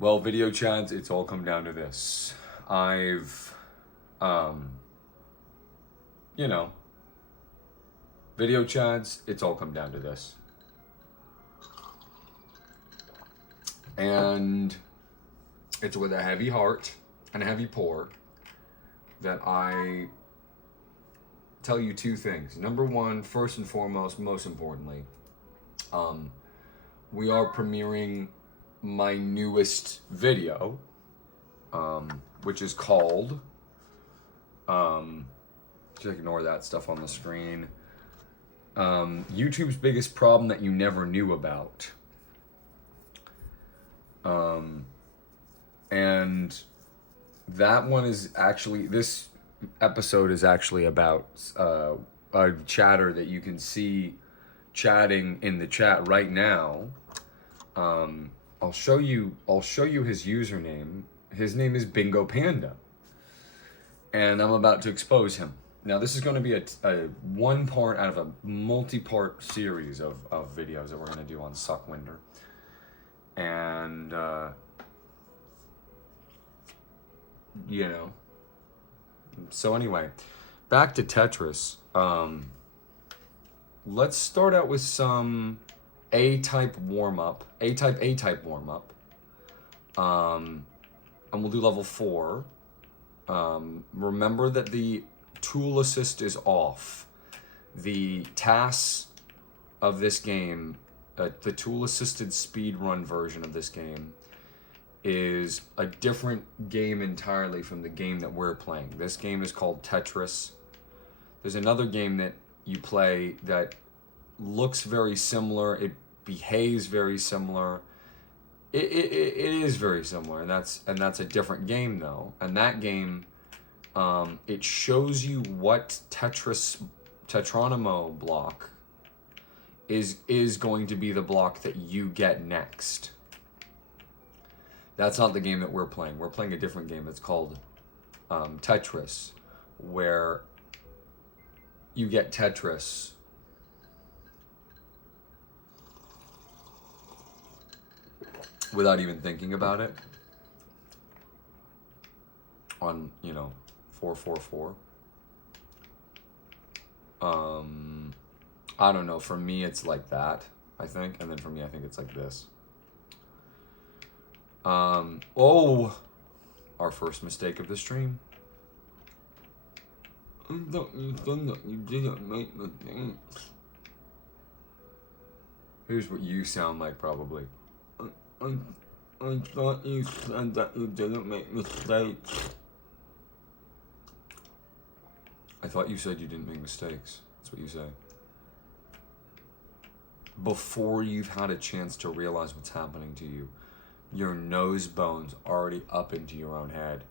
Well, video chats, it's all come down to this. I've, you know, video chats, it's all come down to this. And it's with a heavy heart and a heavy pour that I tell you two things. Number one, first and foremost, most importantly, we are premiering my newest video, which is called, just ignore that stuff on the screen, YouTube's biggest problem that you never knew about. And that one is actually, this episode is actually about a chatter that you can see chatting in the chat right now. I'll show you his username. His name is Bingo Panda. And I'm about to expose him. Now this is going to be a one part out of a multi-part series of videos that we're going to do on Suckwinder. And you know, so anyway, back to TetRis. Let's start out with some A-type warm-up. A-type warm-up. And we'll do level 4. Remember that the tool assist is off. The tasks of this game, the tool-assisted speedrun version of this game, is a different game entirely from the game that we're playing. This game is called TetRis. There's another game that you play that looks very similar. It behaves very similar. It is very similar, and that's a different game though. And that game, it shows you what Tetronimo block is going to be the block that you get next. That's not the game that we're playing. We're playing a different game. It's called TetRis, where you get TetRis without even thinking about it on, 444. I don't know. For me, it's like that, I think. And then for me, I think it's like this. Oh, our first mistake of the stream. I thought you said that you didn't make mistakes. Here's what you sound like, probably. I thought you said that you didn't make mistakes. I thought you said you didn't make mistakes. That's what you say. Before you've had a chance to realize what's happening to you, your nose bone's already up into your own head.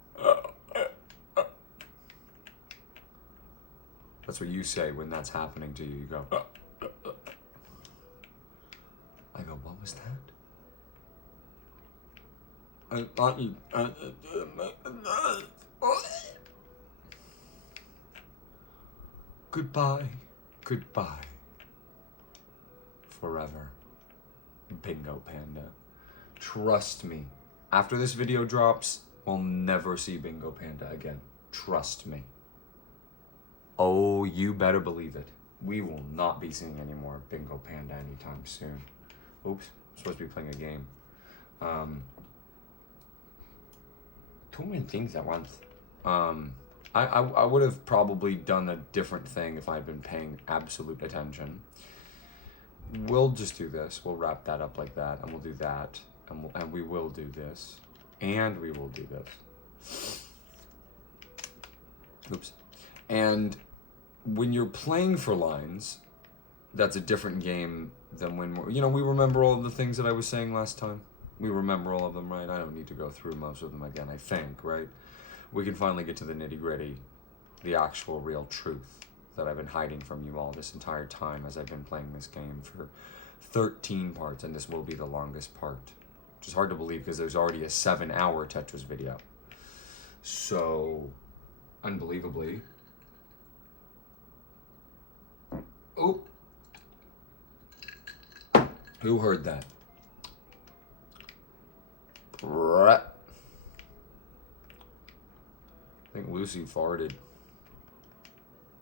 That's what you say when that's happening to you. You go, I go, what was that? I thought you didn't make the noise. Goodbye. Goodbye. Forever. Bingo Panda. Trust me. After this video drops, we'll never see Bingo Panda again. Trust me. Oh, you better believe it. We will not be seeing any more Bingo Panda anytime soon. Oops, I'm supposed to be playing a game. Too many things at once. I would have probably done a different thing if I'd been paying absolute attention. We'll just do this. We'll wrap that up like that, and we'll do that, and we will do this, and we will do this. Oops. And when you're playing for lines, that's a different game than when we're, we remember all of the things that I was saying last time. We remember all of them, right? I don't need to go through most of them again, I think, right? We can finally get to the nitty-gritty, the actual real truth that I've been hiding from you all this entire time as I've been playing this game for 13 parts, and this will be the longest part. Which is hard to believe because there's already a 7-hour TetRis video. So, unbelievably. Oh. Who heard that? pussy farted.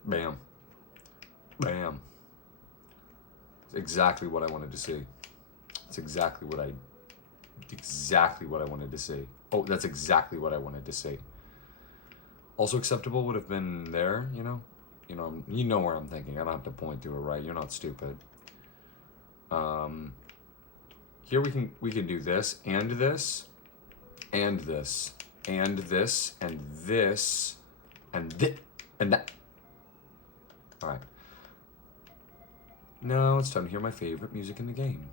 Bam. Bam. It's exactly what I wanted to see. It's exactly what I wanted to see. Oh, that's exactly what I wanted to see. Also acceptable would have been there, you know? You know where I'm thinking. I don't have to point to it, right? You're not stupid. Here we can do this and this and this and this and this and this and that. All right. Now it's time to hear my favorite music in the game.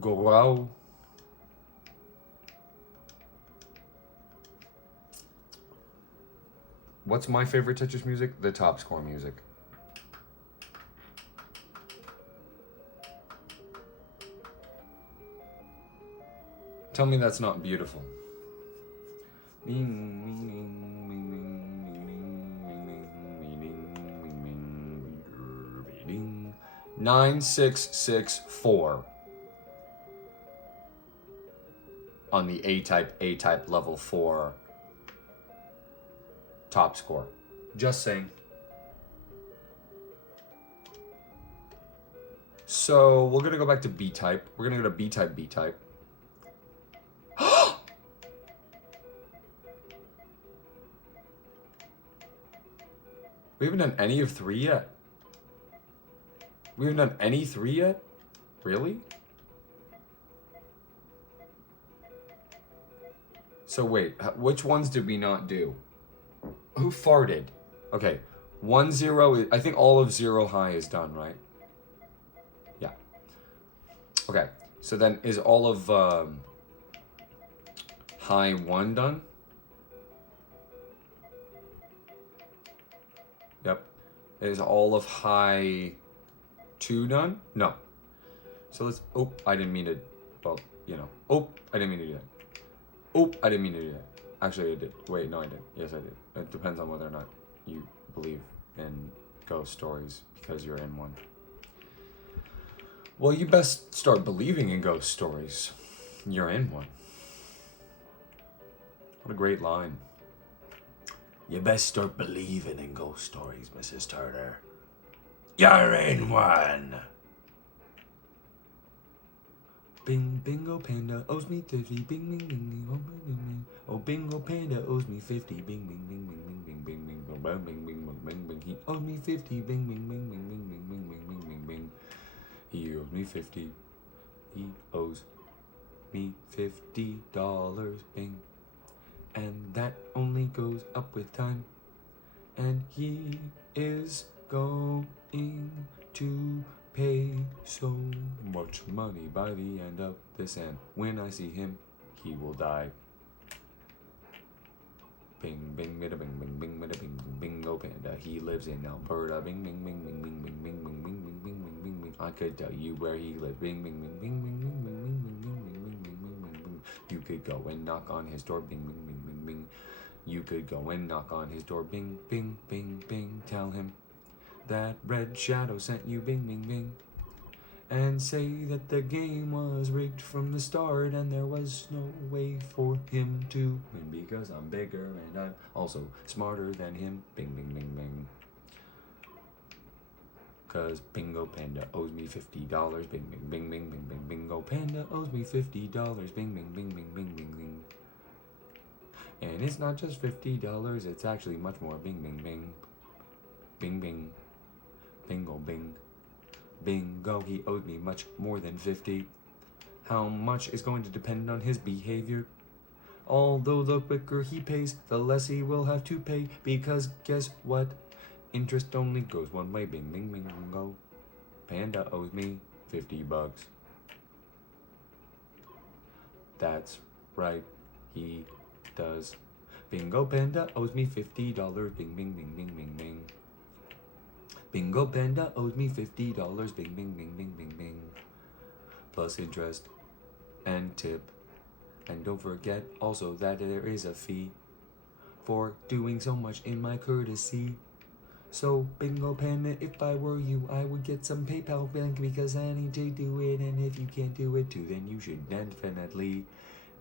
Go. What's my favorite Tetris music? The top score music. Tell me that's not beautiful. 9664 on the A-type level 4 top score. Just saying. So we're gonna go back to B-type. We're gonna go to B-type, B-type. We haven't done any of 3 yet. We haven't done any 3 yet? Really? So wait, which ones did we not do? Who farted? Okay, 1, 0, I think all of 0 high is done, right? Yeah. Okay, so then is all of high 1 done? Yep. Is all of high 2 done? No. So let's, oh, I didn't mean to, well, you know. Oh, I didn't mean to do that. Oh, I didn't mean to do that. Actually, I did. Wait, no, I did. Yes, I did. It depends on whether or not you believe in ghost stories because you're in one. Well, you best start believing in ghost stories. You're in one. What a great line. You best start believing in ghost stories, Mrs. Turner. You're in one. Bing, bingo panda owes me 50. Bing, bing, bing, bing, oh, bing, bing. Oh, bingo panda owes me 50. Bing, bing, bing, bing, bing, bing, bing, bing, bing, bing, bing, bing, bing, bing. He owes me 50. Bing, bing, bing, bing, bing, bing, bing, bing, bing, bing, bing. He owes me 50. He owes me $50. Bing. And that only goes up with time. And he is going to pay so much money by the end of this, and when I see him, he will die. Bing, bing, bida, bing, bing, bing, bida, bing, bingo panda. He lives in Alberta. Bing, bing, bing, bing, bing, bing, bing, bing, bing, bing, bing, bing, bing, bing. I could tell you where he lives. Bing, bing, bing, bing, bing, bing, bing, bing, bing, bing, bing, bing, bing, bing, bing. You could go and knock on his door. Bing, bing, bing, bing, bing. You could go and knock on his door. Bing, bing, bing, bing. Tell him that Red Shadow sent you. Bing, bing, bing. And say that the game was rigged from the start and there was no way for him to win because I'm bigger and I'm also smarter than him. Bing, bing, bing, bing. Cause Bingo Panda owes me $50. Bing, bing, bing, bing, bing, bing. Bingo Panda owes me $50. Bing, bing, bing, bing, bing, bing, bing. And it's not just $50, it's actually much more. Bing, bing, bing. Bing, bing. Bingo, bing. Bingo, he owed me much more than 50. How much is going to depend on his behavior. Although the quicker he pays, the less he will have to pay. Because guess what? Interest only goes one way. Bing, bing, bing, bingo. Panda owes me $50. That's right, he does. Bingo Panda owes me $50. Bing, bing, bing, bing, bing, bing. Bingo Panda owes me $50. Bing, bing, bing, bing, bing, bing. Plus interest and tip. And don't forget also that there is a fee for doing so much in my courtesy. So Bingo Panda, if I were you, I would get some PayPal bank because I need to do it. And if you can't do it too, then you should definitely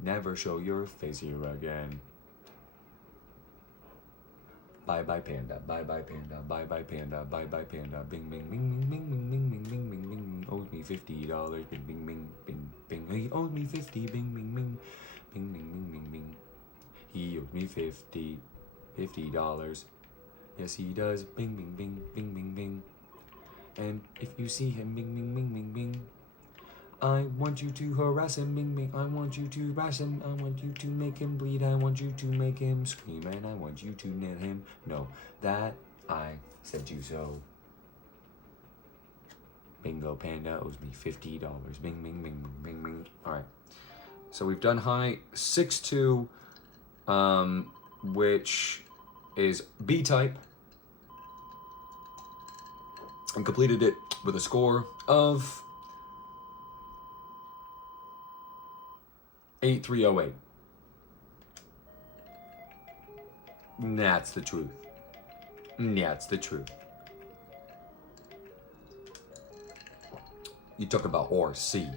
Never show your face here again. Bye bye panda, bye bye panda, bye bye panda, bye bye panda. Bing bing bing bing bing bing bing bing bing bing bing. Owes me $50. Bing bing bing bing bing. He owes me 50. Bing bing bing bing bing bing bing bing. He owes me $50. Yes he does. Bing bing bing bing bing bing. And if you see him, bing bing bing bing bing. I want you to harass him, bing bing. I want you to harass him. I want you to make him bleed. I want you to make him scream. And I want you to nail him. No, that I said you so. Bingo Panda owes me $50. Bing bing bing bing bing. Alright. So we've done high 6-2, which is B-type. And completed it with a score of 8308. That's the truth. That's the truth. You talk about or C.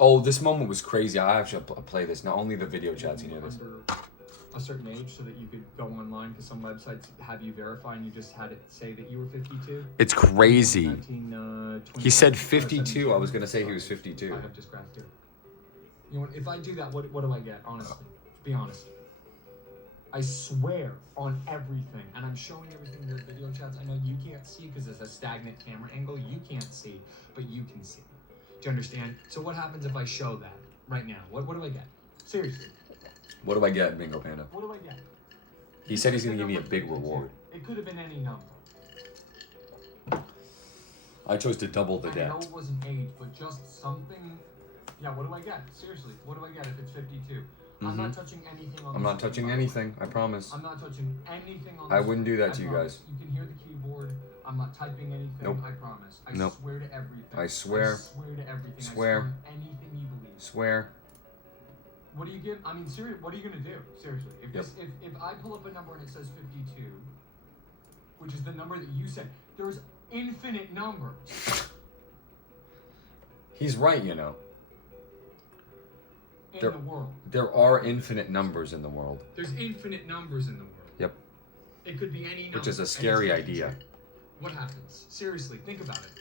Oh, this moment was crazy. I actually play this. Not only the video chats, you know this. A certain age so that you could go online, because some websites have you verify and you just had it say that you were 52. It's crazy. 19, He said 52. I was gonna say he was 52. I have dysgraphia too. You know what? If I do that, what do I get? Honestly, be honest. I swear on everything, and I'm showing everything in the video chats. I know you can't see because it's a stagnant camera angle. You can't see, but you can see. Do you understand? So what happens if I show that right now? What do I get? Seriously. What do I get, Bingo Panda? What do I get? He said he's gonna give me a big reward. It could have been any number. I chose to double the debt. I know it wasn't age, but just something. Yeah, what do I get? Seriously, what do I get if it's 52? I'm not touching anything on I'm not touching anything, I promise. I'm not touching anything on I wouldn't do that to you guys. You can hear the keyboard. I'm not typing anything. Nope. I promise. I Nope. swear to everything. I swear. I swear to everything. Swear. I swear on anything you believe. Swear. What do you give? I mean, seriously, what are you gonna do? Seriously, if if I pull up a number and it says 52, which is the number that you said, there's infinite numbers. He's right, you know. In the world. There are infinite numbers in the world. There's infinite numbers in the world. Yep. It could be any number. Which is a scary and it's 52. idea. What happens? Seriously, think about it.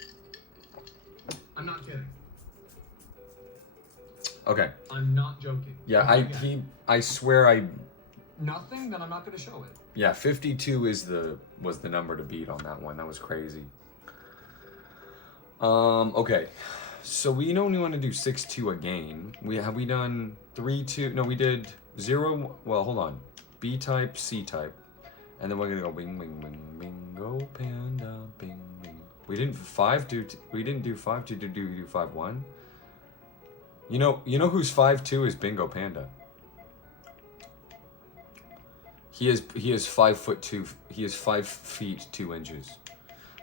I'm not kidding. Okay. I'm not joking. Yeah, I swear Nothing? Then I'm not going to show it. Yeah, 52 was the number to beat on that one. That was crazy. Okay. So we only want to do 6-2 again. We done 3-2? No, we did 0. Well, hold on. B type, C type, and then we're gonna go bing bing bing bingo panda bing bing. We didn't 5-2. We didn't do 5-2. Did we do 5-1? You know who's 5'2" is Bingo Panda. He is 5'2". He is 5 feet 2 inches.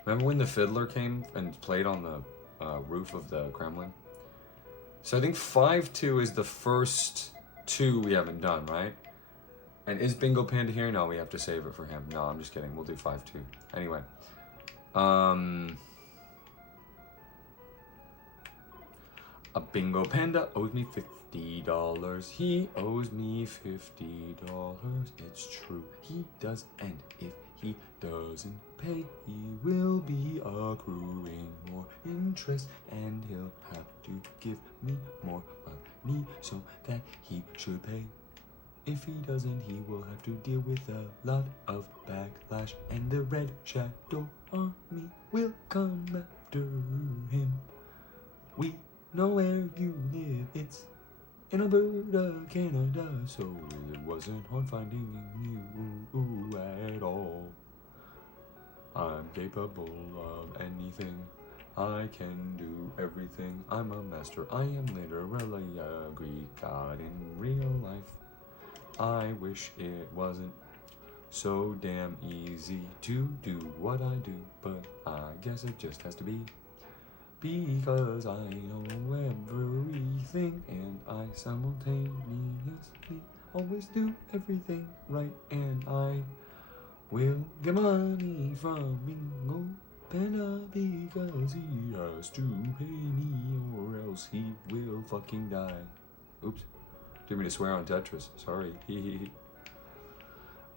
Remember when the fiddler came and played on the roof of the Kremlin? So I think 5'2" is the first 2 we haven't done, right? And is Bingo Panda here? No, we have to save it for him. No, I'm just kidding. We'll do 5'2". Anyway, a Bingo Panda owes me $50. He owes me $50. It's true, he does. And if he doesn't pay, he will be accruing more interest, and he'll have to give me more money so that he should pay. If he doesn't, he will have to deal with a lot of backlash, and the Red Shadow Army will come after him. We know where you live, it's in Alberta, Canada, so it wasn't hard finding you at all. I'm capable of anything, I can do everything, I'm a master, I am literally a Greek god in real life. I wish it wasn't so damn easy to do what I do, but I guess it just has to be. Because I know everything, and I simultaneously always do everything right, and I will get money from Bingo Panda because he has to pay me or else he will fucking die. Oops. Didn't mean to swear on Tetris. Sorry.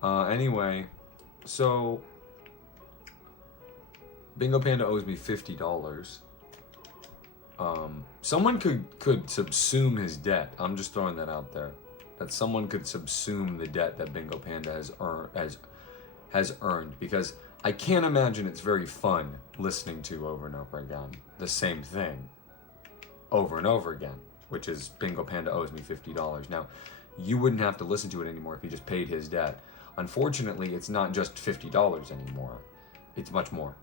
Anyway, so Bingo Panda owes me $50. Someone could subsume his debt. I'm just throwing that out there. That someone could subsume the debt that Bingo Panda has earned, because I can't imagine it's very fun listening to over and over again the same thing over and over again, which is Bingo Panda owes me $50. Now, you wouldn't have to listen to it anymore if you just paid his debt. Unfortunately, it's not just $50 anymore. It's much more.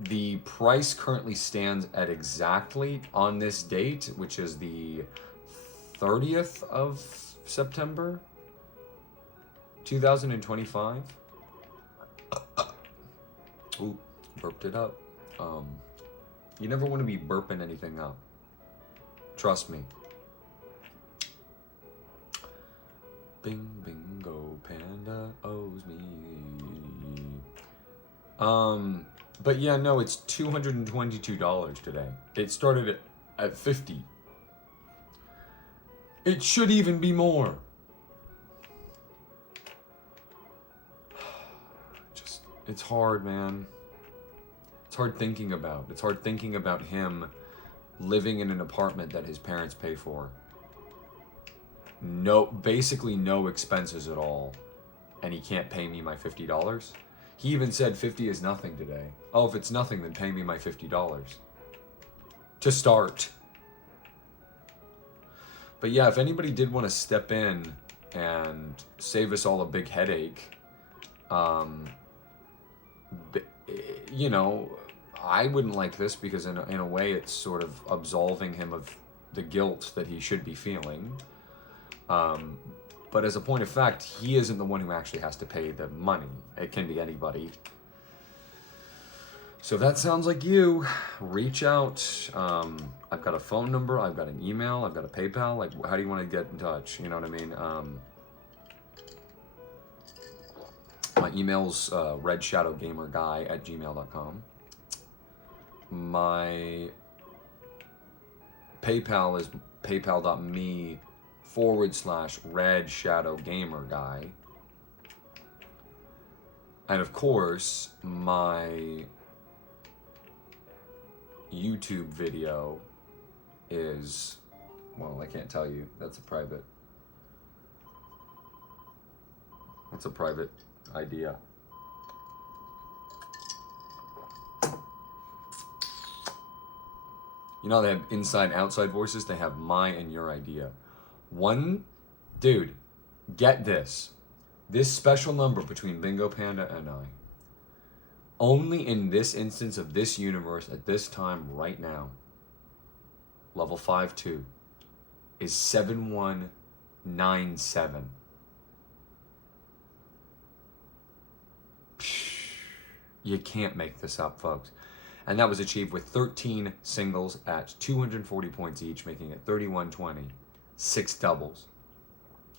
The price currently stands at exactly on this date, which is the 30th of September, 2025. Ooh, burped it up. You never want to be burping anything up. Trust me. Bingo Panda owes me. But yeah, no, it's $222 today. It started at $50. It should even be more. It's hard, man. It's hard thinking about. It's hard thinking about him living in an apartment that his parents pay for. Basically no expenses at all. And he can't pay me my $50. He even said 50 is nothing today. Oh, if it's nothing, then pay me my $50. To start. But yeah, if anybody did want to step in and save us all a big headache, you know, I wouldn't like this, because in a way it's sort of absolving him of the guilt that he should be feeling. But as a point of fact, he isn't the one who actually has to pay the money. It can be anybody. So if that sounds like you, reach out. I've got a phone number, I've got an email, I've got a PayPal. Like, how do you want to get in touch? You know what I mean? My email's redshadowgamerguy@gmail.com. My PayPal is paypal.me/redshadowgamerguy. And of course, my YouTube video is, well, I can't tell you. That's a private idea. You know, they have inside outside voices. They have my and your idea. Dude, get this. This special number between Bingo Panda and I, only in this instance of this universe at this time right now, level 5-2, is 7197. You can't make this up, folks. And that was achieved with 13 singles at 240 points each, making it 3120. 6 doubles,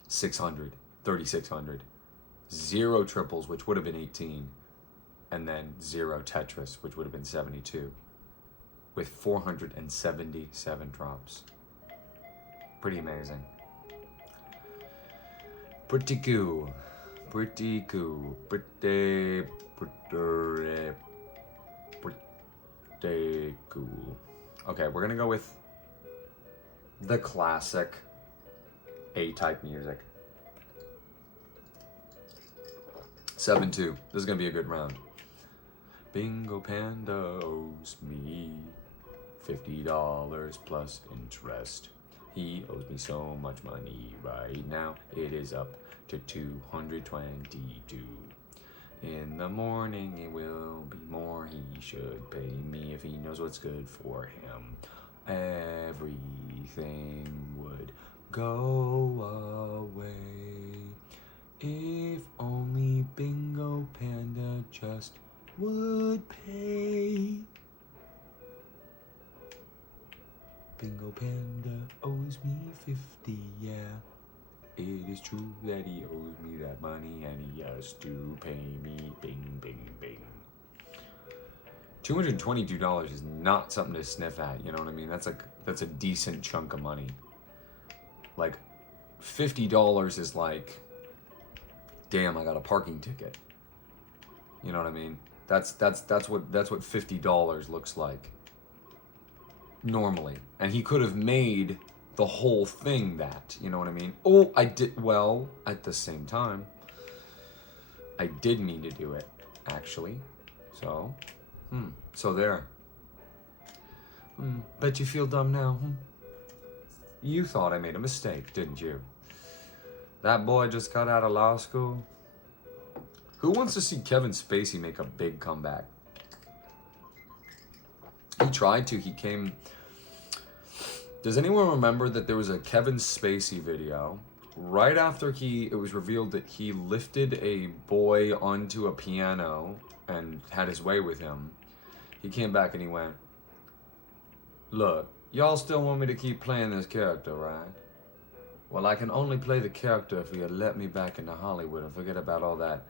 600, 3600. 0 triples, which would have been 18. And then 0 Tetris, which would have been 72. With 477 drops. Pretty amazing. Pretty cool. Pretty cool. Pretty cool. Okay, we're gonna go with the classic A-type music. 7-2. This is gonna be a good round. Bingo Panda owes me $50 plus interest. He owes me so much money right now. It is up to 222. In the morning it will be more. He should pay me if he knows what's good for him. Everything would go away if only Bingo Panda just would pay. Bingo Panda owes me 50, yeah. It is true that he owes me that money and he has to pay me. Bing, bing, bing. $222 is not something to sniff at, you know what I mean? That's a decent chunk of money. Like, $50 is like, damn, I got a parking ticket. You know what I mean? That's what $50 looks like normally. And he could have made the whole thing that, you know what I mean? Oh, I did, well, at the same time, I did mean to do it, actually. So, so there. Bet you feel dumb now, You thought I made a mistake, didn't you? That boy just got out of law school. Who wants to see Kevin Spacey make a big comeback? He tried to, he came... Does anyone remember that there was a Kevin Spacey video right after it was revealed that he lifted a boy onto a piano and had his way with him? He came back and he went, "Look, y'all still want me to keep playing this character, right? Well, I can only play the character if you let me back into Hollywood and forget about all that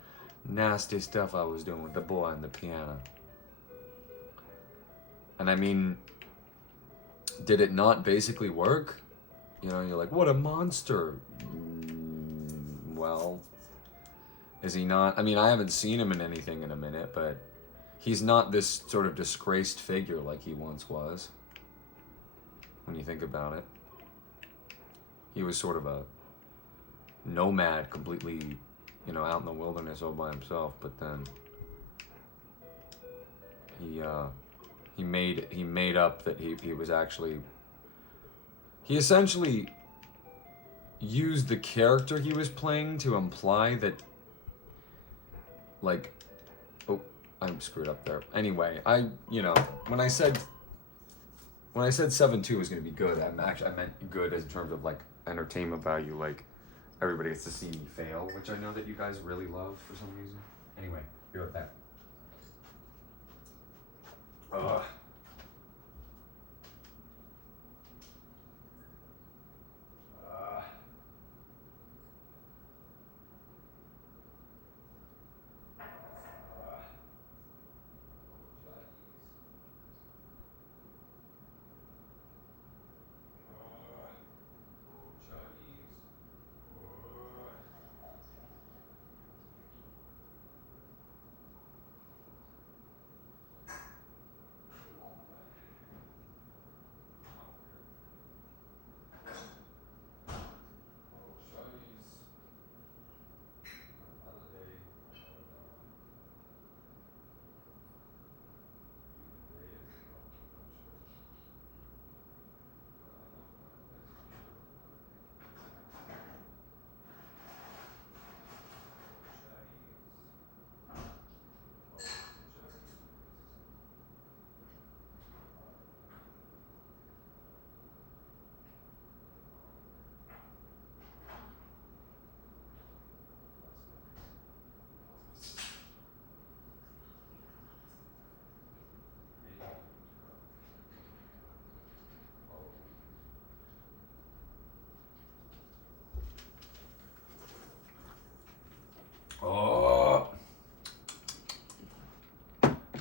nasty stuff I was doing with the boy and the piano." And I mean, did it not basically work? You know, you're like, what a monster. Well, is he not? I mean, I haven't seen him in anything in a minute, but he's not this sort of disgraced figure like he once was. When you think about it. He was sort of a nomad, completely, you know, out in the wilderness all by himself, but then he made up that he was actually, he essentially used the character he was playing to imply that, like, oh, I'm screwed up there. Anyway, you know, when I said 7-2 was going to be good, I meant good in terms of, like, entertainment value, like, everybody gets to see me fail, which I know that you guys really love for some reason. Anyway, be right back. Ugh.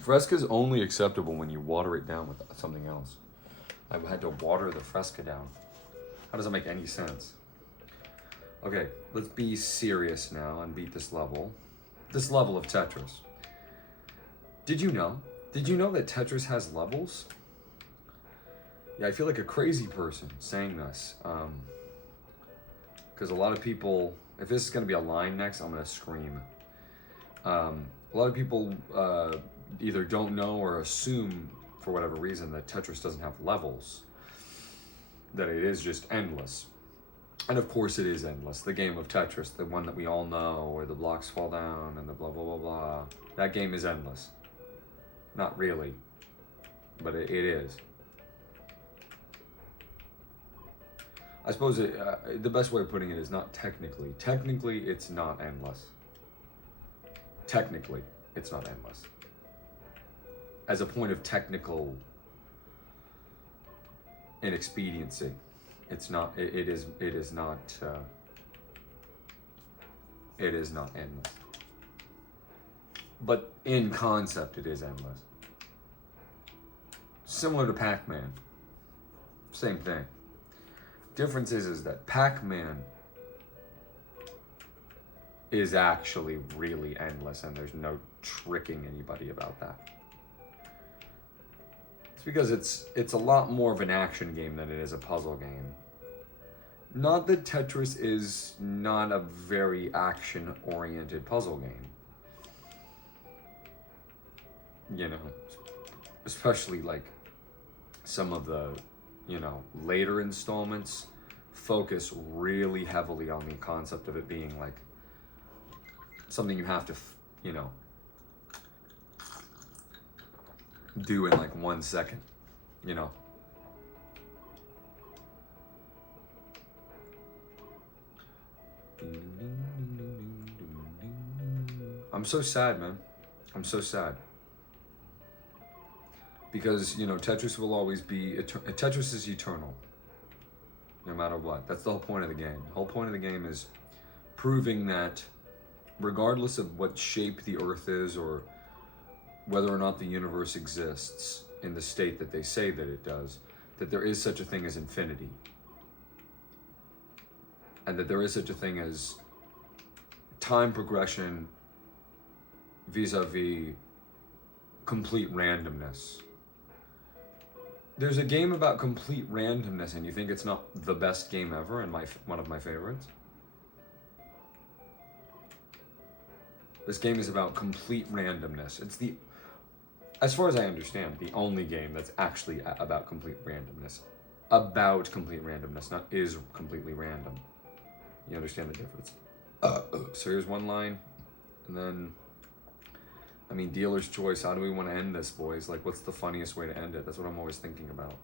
Fresca is only acceptable when you water it down with something else. I've had to water the Fresca down. How does that make any sense? Okay, let's be serious now and beat this level. This level of Tetris. Did you know? Did you know that Tetris has levels? Yeah, I feel like a crazy person saying this. Because a lot of people, if this is going to be a line next, I'm going to scream. A lot of people either don't know or assume, for whatever reason, that Tetris doesn't have levels. That it is just endless. And of course it is endless. The game of Tetris, the one that we all know, where the blocks fall down and the blah, blah, blah, blah. That game is endless. Not really, but it is. I suppose the best way of putting it is not technically. Technically, it's not endless. Technically, it's not endless. As a point of technical inexpediency, it's not. It is not. It is not endless. But in concept, it is endless. similar to Pac-Man. Same thing. Difference is that Pac-Man is actually really endless, and there's no tricking anybody about that. It's because it's a lot more of an action game than it is a puzzle game. Not that Tetris is not a very action-oriented puzzle game. You know, especially like some of the, you know, later installments focus really heavily on the concept of it being like something you have to, you know, do in like 1 second, you know. I'm so sad, man. I'm so sad. Because, you know, Tetris will always be, Tetris is eternal. No matter what. That's the whole point of the game. The whole point of the game is proving that regardless of what shape the Earth is or whether or not the universe exists in the state that they say that it does, that there is such a thing as infinity. And that there is such a thing as time progression vis-a-vis complete randomness. There's a game about complete randomness, and you think it's not the best game ever and one of my favorites? This game is about complete randomness. It's the, as far as I understand, the only game that's actually about complete randomness. About complete randomness, not is completely random. You understand the difference? So here's one line, and then, I mean, dealer's choice. How do we want to end this, boys? Like, what's the funniest way to end it? That's what I'm always thinking about.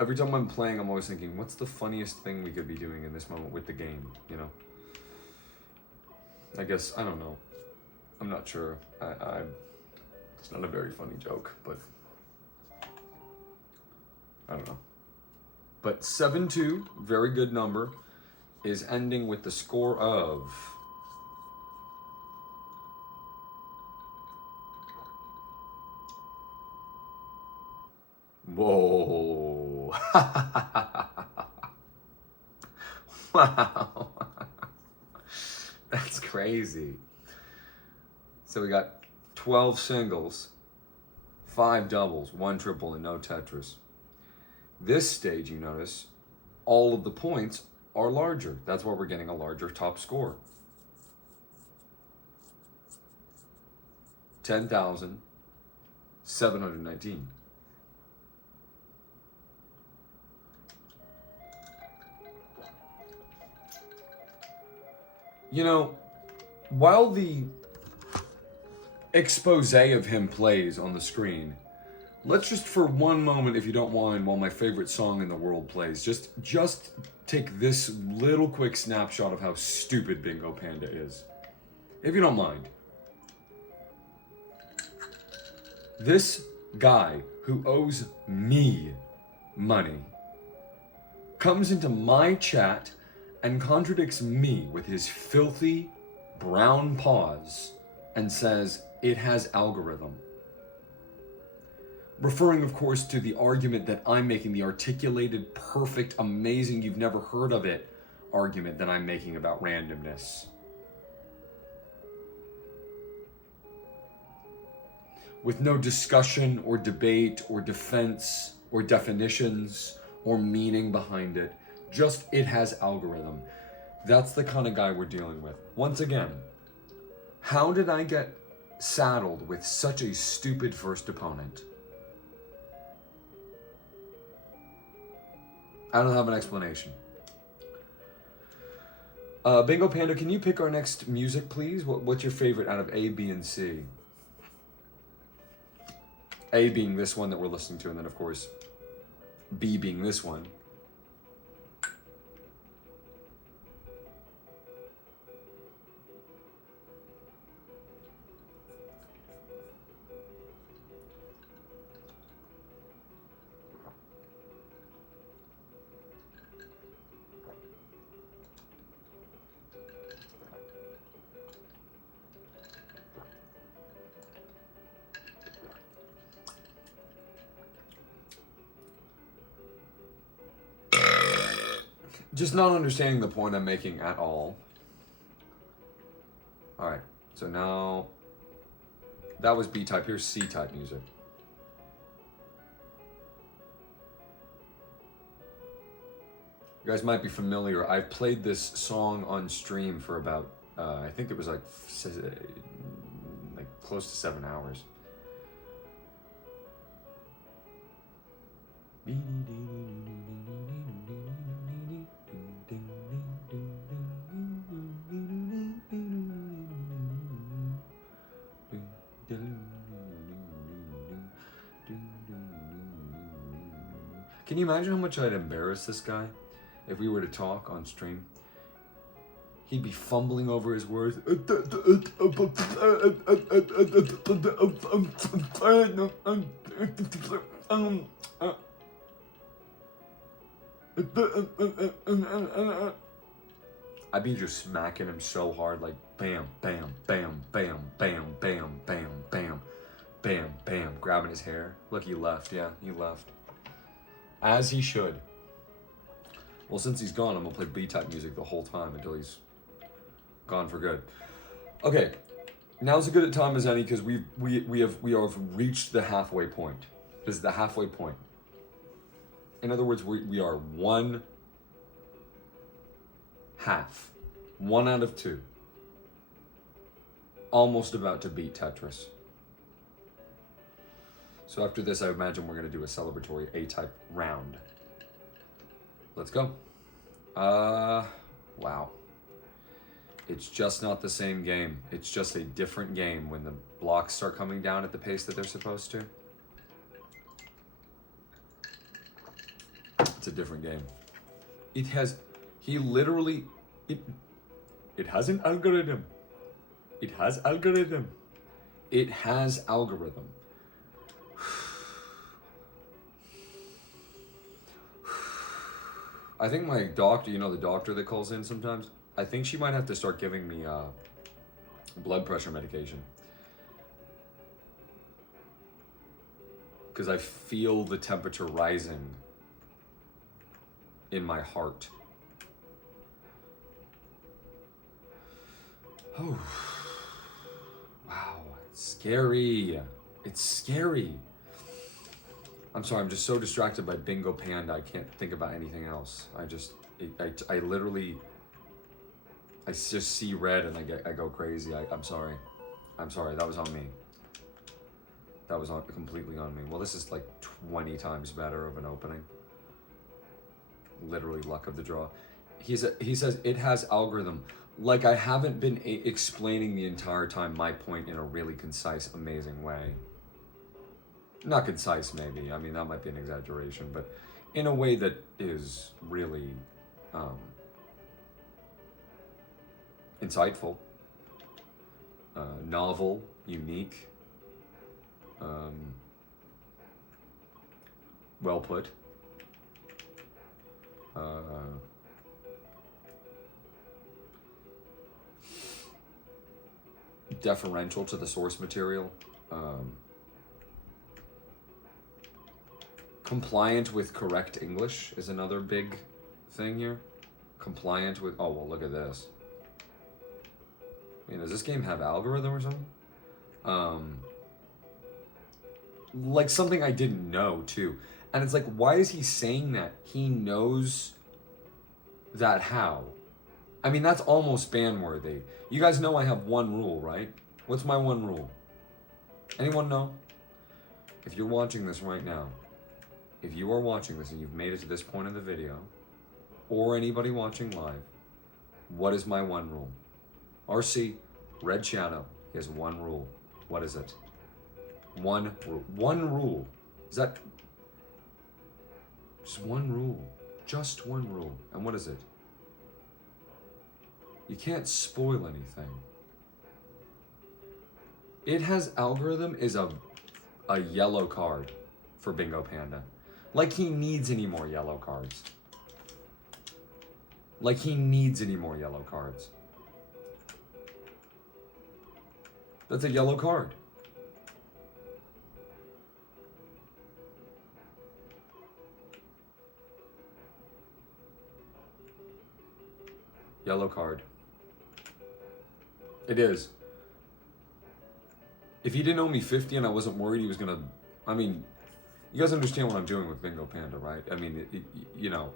Every time I'm playing, I'm always thinking, what's the funniest thing we could be doing in this moment with the game, you know? I guess, I don't know. I'm not sure. It's not a very funny joke, but I don't know. But 7-2, very good number, is ending with the score of whoa. Wow. That's crazy. So we got 12 singles, 5 doubles, 1 triple, and no Tetris. This stage, you notice, all of the points are larger. That's why we're getting a larger top score. 10,719. You know, while the expose of him plays on the screen, let's just for one moment, if you don't mind, while my favorite song in the world plays, just take this little quick snapshot of how stupid Bingo Panda is. If you don't mind. This guy who owes me money comes into my chat and contradicts me with his filthy brown paws and says it has algorithm. Referring, of course, to the argument that I'm making, the articulated, perfect, amazing, you've never heard of it argument that I'm making about randomness. With no discussion or debate or defense or definitions or meaning behind it. Just it has algorithm. That's the kind of guy we're dealing with. Once again, how did I get saddled with such a stupid first opponent? I don't have an explanation. Bingo Panda, can you pick our next music, please? What's your favorite out of A, B, and C? A being this one that we're listening to, and then, of course, B being this one. Just not understanding the point I'm making at all. Alright, so now that was B-type. Here's C-type music. You guys might be familiar. I've played this song on stream for about, I think it was like close to 7 hours. Can you imagine how much I'd embarrass this guy if we were to talk on stream? He'd be fumbling over his words. I'd be just smacking him so hard, like bam, bam, bam, bam, bam, bam, bam, bam, bam, bam, grabbing his hair. Look, he left. Yeah, he left. As he should. Well, since he's gone, I'm gonna play B-type music the whole time until he's gone for good. Okay, now's as good a time as any because we have reached the halfway point. This is the halfway point. In other words, we are one half, 1 out of 2. Almost about to beat Tetris. So after this, I imagine we're gonna do a celebratory A-type round. Let's go. Wow. It's just not the same game. It's just a different game when the blocks start coming down at the pace that they're supposed to. It's a different game. It has, he literally, it has an algorithm. It has algorithm. It has algorithm. I think my doctor, you know, the doctor that calls in sometimes, I think she might have to start giving me blood pressure medication. Because I feel the temperature rising in my heart. Oh, wow, it's scary. It's scary. I'm sorry, I'm just so distracted by Bingo Panda, I can't think about anything else. I literally, I just see red and I go crazy. I'm sorry. I'm sorry, that was on me. That was completely on me. Well, this is like 20 times better of an opening. Literally luck of the draw. He says it has algorithm. Like I haven't been explaining the entire time my point in a really concise, amazing way. Not concise, maybe. I mean, that might be an exaggeration, but in a way that is really insightful, novel, unique, well put. Deferential to the source material. Compliant with correct English is another big thing here. Compliant with, oh, well, look at this. I mean, does this game have algorithm or something? Like something I didn't know, too. And it's like, why is he saying that? He knows that how? I mean, that's almost ban-worthy. You guys know I have one rule, right? What's my one rule? Anyone know? If you're watching this right now, if you are watching this and you've made it to this point in the video, or anybody watching live, what is my one rule? RC, Red Shadow, he has one rule. What is it? One rule. One rule. Is that... just one rule. Just one rule. And what is it? You can't spoil anything. It has algorithm is a yellow card for Bingo Panda. Like he needs any more yellow cards. Like he needs any more yellow cards. That's a yellow card. Yellow card. It is. If he didn't owe me 50 and I wasn't worried he was gonna, I mean, you guys understand what I'm doing with Bingo Panda, right? I mean, you know,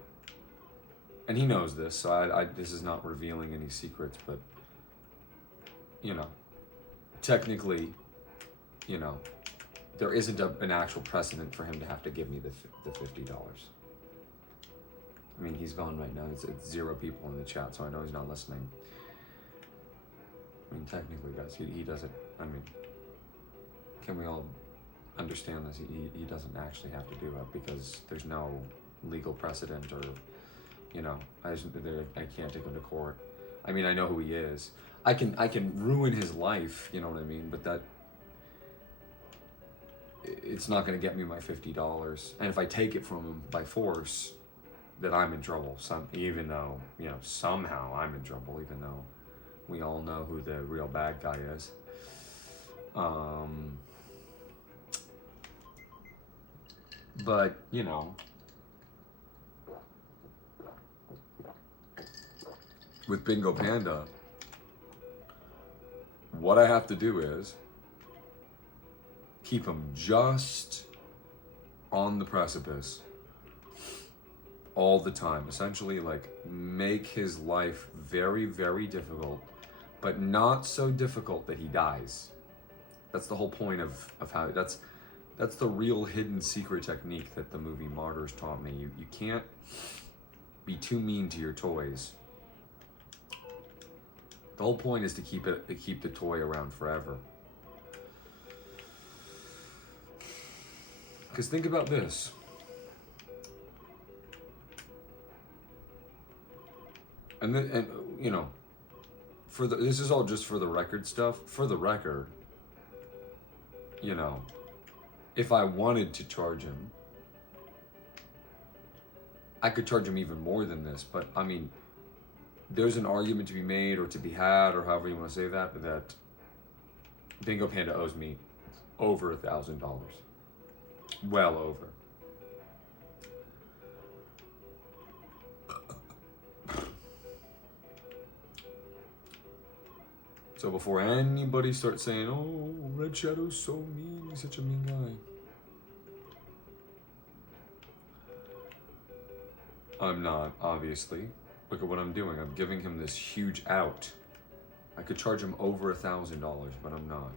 and he knows this, so this is not revealing any secrets, but, you know, technically, you know, there isn't an actual precedent for him to have to give me the $50. I mean, he's gone right now. It's 0 people in the chat, so I know he's not listening. I mean, technically, guys, he doesn't, I mean, can we all understand this? He doesn't actually have to do it because there's no legal precedent or, you know, I can't take him to court. I mean, I know who he is. I can ruin his life, you know what I mean? But that, it's not going to get me my $50. And if I take it from him by force, then I'm in trouble. Even though, you know, somehow I'm in trouble, even though we all know who the real bad guy is. But, you know, with Bingo Panda, what I have to do is keep him just on the precipice all the time. Essentially, like, make his life very, very difficult, but not so difficult that he dies. That's the whole point of how, that's the real hidden secret technique that the movie Martyrs taught me. You can't be too mean to your toys. The whole point is to keep the toy around forever. Because think about this. And you know, this is all just for the record stuff. For the record, you know, if I wanted to charge him, I could charge him even more than this. But I mean, there's an argument to be made or to be had, or however you want to say that, that Bingo Panda owes me over $1,000. Well over. So before anybody starts saying, oh, Red Shadow's so mean, he's such a mean guy. I'm not, obviously. Look at what I'm doing. I'm giving him this huge out. I could charge him over $1,000, but I'm not.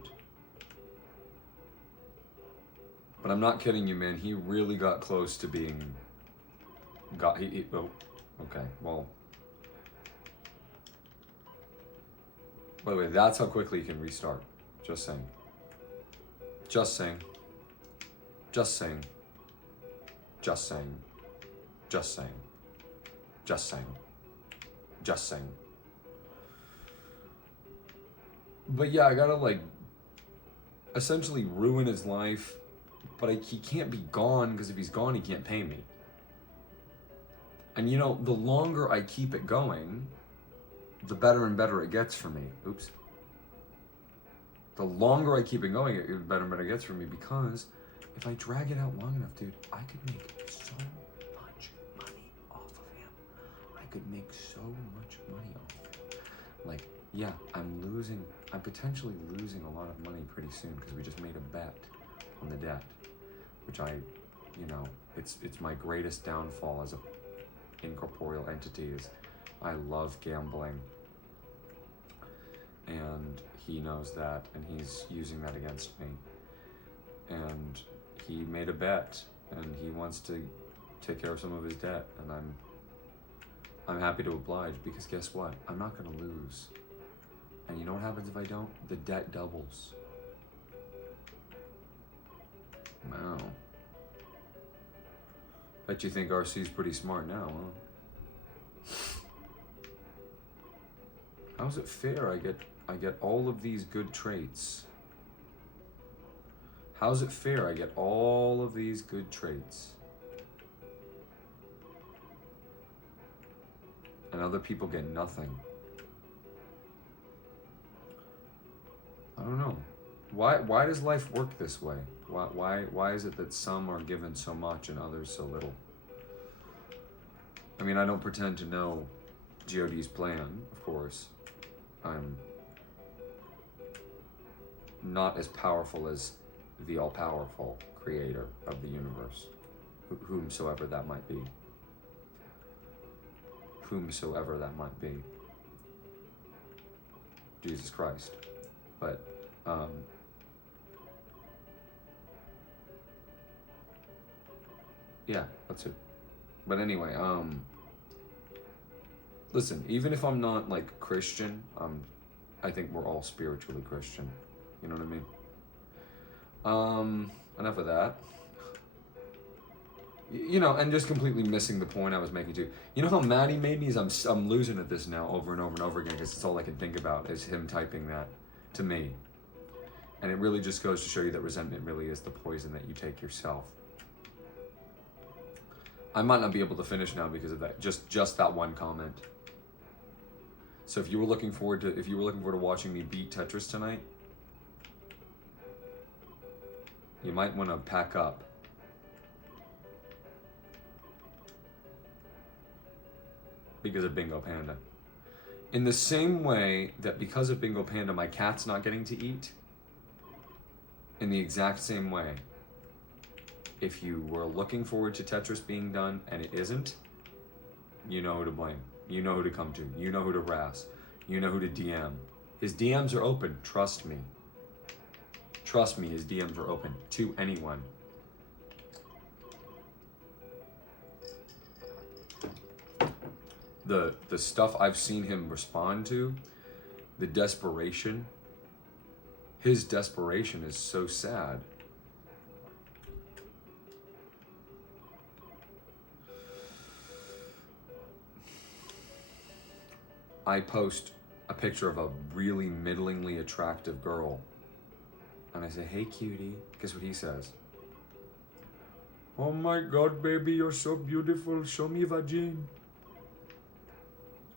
But I'm not kidding you, man. He really got close to being... oh, okay, well... By the way, that's how quickly you can restart. Just saying. Just saying. Just saying. Just saying. Just saying. Just saying. Just saying. But yeah, I gotta, like, essentially ruin his life, but he can't be gone, because if he's gone, he can't pay me. And you know, the longer I keep it going, the better and better it gets for me. Oops. The longer I keep it going, the better and better it gets for me, because if I drag it out long enough, dude, I could make so much money off of him. I could make so much money off of him. Like, yeah, I'm potentially losing a lot of money pretty soon, because we just made a bet on the debt, which you know, it's my greatest downfall as a incorporeal entity is I love gambling. And he knows that, and he's using that against me. And he made a bet, and he wants to take care of some of his debt, and I'm happy to oblige, because guess what? I'm not gonna lose. And you know what happens if I don't? The debt doubles. Wow. Bet you think RC's pretty smart now, huh? How's it fair I get all of these good traits? How's it fair I get all of these good traits? And other people get nothing? I don't know. Why does life work this way? Why is it that some are given so much and others so little? I mean, I don't pretend to know GOD's plan, of course, I'm not as powerful as the all-powerful creator of the universe, whomsoever that might be. Whomsoever that might be. Jesus Christ. But, yeah, that's it. But anyway, listen, even if I'm not, like, Christian, I think we're all spiritually Christian. You know what I mean? Enough of that. You know, and just completely missing the point I was making too. You know how mad he made me is I'm losing at this now over and over and over again because it's all I can think about is him typing that to me. And it really just goes to show you that resentment really is the poison that you take yourself. I might not be able to finish now because of that, just that one comment. So if you were looking forward to watching me beat TetRis tonight, you might want to pack up. Because of Bingo Panda. In the same way that because of Bingo Panda, my cat's not getting to eat, in the exact same way, if you were looking forward to TetRis being done and it isn't, you know who to blame. You know who to come to. You know who to harass. You know who to DM. His DMs are open, trust me. Trust me, his DMs are open to anyone. The stuff I've seen him respond to, the desperation, his desperation is so sad. I post a picture of a really middlingly attractive girl and I say, hey cutie, guess what he says? Oh my God, baby, you're so beautiful, show me vagine.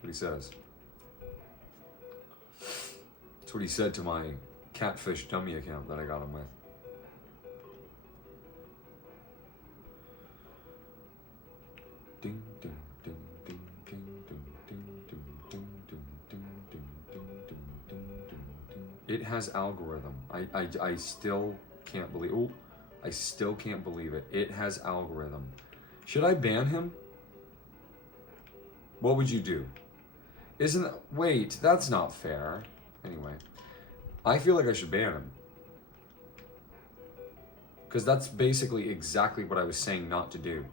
That's what he says. That's what he said to my catfish dummy account that I got him with. Ding, ding, ding, ding, ding, ding, ding, ding, ding, ding, ding, ding, ding, ding, ding, ding. It has algorithm. I still can't believe. Oh, I still can't believe it. It has algorithm. Should I ban him? What would you do? Wait, that's not fair. Anyway, I feel like I should ban him. Because that's basically exactly what I was saying not to do.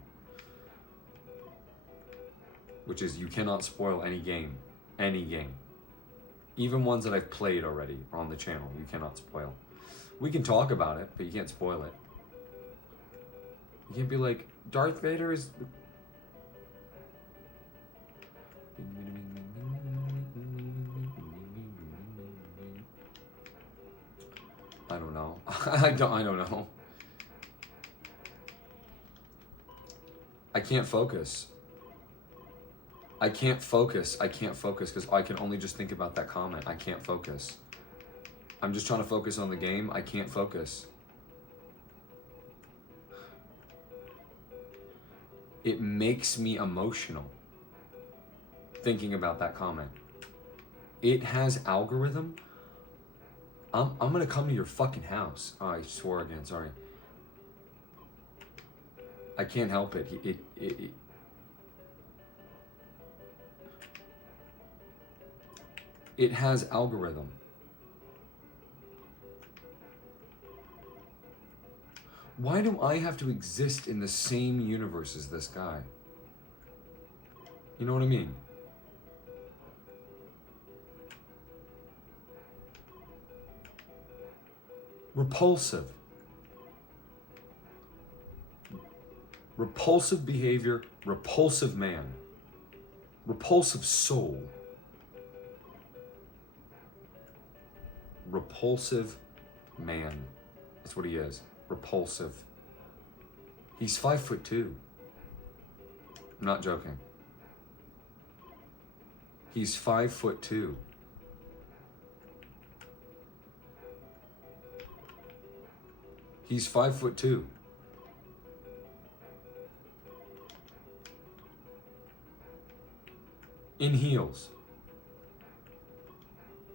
Which is you cannot spoil any game. Any game. Even ones that I've played already on the channel, you cannot spoil. We can talk about it, but you can't spoil it. You can't be like, Darth Vader is... I don't know. I don't know. I can't focus. I can't focus because I can only just think about that comment. I can't focus. I'm just trying to focus on the game. I can't focus. It makes me emotional thinking about that comment. It has algorithm. I'm gonna come to your fucking house. Oh, I swore again, sorry. I can't help it. It has algorithm. Why do I have to exist in the same universe as this guy? You know what I mean? Repulsive. Repulsive behavior, repulsive man. Repulsive soul. Repulsive man. That's what he is. Repulsive. He's 5'2". I'm not joking. He's 5'2". He's 5'2". In heels.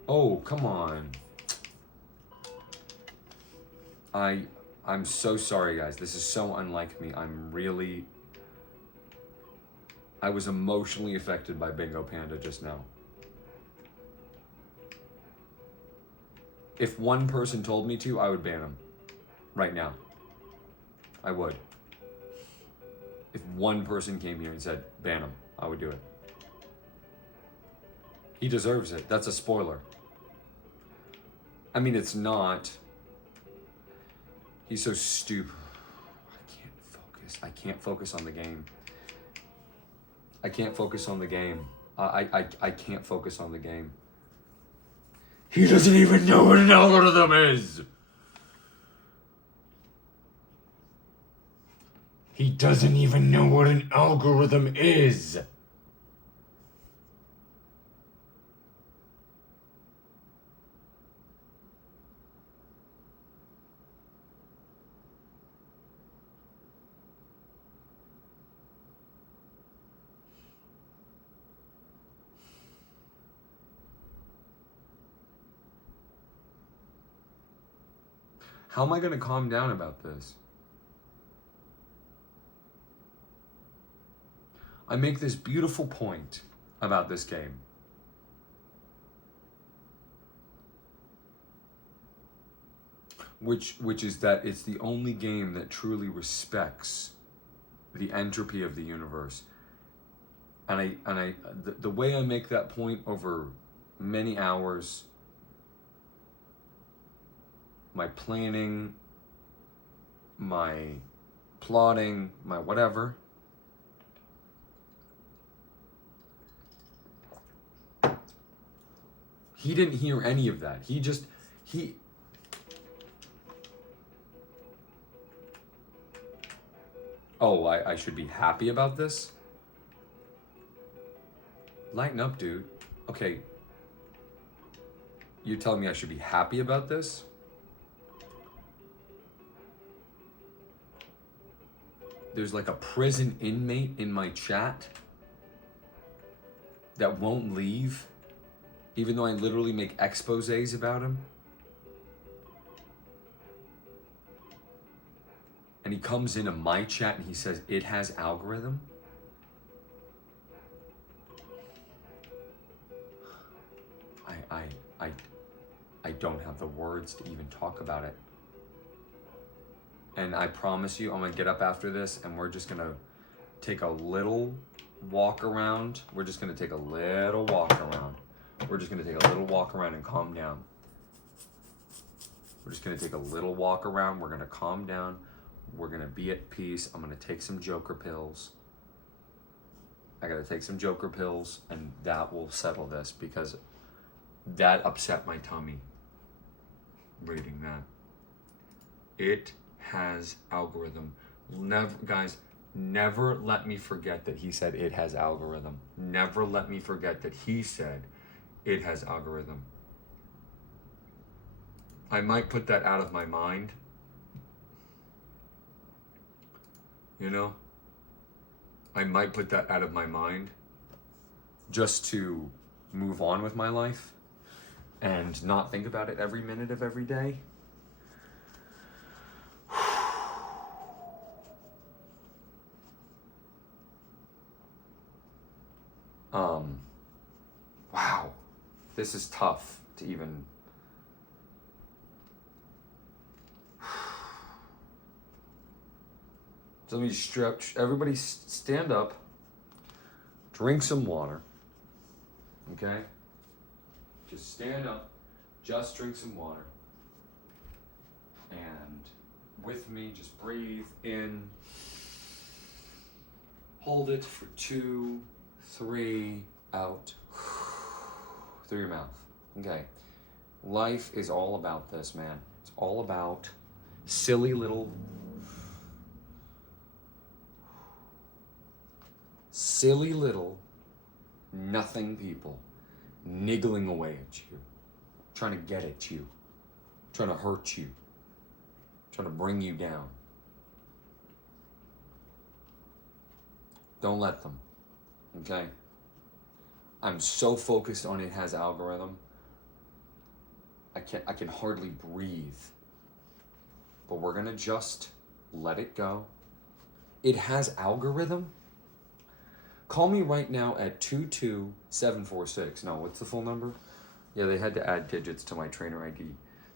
Oh, come on. I'm so sorry, guys. This is so unlike me. I was emotionally affected by Bingo Panda just now. If one person told me to, I would ban him. Right now. I would. If one person came here and said, ban him, I would do it. He deserves it. That's a spoiler. I mean, it's not. He's so stupid. I can't focus. I can't focus on the game. I can't focus on the game. I can't focus on the game. He doesn't even know what an algorithm is. He doesn't even know what an algorithm is. How am I going to calm down about this? I make this beautiful point about this game. Which is that it's the only game that truly respects the entropy of the universe. And the way I make that point over many hours, my planning, my plotting, my whatever, he didn't hear any of that. Oh, I should be happy about this? Lighten up, dude. Okay. You're telling me I should be happy about this? There's like a prison inmate in my chat that won't leave, even though I literally make exposés about him. And he comes into my chat and he says, it has algorithm. I don't have the words to even talk about it. And I promise you, I'm gonna get up after this and we're just gonna take a little walk around. We're just gonna take a little walk around. We're just gonna take a little walk around and calm down. We're just gonna take a little walk around. We're gonna calm down. We're gonna be at peace. I'm gonna take some Joker pills. I gotta take some Joker pills and that will settle this because that upset my tummy reading that. It has algorithm. Never, guys, never let me forget that he said it has algorithm. Never let me forget that he said it has algorithm. I might put that out of my mind. You know? I might put that out of my mind just to move on with my life and not think about it every minute of every day. Wow, this is tough to even. So let me stretch. Everybody stand up, drink some water, okay? Just stand up, just drink some water. And with me, just breathe in. Hold it for 2, 3, out. Through your mouth. Okay. Life is all about this, man. It's all about silly little nothing people niggling away at you, trying to get at you, trying to hurt you, trying to bring you down. Don't let them, okay? I'm so focused on it has algorithm. I can hardly breathe. But we're gonna just let it go. It has algorithm? Call me right now at 22746. No, what's the full number? Yeah, they had to add digits to my trainer ID.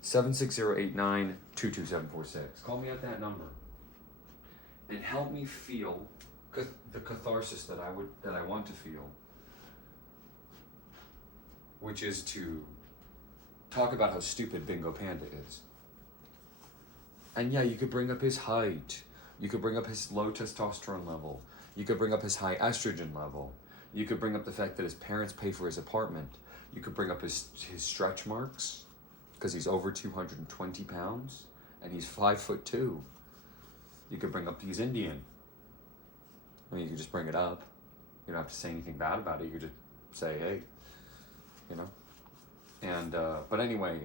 76089-22746. Call me at that number. And help me feel the catharsis that I want to feel. Which is to talk about how stupid Bingo Panda is. And yeah, you could bring up his height. You could bring up his low testosterone level. You could bring up his high estrogen level. You could bring up the fact that his parents pay for his apartment. You could bring up his stretch marks, because he's over 220 pounds, and he's 5'2". You could bring up he's Indian. I mean, you could just bring it up. You don't have to say anything bad about it. You could just say, hey, you know? And, but anyway,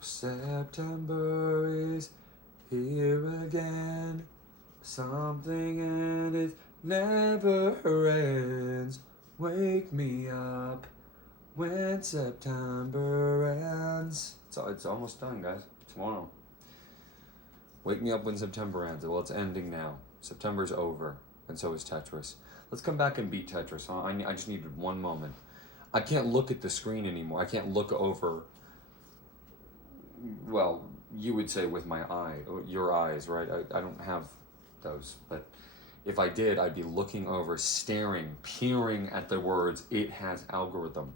September is here again. Something and it never ends. Wake me up when September ends. It's almost done, guys. Tomorrow. Wake me up when September ends. Well, it's ending now. September's over, and so is TetRis. Let's come back and beat TetRis. Huh? I just needed one moment. I can't look at the screen anymore. I can't look over. Well, you would say with my eye, your eyes, right? I don't have those, but if I did, I'd be looking over, staring, peering at the words, it has algorithm.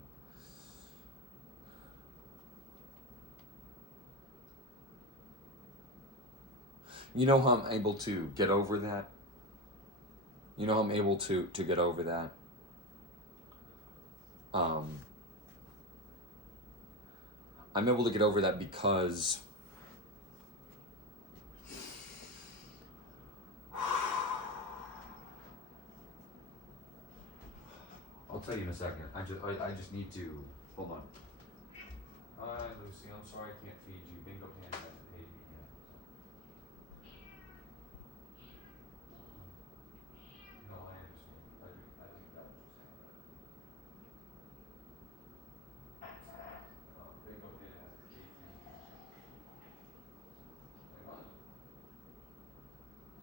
You know how I'm able to get over that? You know how I'm able to get over that? I'm able to get over that because I'll tell you in a second. I just need to hold on. Hi Lucy, I'm sorry I can't feed you. Bingo Panda hasn't paid me yet. No, I understand. I think that was just Bingo Panda hasn't paid me. My money.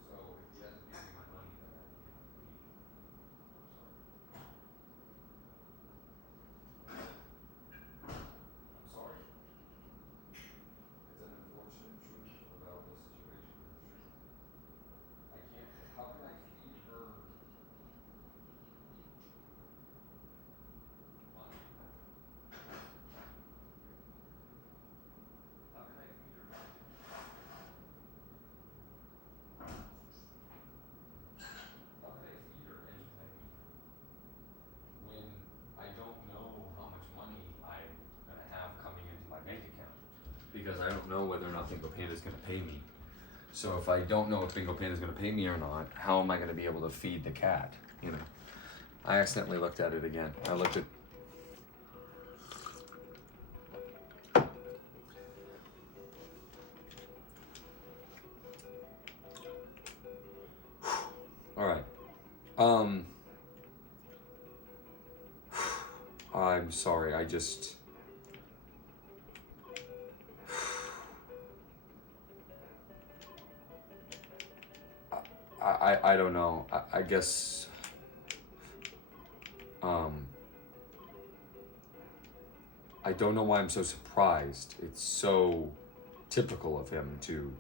So if he hasn't paid me my money, then I can't feed you. I'm sorry. It's an unfortunate truth about the situation. I can't. How can I feed her money? How can I feed her money? How can I feed her anything when I don't know how much money I'm gonna have coming into my bank account? Because I don't know whether or not Bingo Panda is gonna pay me. So if I don't know if Bingo Panda is gonna pay me or not, how am I gonna be able to feed the cat? You know, I accidentally looked at it again. I looked at. All right. I'm sorry. I just. I don't know. I guess. I don't know why I'm so surprised. It's so typical of him to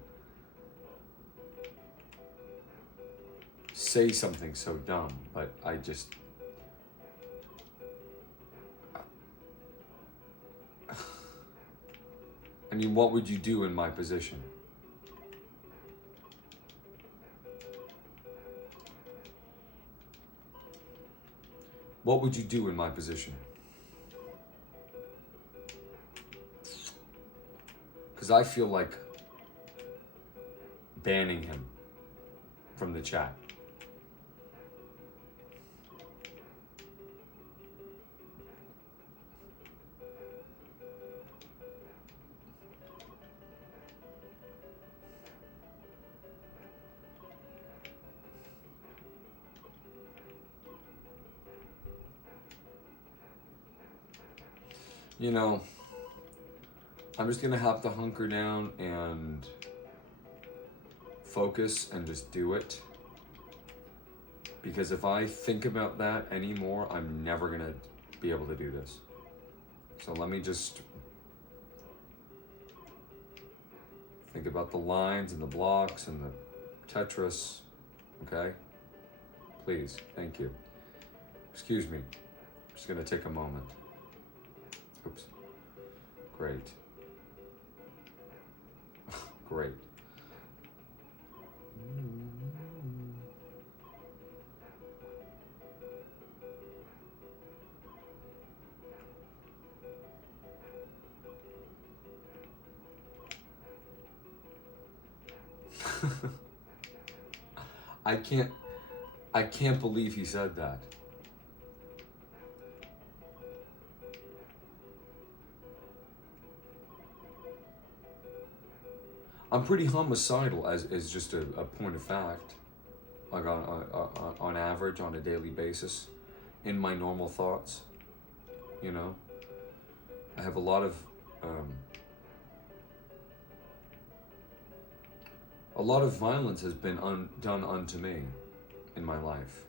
say something so dumb, but I just. I mean, what would you do in my position? What would you do in my position? Because I feel like banning him from the chat. You know, I'm just gonna have to hunker down and focus and just do it. Because if I think about that anymore, I'm never gonna be able to do this. So let me just think about the lines and the blocks and the TetRis, okay? Please, thank you. Excuse me, I'm just gonna take a moment. Oops, great. Great. I can't believe he said that. I'm pretty homicidal as just a point of fact, like on average, on a daily basis, in my normal thoughts, you know. I have a lot of violence has been done unto me in my life,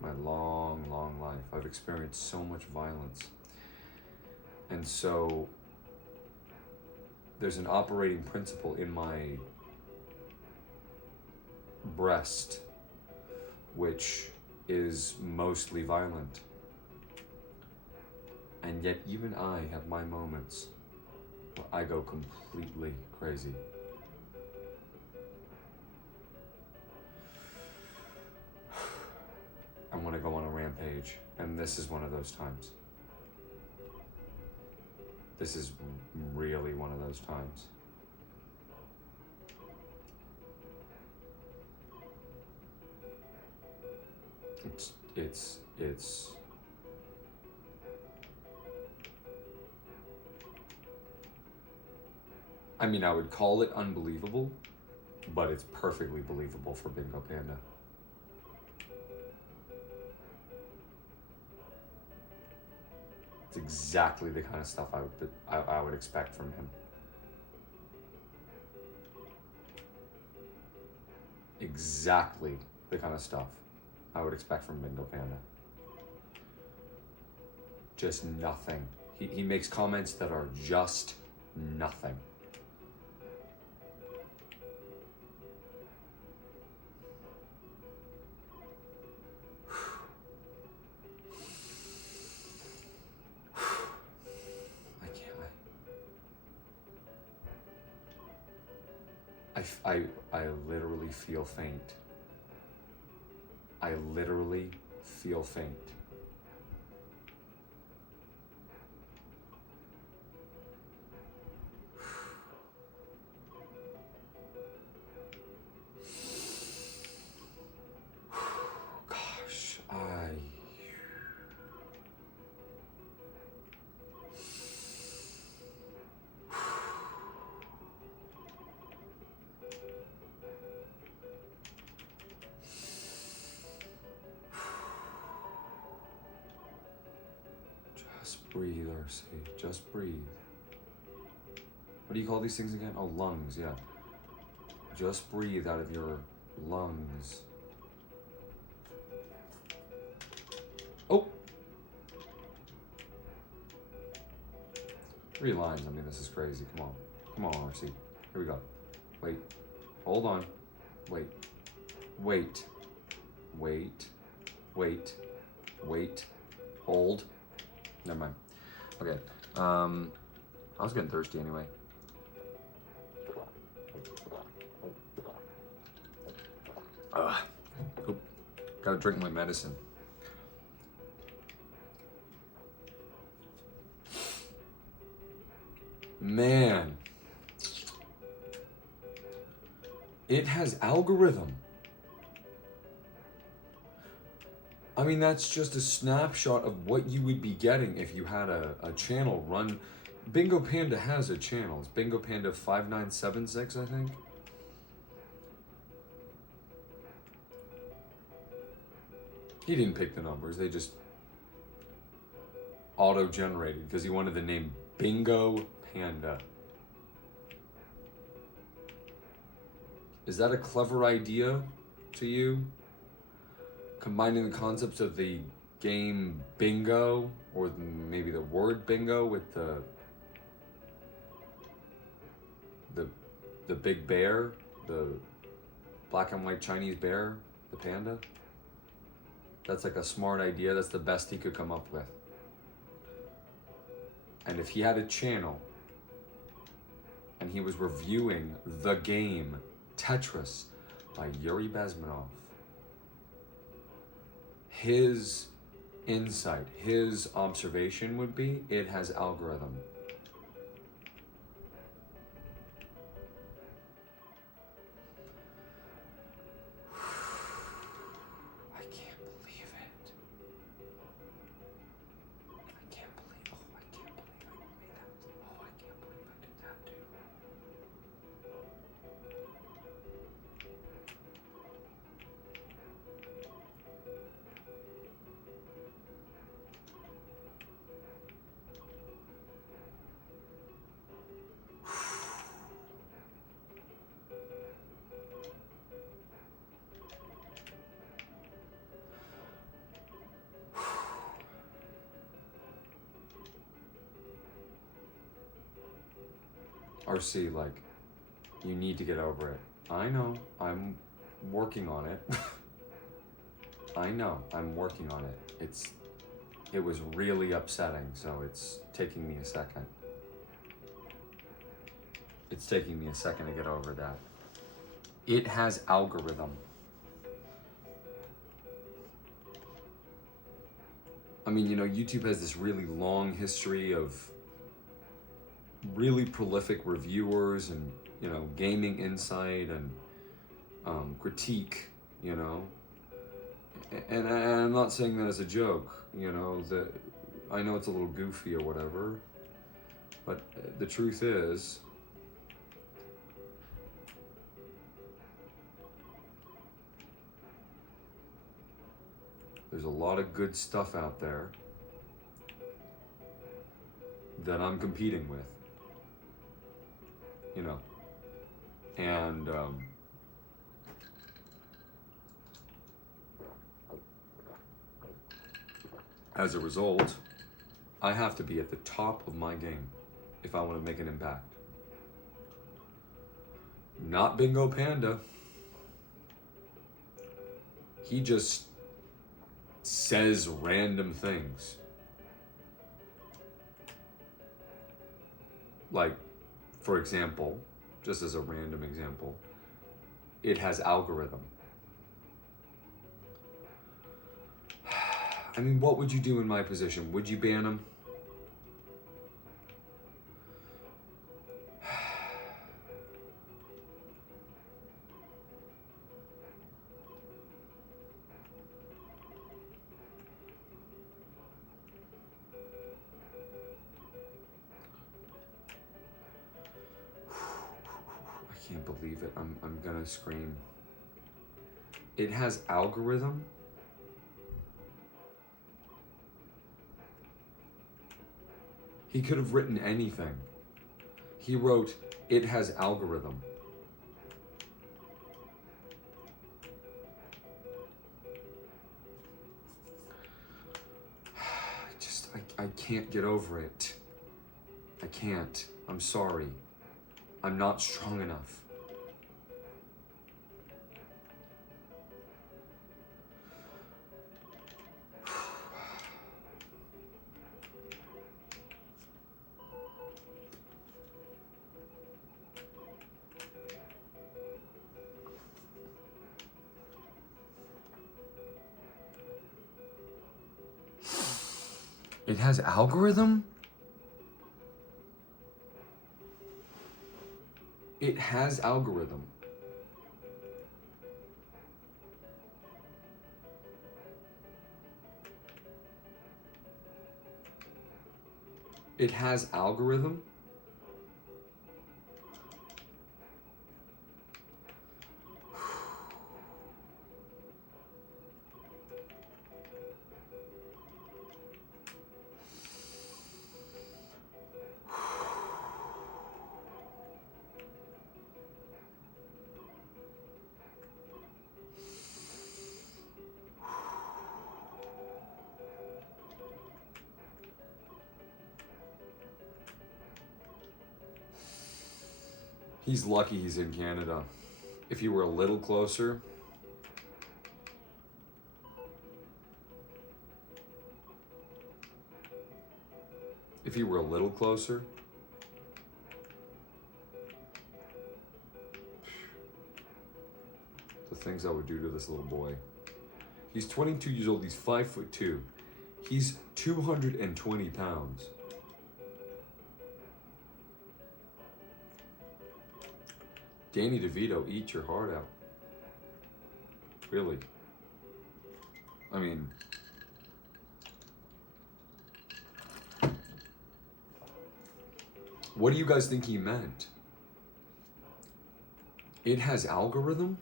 my long, long life. I've experienced so much violence. And so there's an operating principle in my breast which is mostly violent. And yet even I have my moments where I go completely crazy. I want to go on a rampage, and this is one of those times. This is really one of those times. It's I mean, I would call it unbelievable, but it's perfectly believable for Bingo Panda. It's exactly the kind of stuff I would expect from him. Exactly the kind of stuff I would expect from Bingo Panda. Just nothing. He makes comments that are just nothing. I literally feel faint. I literally feel faint. Gosh, Just breathe, RC. Just breathe. What do you call these things again? Oh, lungs, yeah. Just breathe out of your lungs. Oh! 3 lines. I mean, this is crazy. Come on. Come on, RC. Here we go. Wait. Hold on. Wait. Wait. Wait. Wait. Wait. Hold. Never mind. Okay. I was getting thirsty anyway. Oop. Gotta drink my medicine. Man. It has algorithm. I mean, that's just a snapshot of what you would be getting if you had a channel run. Bingo Panda has a channel. It's Bingo Panda 5976, I think. He didn't pick the numbers. They just... auto-generated because he wanted the name Bingo Panda. Is that a clever idea to you? Combining the concepts of the game bingo, or maybe the word bingo, with the big bear, the black and white Chinese bear, the panda. That's like a smart idea. That's the best he could come up with. And if he had a channel and he was reviewing the game Tetris by Yuri Bezmenov, his insight, his observation would be, it has algorithm. I can't believe it. I can't believe, oh, I can't believe I made that. Oh, I can't believe I did that too. RC, like, you need to get over it. I know, I'm working on it. I know, I'm working on it. It was really upsetting, so it's taking me a second. It's taking me a second to get over that. It has algorithm. I mean, you know, YouTube has this really long history of really prolific reviewers and, you know, gaming insight and critique, you know. And I'm not saying that as a joke, you know, that I know it's a little goofy or whatever, but the truth is, there's a lot of good stuff out there that I'm competing with, you know, and as a result, I have to be at the top of my game if I want to make an impact. Not Bingo Panda. He just says random things. Like, for example, just as a random example, it has algorithm. I mean, what would you do in my position? Would you ban him? I can't believe it. I'm gonna scream. It has algorithm? He could have written anything. He wrote, it has algorithm. I can't get over it. I can't. I'm sorry. I'm not strong enough. It has algorithm? It has algorithm. It has algorithm? He's lucky he's in Canada. If he were a little closer. If he were a little closer. The things I would do to this little boy. He's 22 years old. He's 5'2". He's 220 pounds. Danny DeVito, eat your heart out. Really. I mean, what do you guys think he meant? It has algorithm?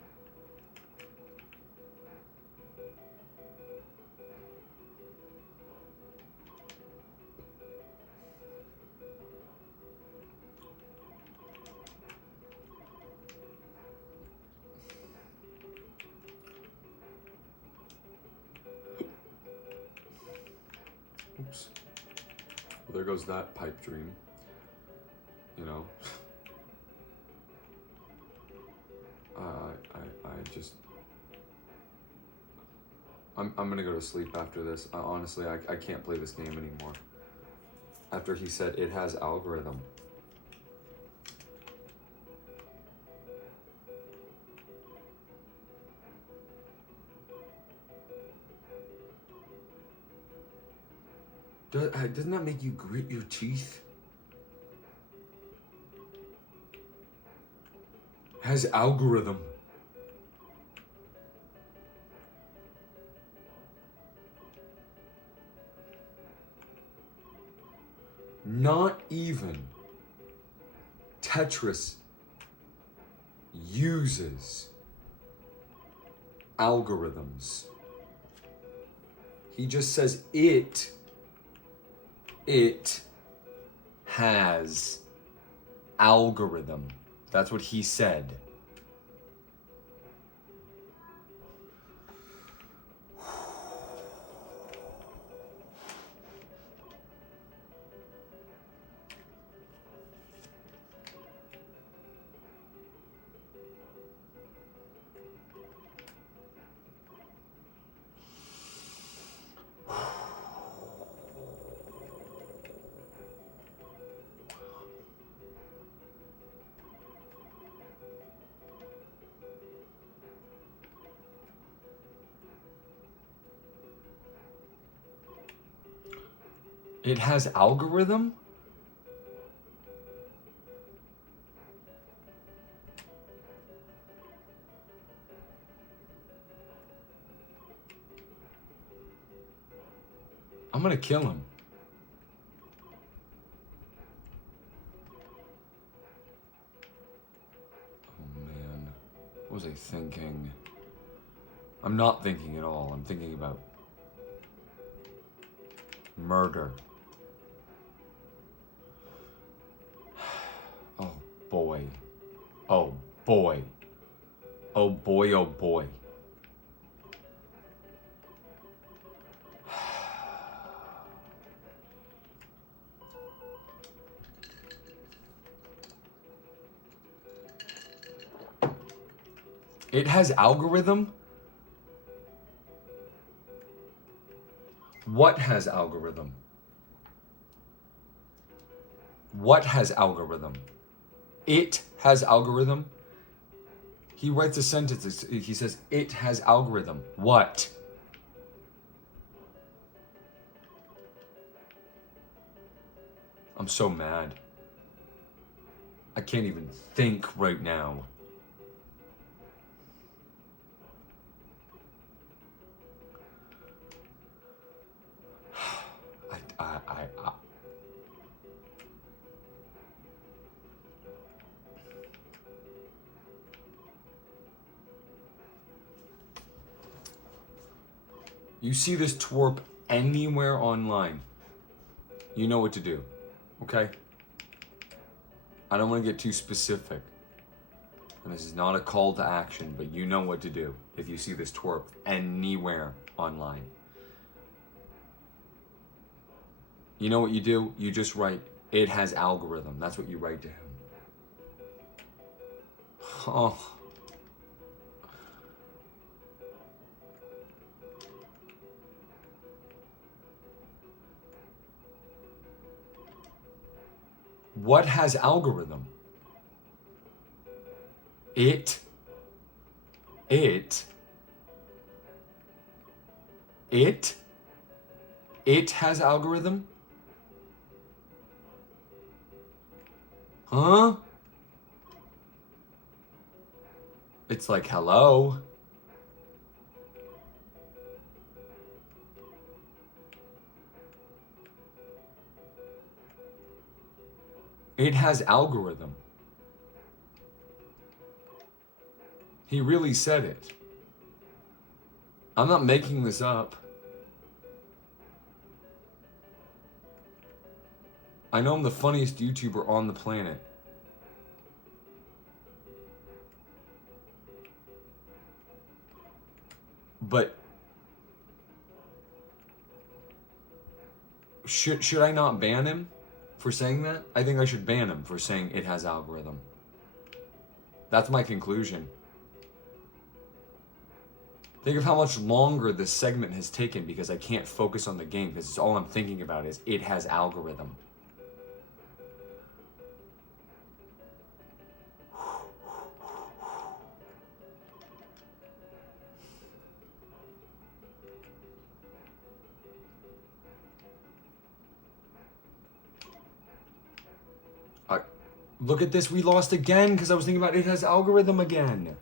Oops. Well, there goes that pipe dream. You know? I'm gonna go to sleep after this. Honestly, I can't play this game anymore. After he said it has algorithm. Doesn't that make you grit your teeth? Has algorithm. Not even TetRis uses algorithms. He just says it has algorithm. That's what he said. It has algorithm? I'm gonna kill him. Oh man, what was I thinking? I'm not thinking at all. I'm thinking about murder. Oh boy. Oh boy. Oh boy, oh boy. It has algorithm? What has algorithm? What has algorithm? It has algorithm? He writes a sentence, he says, it has algorithm. What? I'm so mad. I can't even think right now. You see this twerp anywhere online, you know what to do, okay? I don't want to get too specific. And this is not a call to action, but you know what to do if you see this twerp anywhere online. You know what you do? You just write, it has algorithm. That's what you write to him. Oh. What has algorithm? It has algorithm? Huh? It's like, hello? It has algorithm. He really said it. I'm not making this up. I know I'm the funniest YouTuber on the planet. But should I not ban him for saying that? I think I should ban him for saying it has algorithm. That's my conclusion. Think of how much longer this segment has taken because I can't focus on the game because all I'm thinking about is it has algorithm. Look at this, we lost again because I was thinking about it has algorithm again.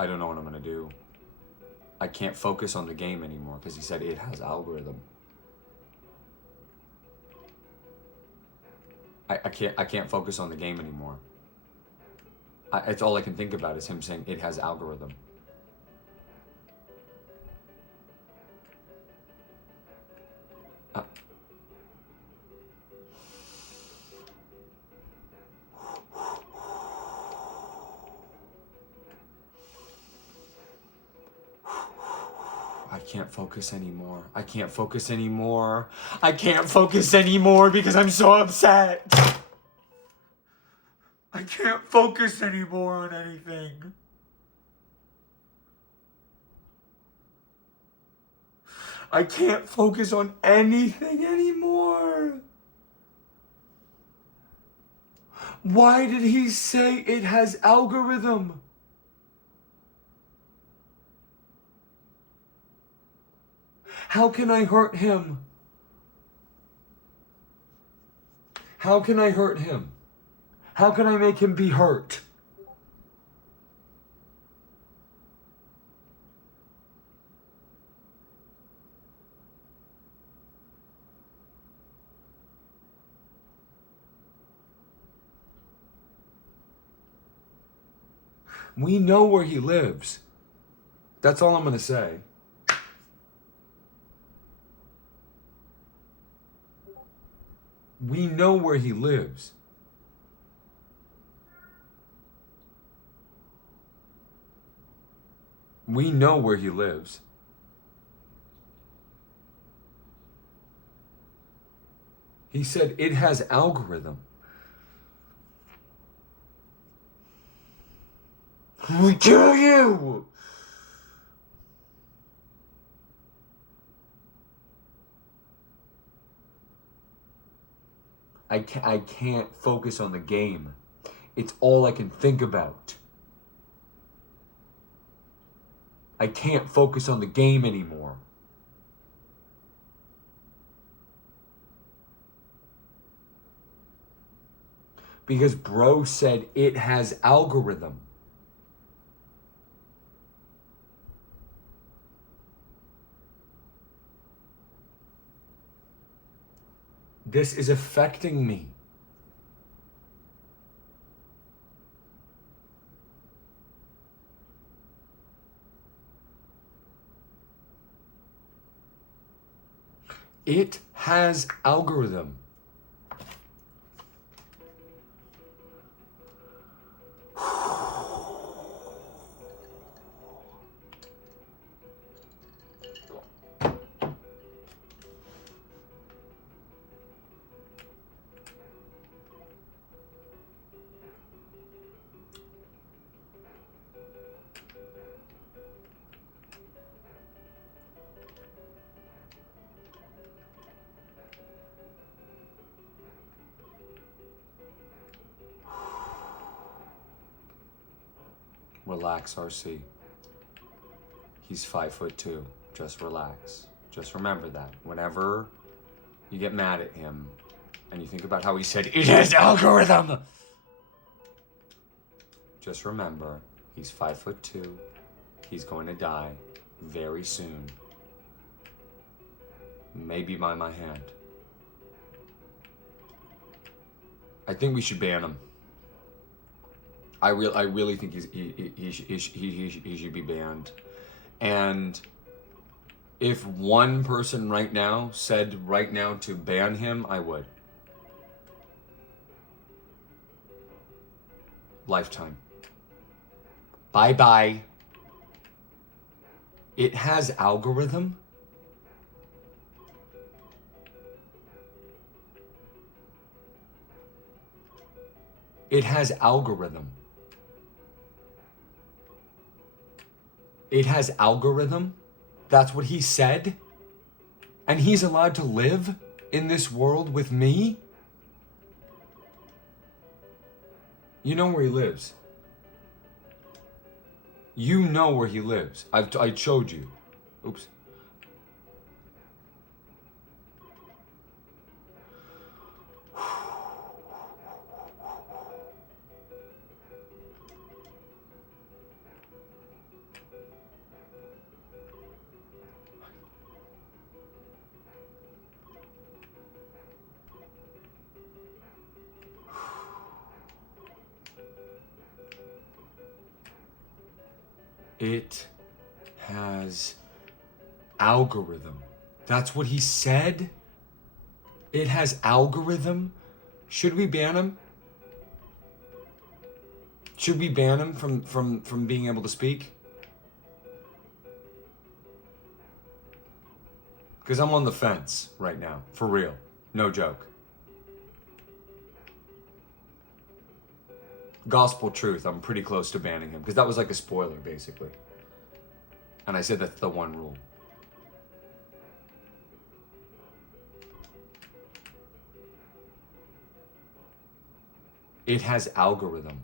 I don't know what I'm gonna do. I can't focus on the game anymore because he said it has algorithm. I can't focus on the game anymore. It's all I can think about is him saying it has algorithm. I can't focus anymore. I can't focus anymore. I can't focus anymore because I'm so upset. I can't focus anymore on anything. I can't focus on anything anymore. Why did he say it has algorithm? How can I hurt him? How can I hurt him? How can I make him be hurt? We know where he lives. That's all I'm going to say. We know where he lives. We know where he lives. He said it has algorithm. We kill you! I can't focus on the game. It's all I can think about. I can't focus on the game anymore. Because bro said it has algorithm. This is affecting me. It has algorithm. Relax, RC. He's 5'2". Just relax. Just remember that. Whenever you get mad at him and you think about how he said, it has algorithm! Just remember, he's 5'2". He's going to die very soon. Maybe by my hand. I think we should ban him. I really think he should be banned. And if one person right now said right now to ban him, I would. Lifetime. Bye-bye. It has algorithm? It has algorithm. It has algorithm? That's what he said? And he's allowed to live in this world with me? You know where he lives. You know where he lives. I showed you. Oops. It has algorithm. That's what he said? It has algorithm? Should we ban him? Should we ban him from being able to speak? Because I'm on the fence right now, for real. No joke. Gospel truth, I'm pretty close to banning him, because that was like a spoiler, basically. And I said that's the one rule. It has algorithm.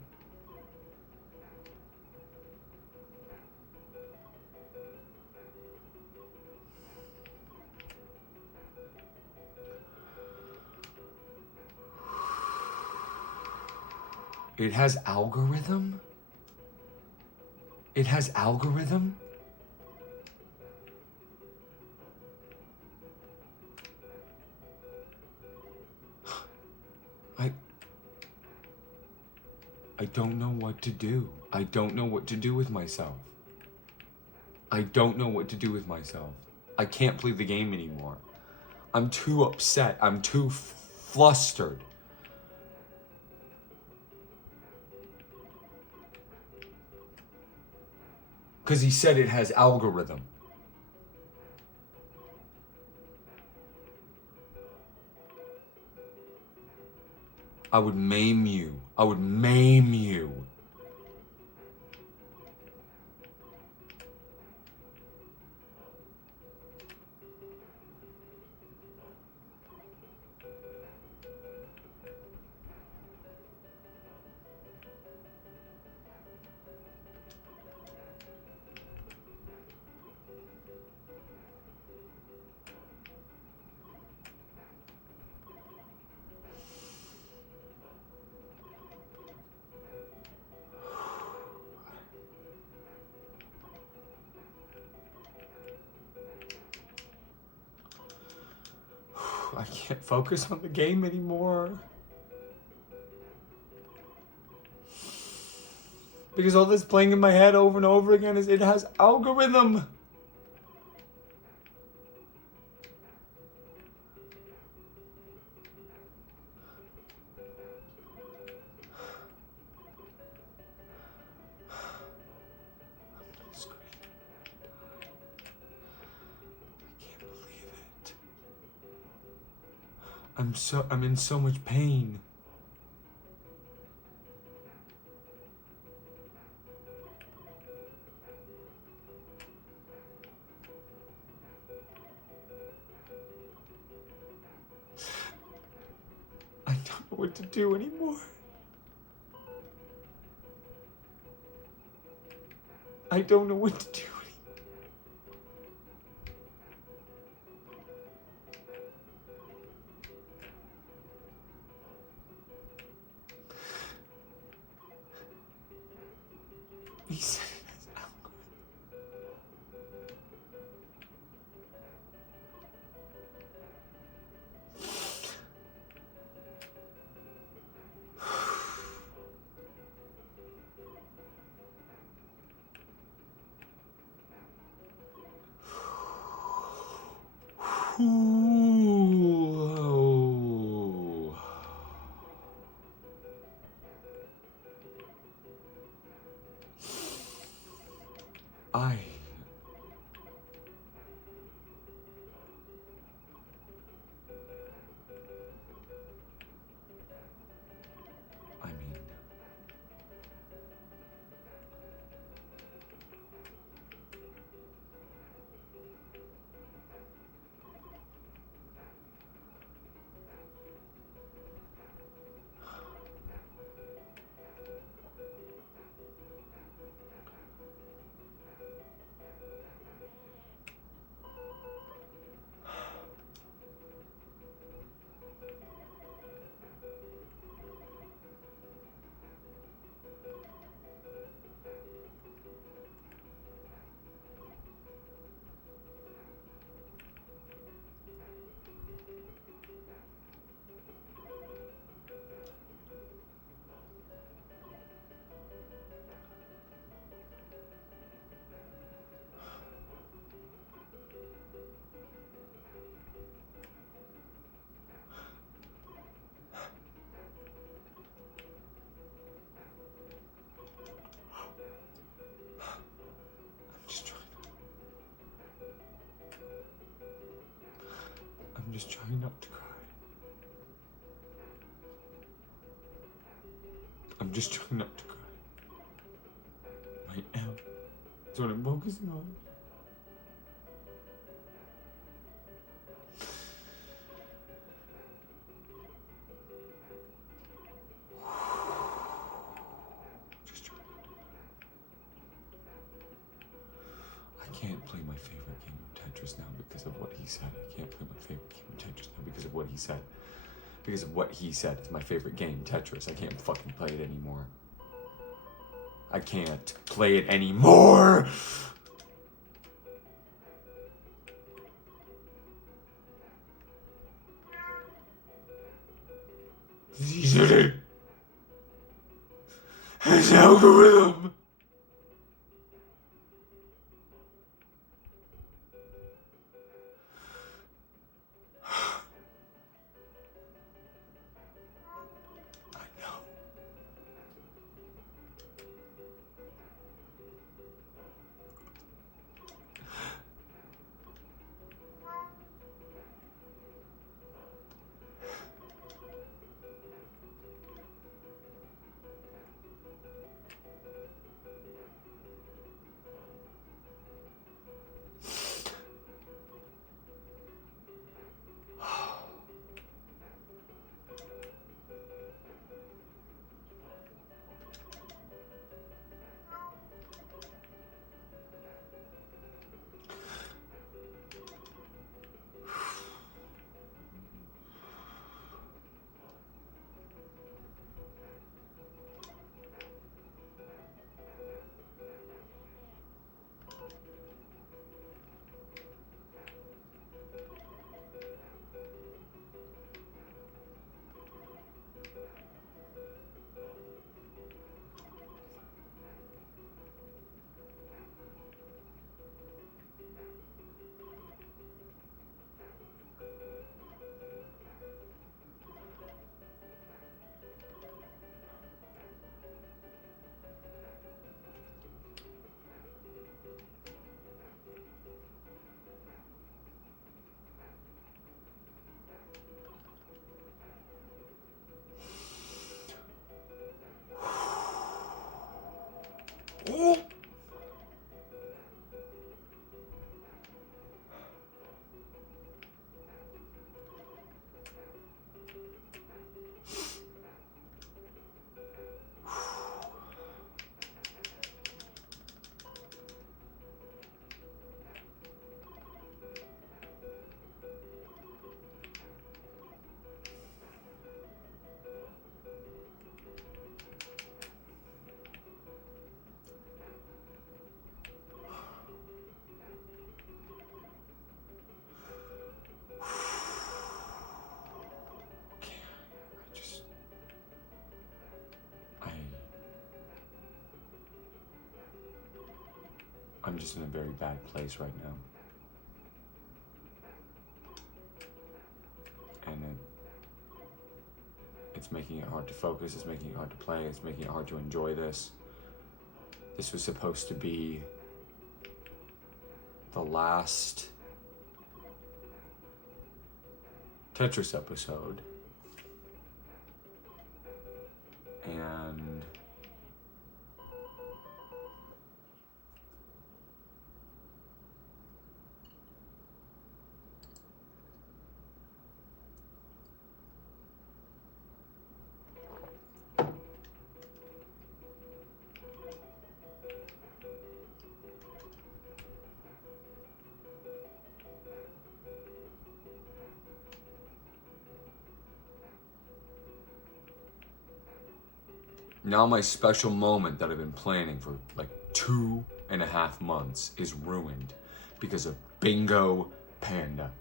It has algorithm? It has algorithm? I don't know what to do. I don't know what to do with myself. I don't know what to do with myself. I can't play the game anymore. I'm too upset. I'm too flustered. Because he said it has algorithm. I would maim you. I would maim you. I can't focus on the game anymore. Because all that's playing in my head over and over again is it has algorithm. I'm in so much pain. I don't know what to do anymore. I don't know what to do. He said it as algorithm. Ooh. I mean, I'm just trying not to cry. I'm just trying not to cry. Right now. That's what I'm focusing on. Just trying not to cry. I can't play my favorite game of Tetris now because of what he said. I can't play my favorite game of Tetris now because of what he said. Because of what he said. It's my favorite game, Tetris. I can't fucking play it anymore. I can't play it anymore! It's easy. It's algorithm. I know. Oh. I'm just in a very bad place right now. And it's making it hard to focus, it's making it hard to play, it's making it hard to enjoy this. This was supposed to be the last TetRis episode. And now my special moment that I've been planning for like 2.5 months is ruined because of Bingo Panda.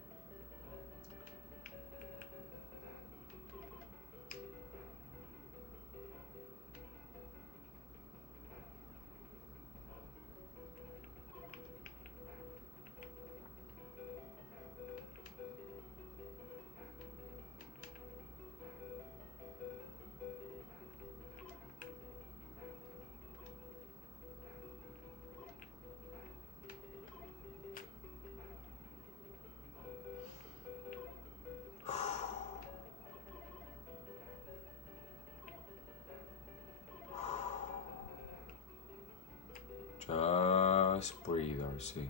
Just breathe, RC.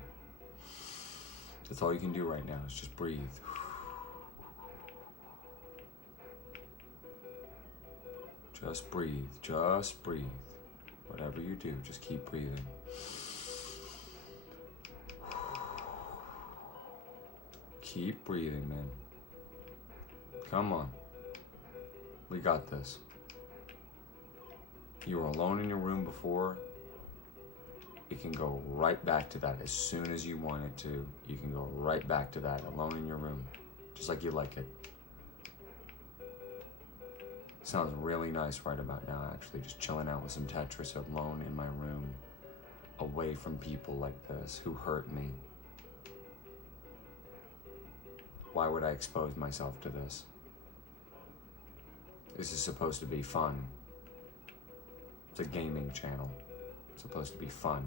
That's all you can do right now is just breathe. Just breathe, just breathe. Whatever you do, just keep breathing. Keep breathing, man. Come on. We got this. You were alone in your room before. You can go right back to that as soon as you want it to. You can go right back to that, alone in your room, just like you like it. Sounds really nice right about now, actually, just chilling out with some TetRis alone in my room, away from people like this who hurt me. Why would I expose myself to this? This is supposed to be fun. It's a gaming channel. It's supposed to be fun.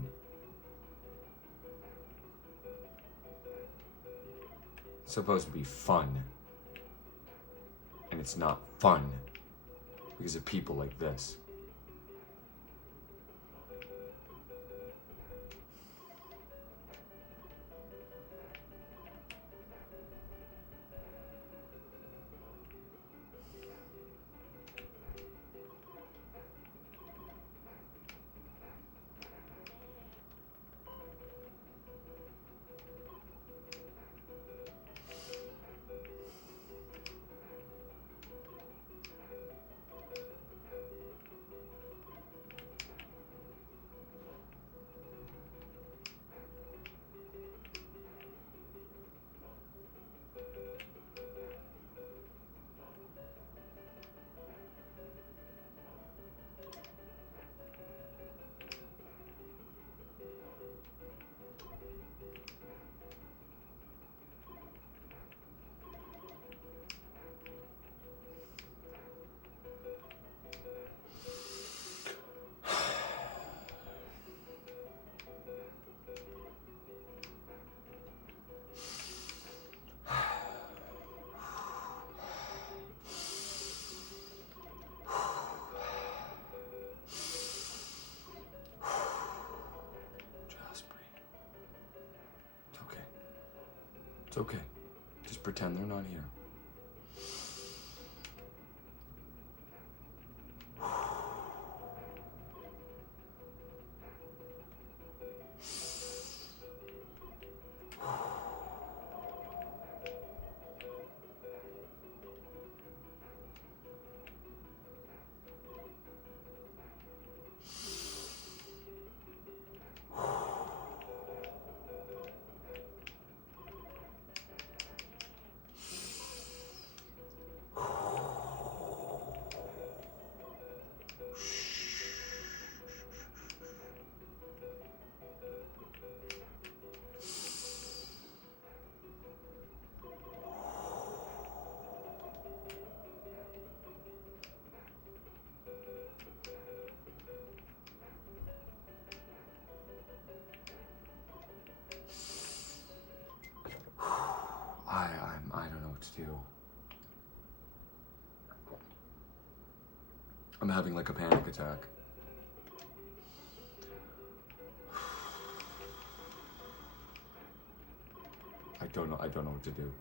It's supposed to be fun. And it's not fun because of people like this. It's okay. Just pretend they're not here. do. I'm having like a panic attack. I don't know what to do.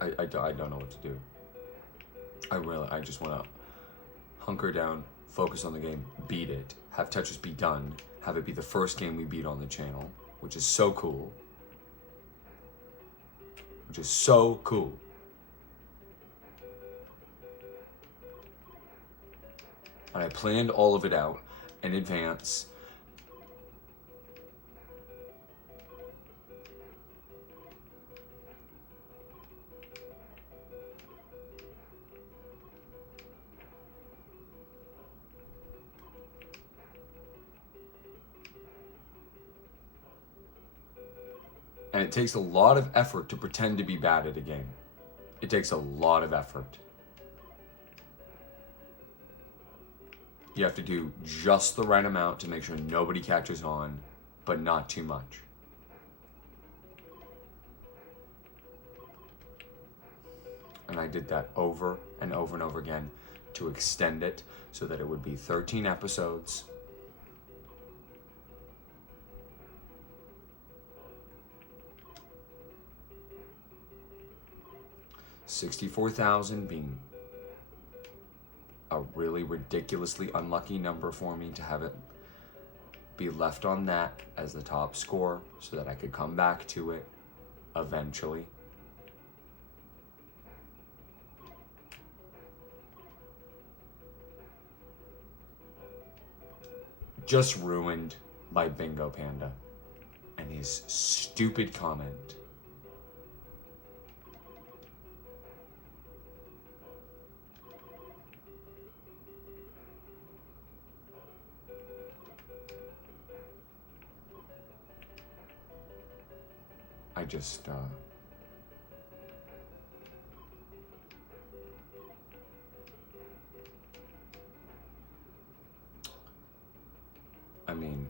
I don't know what to do. I just want to hunker down, focus on the game, beat it, have Tetris be done, have it be the first game we beat on the channel, which is so cool. Which is so cool. And I planned all of it out in advance. And it takes a lot of effort to pretend to be bad at a game. It takes a lot of effort. You have to do just the right amount to make sure nobody catches on, but not too much. And I did that over and over and over again to extend it so that it would be 13 episodes. $64,000 being a really ridiculously unlucky number for me to have it be left on that as the top score so that I could come back to it eventually. Just ruined by Bingo Panda and his stupid comment. I just, I mean,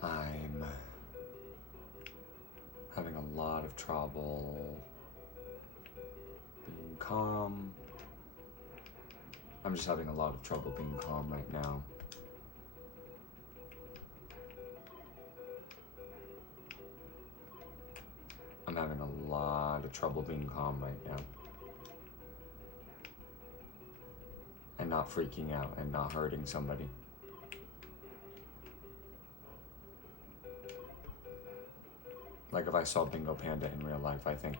I'm having a lot of trouble being calm. I'm just having a lot of trouble being calm right now. I'm having a lot of trouble being calm right now. And not freaking out and not hurting somebody. Like if I saw Bingo Panda in real life, I think.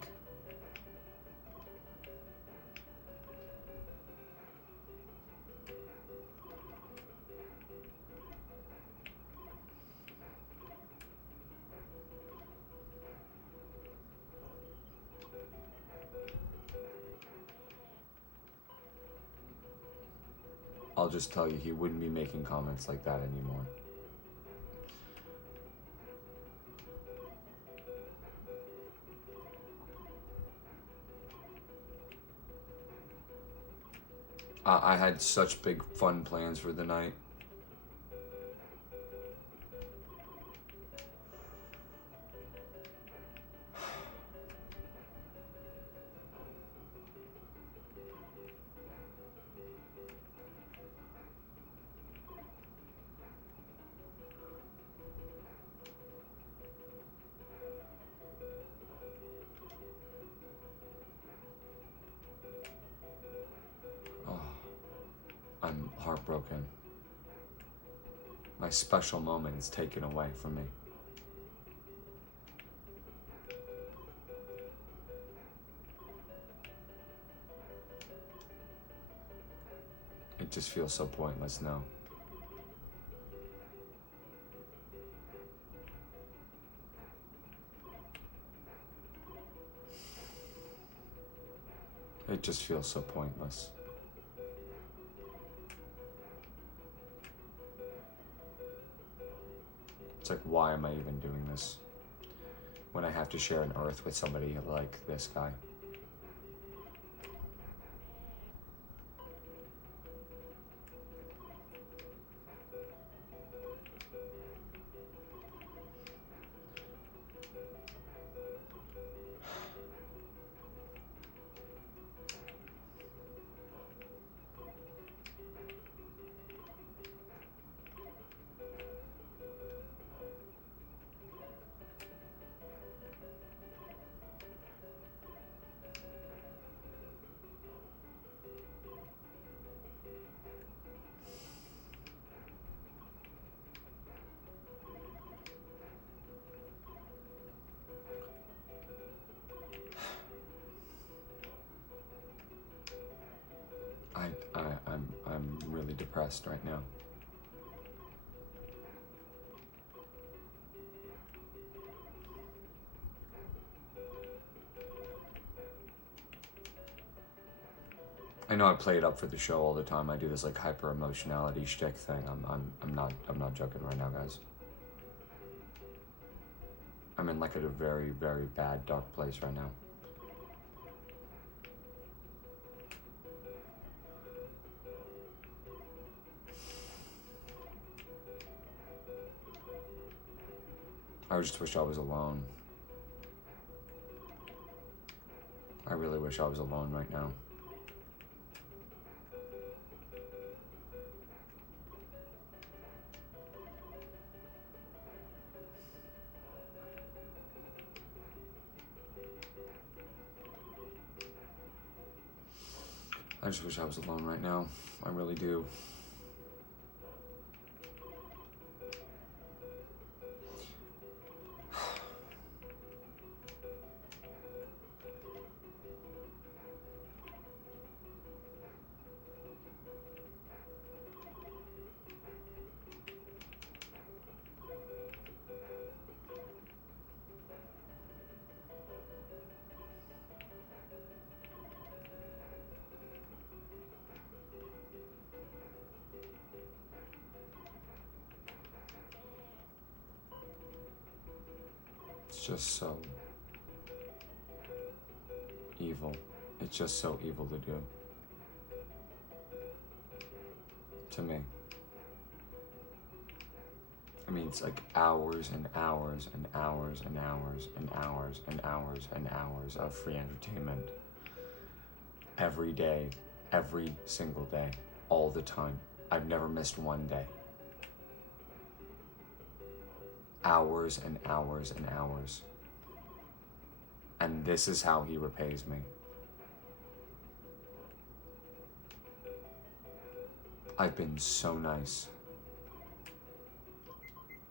I'll just tell you, he wouldn't be making comments like that anymore. I had such big fun plans for the night. I'm heartbroken. My special moment is taken away from me. It just feels so pointless now. It just feels so pointless. It's like, why am I even doing this when I have to share an Earth with somebody like this guy? I'm really depressed right now. I know I play it up for the show all the time. I do this like hyper emotionality shtick thing. I'm not joking right now, guys. I'm in like a very, very bad dark place right now. I just wish I was alone. I really wish I was alone right now. I just wish I was alone right now. I really do. It's just so evil. It's just so evil to do. To me. I mean, it's like hours and hours and hours and hours and hours and hours and hours of free entertainment. Every day, every single day, all the time. I've never missed one day. Hours and hours and hours. And this is how he repays me. I've been so nice.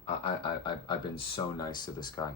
I've been so nice to this guy.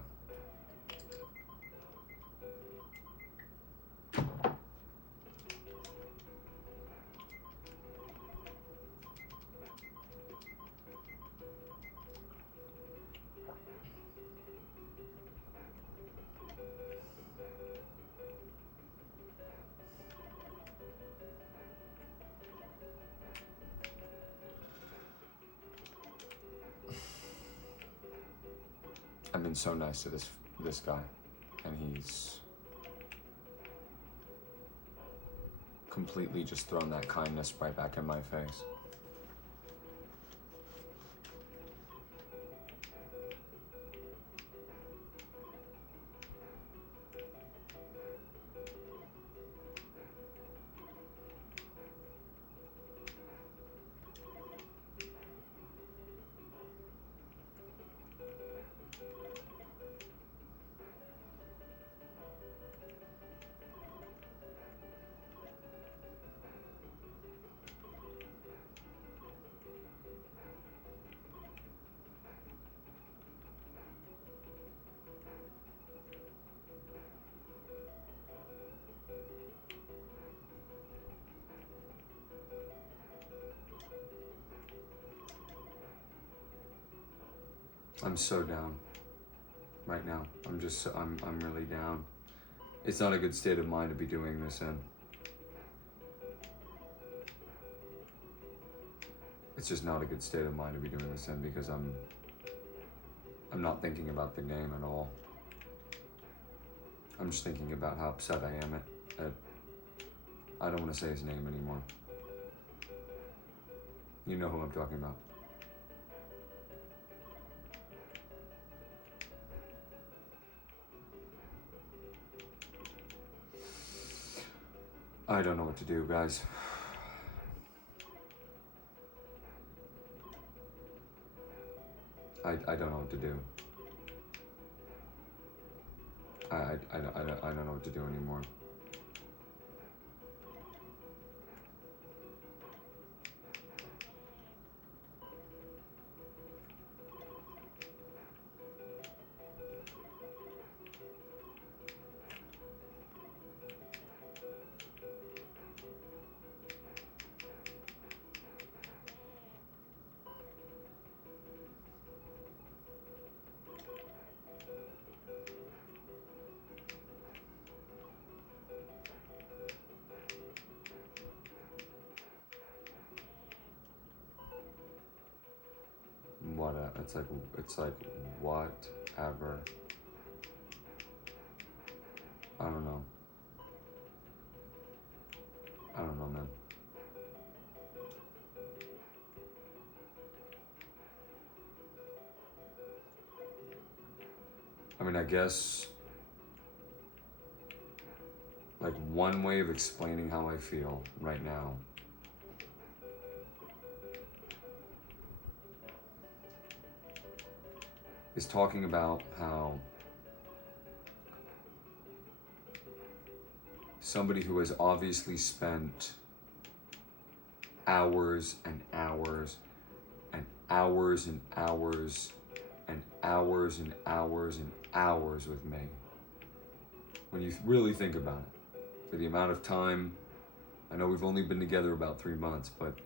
I've been so nice to this guy, and he's completely just thrown that kindness right back in my face. I'm so down right now. I'm really down. It's not a good state of mind to be doing this in. it's just not a good state of mind to be doing this in, because I'm not thinking about the game at all. I'm just thinking about how upset I am at I don't want to say his name anymore. You know who I'm talking about. I don't know what to do, guys. I don't know what to do. I don't know what to do anymore. It's like whatever. I don't know, man. I mean, I guess like one way of explaining how I feel right now is talking about how somebody who has obviously spent hours and hours and hours and hours and hours and hours and hours with me. When you really think about it, for the amount of time, I know we've only been together about 3 months, but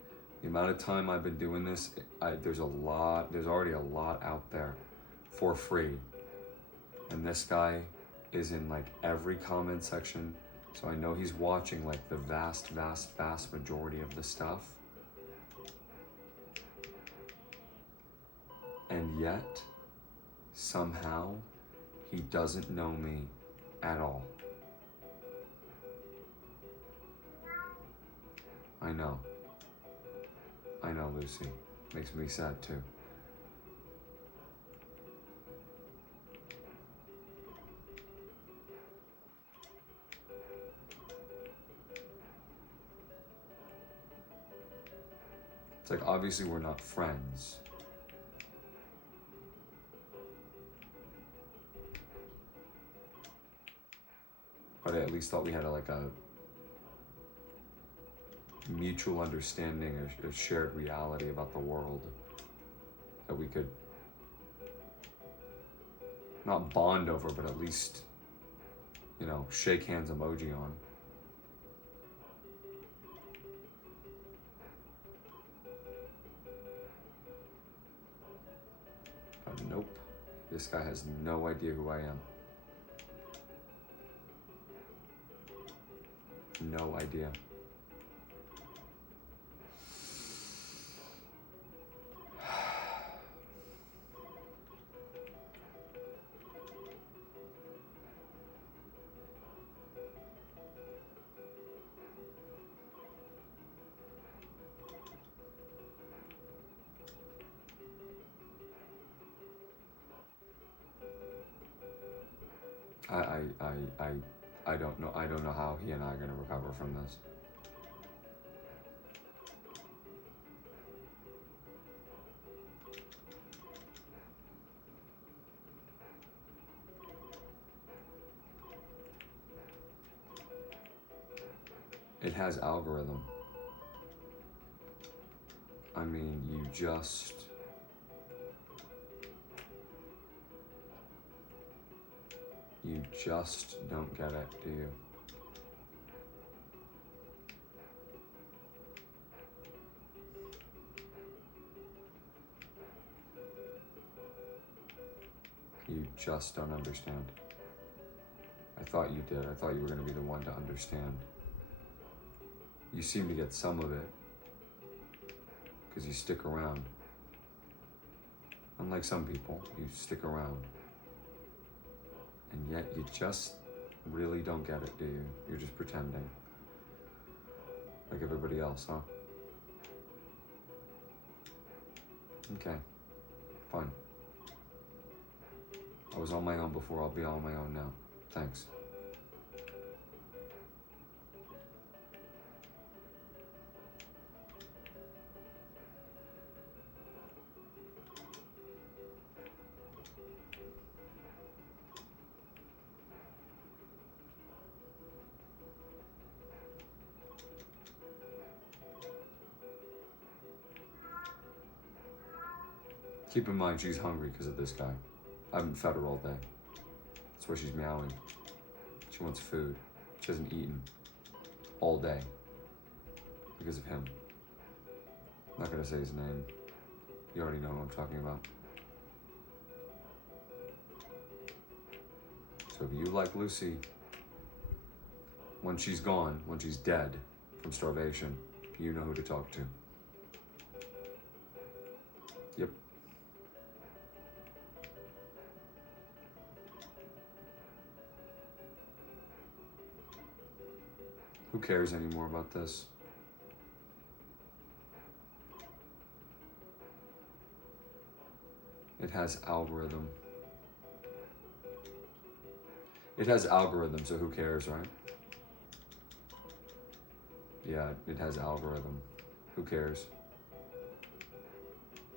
the amount of time I've been doing this, there's already a lot out there for free. And this guy is in like every comment section, so I know he's watching like the vast majority of the stuff. And yet, somehow, he doesn't know me at all. I know, Lucy. Makes me sad too. It's like, obviously we're not friends. But I at least thought we had a mutual understanding, a shared reality about the world that we could not bond over, but at least, you know, shake hands emoji on. But nope, this guy has no idea who I am. No idea. I don't know. I don't know how he and I are going to recover from this. It has algorithm. I mean, you just don't get it, do you? You just don't understand. I thought you did. I thought you were going to be the one to understand. You seem to get some of it, because you stick around. Unlike some people, you stick around. And yet you just really don't get it, do you? You're just pretending. Like everybody else, huh? Okay, fine. I was on my own before, I'll be on my own now. Thanks. Keep in mind, she's hungry because of this guy. I haven't fed her all day. That's why she's meowing. She wants food. She hasn't eaten all day because of him. I'm not gonna say his name. You already know who I'm talking about. So if you like Lucy, when she's gone, when she's dead from starvation, you know who to talk to. Yep. Who cares anymore about this? It has algorithm. It has algorithm, so who cares, right? Yeah, it has algorithm. Who cares?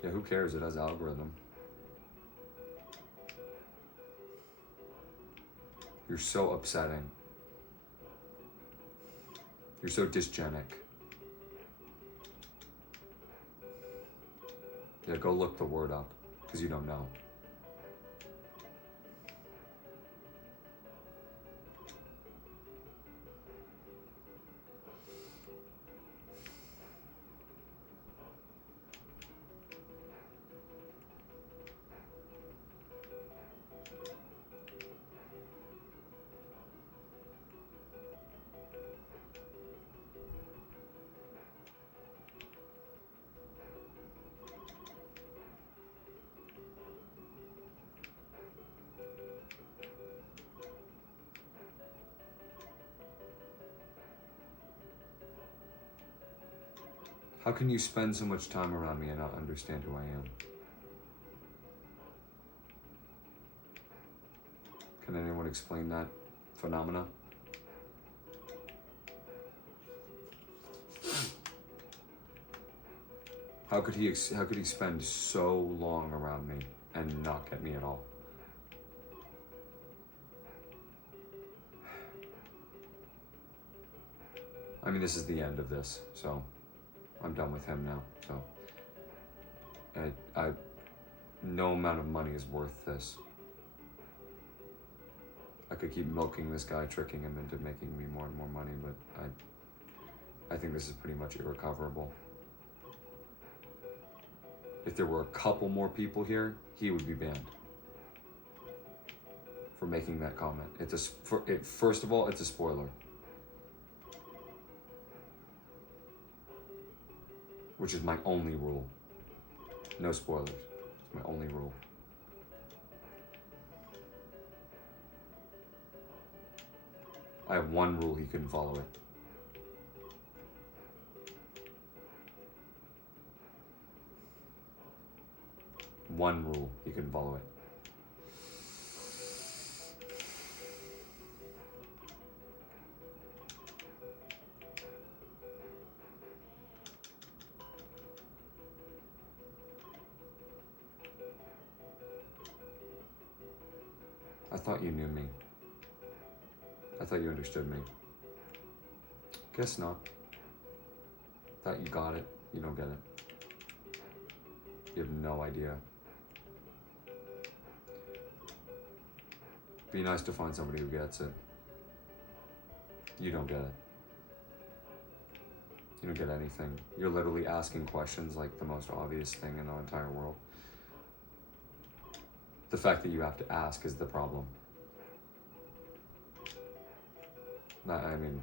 Yeah, who cares? It has algorithm. You're so upsetting. You're so dysgenic. Yeah, go look the word up, because you don't know. How can you spend so much time around me and not understand who I am? Can anyone explain that phenomena? How could he spend so long around me and not get me at all? I mean, this is the end of this, so I'm done with him now. So no amount of money is worth this. I could keep milking this guy, tricking him into making me more and more money, but I think this is pretty much irrecoverable. If there were a couple more people here, he would be banned for making that comment. First of all, it's a spoiler. Which is my only rule. No spoilers. It's my only rule. I have one rule, he couldn't follow it. One rule, he couldn't follow it. I thought you knew me. I thought you understood me. Guess not. Thought you got it. You don't get it. You have no idea. Be nice to find somebody who gets it. You don't get it. You don't get anything. You're literally asking questions like the most obvious thing in the entire world. The fact that you have to ask is the problem. I mean,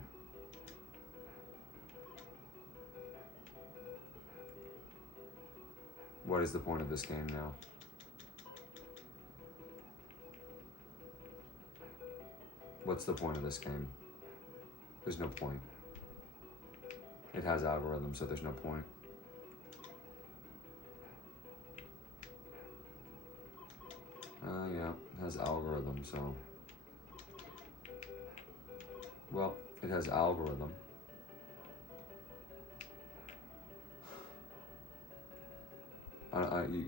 What is the point of this game now? What's the point of this game? There's no point. It has algorithms, so there's no point. Yeah, it has algorithm, so. Well, it has algorithm.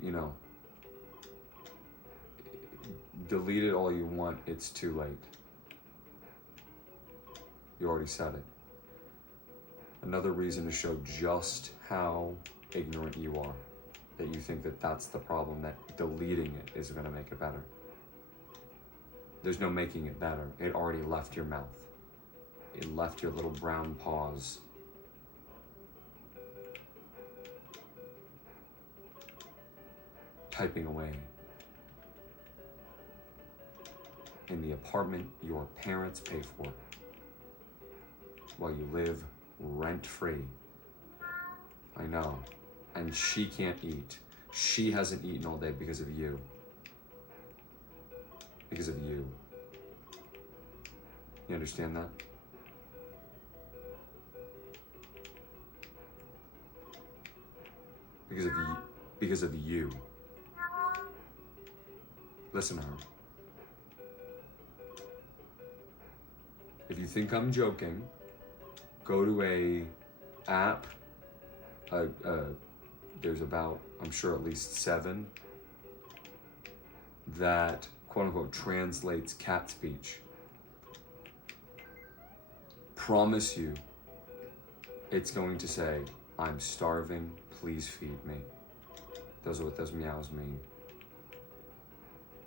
You know, delete it all you want, it's too late. You already said it. Another reason to show just how ignorant you are. That you think that that's the problem, that deleting it is gonna make it better. There's no making it better. It already left your mouth. It left your little brown paws. Typing away. In the apartment your parents pay for. While you live rent-free. I know. And she can't eat. She hasn't eaten all day because of you. Because of you. You understand that? Because of you. Because of you. Listen to her. If you think I'm joking, go to a app. There's about, I'm sure, at least 7 that quote unquote translates cat speech. Promise you, it's going to say, "I'm starving, please feed me." Those are what those meows mean.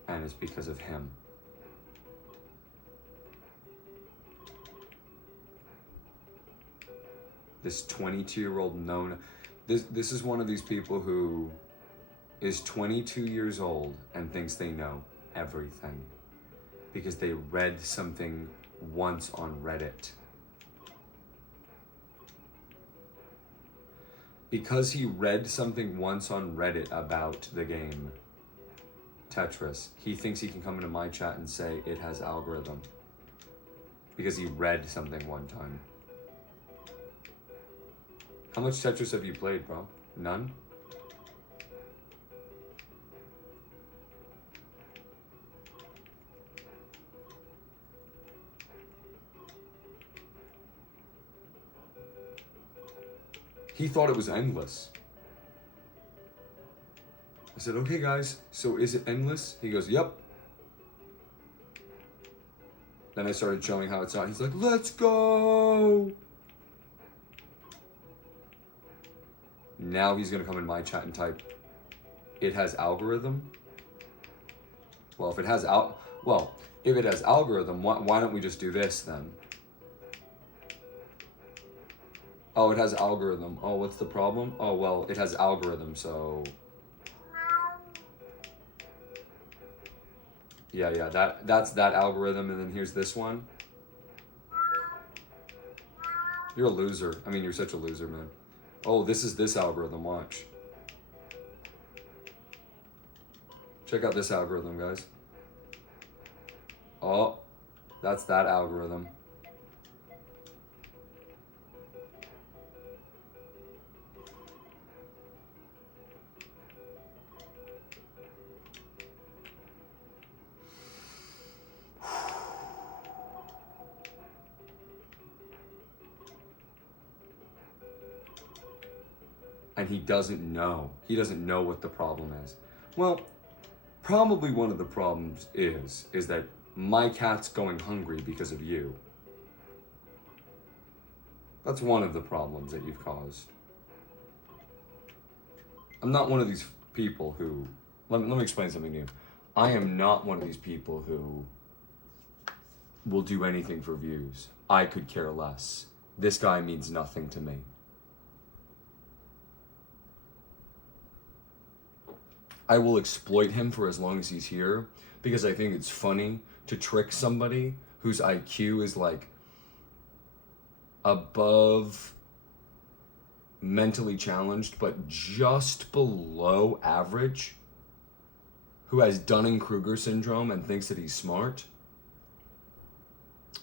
And it's because of him. This 22-year-old known, this is one of these people who is 22 years old and thinks they know everything because they read something once on Reddit. Because he read something once on Reddit about the game Tetris, he thinks he can come into my chat and say it has algorithm because he read something one time. How much Tetris have you played, bro? None? He thought it was endless. I said, okay guys, so is it endless? He goes, yep. Then I started showing how it's not. He's like, let's go. Now he's gonna come in my chat and type, it has algorithm. Well, if it has algorithm, why don't we just do this then? Oh, it has algorithm. Oh, what's the problem? Oh, well, it has algorithm, so. Yeah, that's that algorithm, and then here's this one. You're a loser. I mean, you're such a loser, man. Oh, this is this algorithm, watch. Check out this algorithm, guys. Oh, that's that algorithm. And he doesn't know. He doesn't know what the problem is. Well, probably one of the problems is that my cat's going hungry because of you. That's one of the problems that you've caused. I'm not one of these people who, let me explain something to you. I am not one of these people who will do anything for views. I could care less. This guy means nothing to me. I will exploit him for as long as he's here because I think it's funny to trick somebody whose IQ is like above mentally challenged, but just below average, who has Dunning-Kruger syndrome and thinks that he's smart.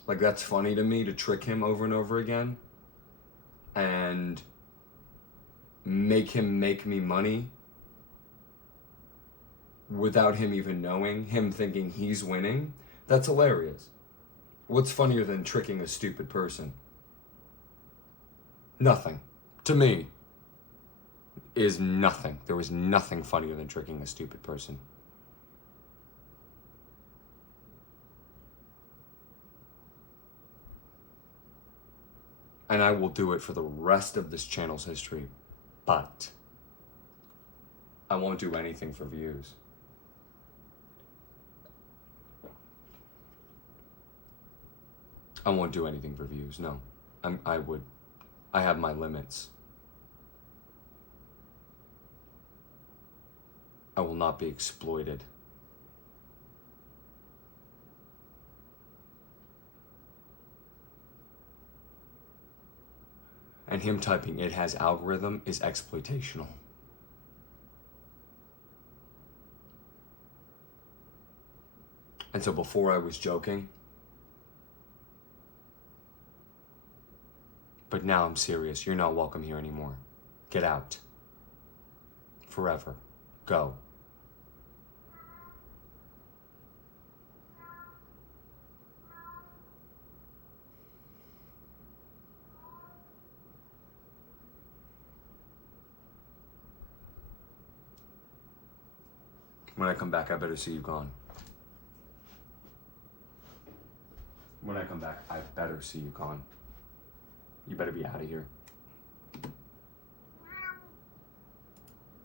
Like, that's funny to me, to trick him over and over again and make him make me money without him even knowing, him thinking he's winning. That's hilarious. What's funnier than tricking a stupid person? Nothing. To me, is nothing. There was nothing funnier than tricking a stupid person. And I will do it for the rest of this channel's history, but I won't do anything for views. I won't do anything for views, no. I have my limits. I will not be exploited. And him typing "it has algorithm" is exploitational. And so before I was joking, but now I'm serious. You're not welcome here anymore. Get out. Forever. Go. When I come back, I better see you gone. When I come back, I better see you gone. You better be out of here.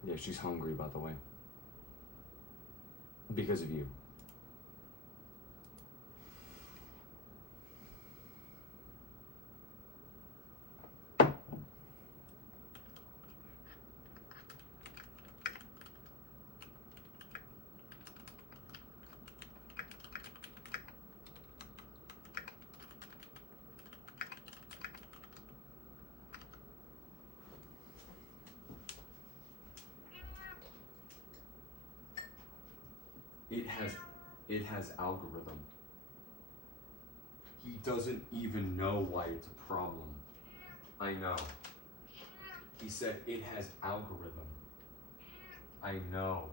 Yeah, she's hungry, by the way. Because of you. It has algorithm. He doesn't even know why it's a problem. I know. He said it has algorithm. I know.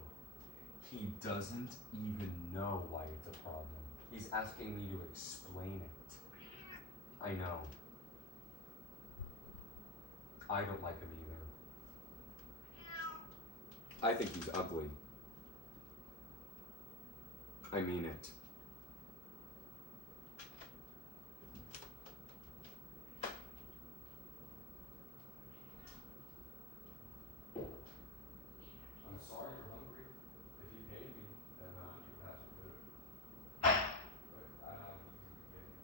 He doesn't even know why it's a problem. He's asking me to explain it. I know. I don't like him either. I think he's ugly. I mean it. I'm sorry you're hungry. If you paid me, then you could have some food. But I don't think you could get me.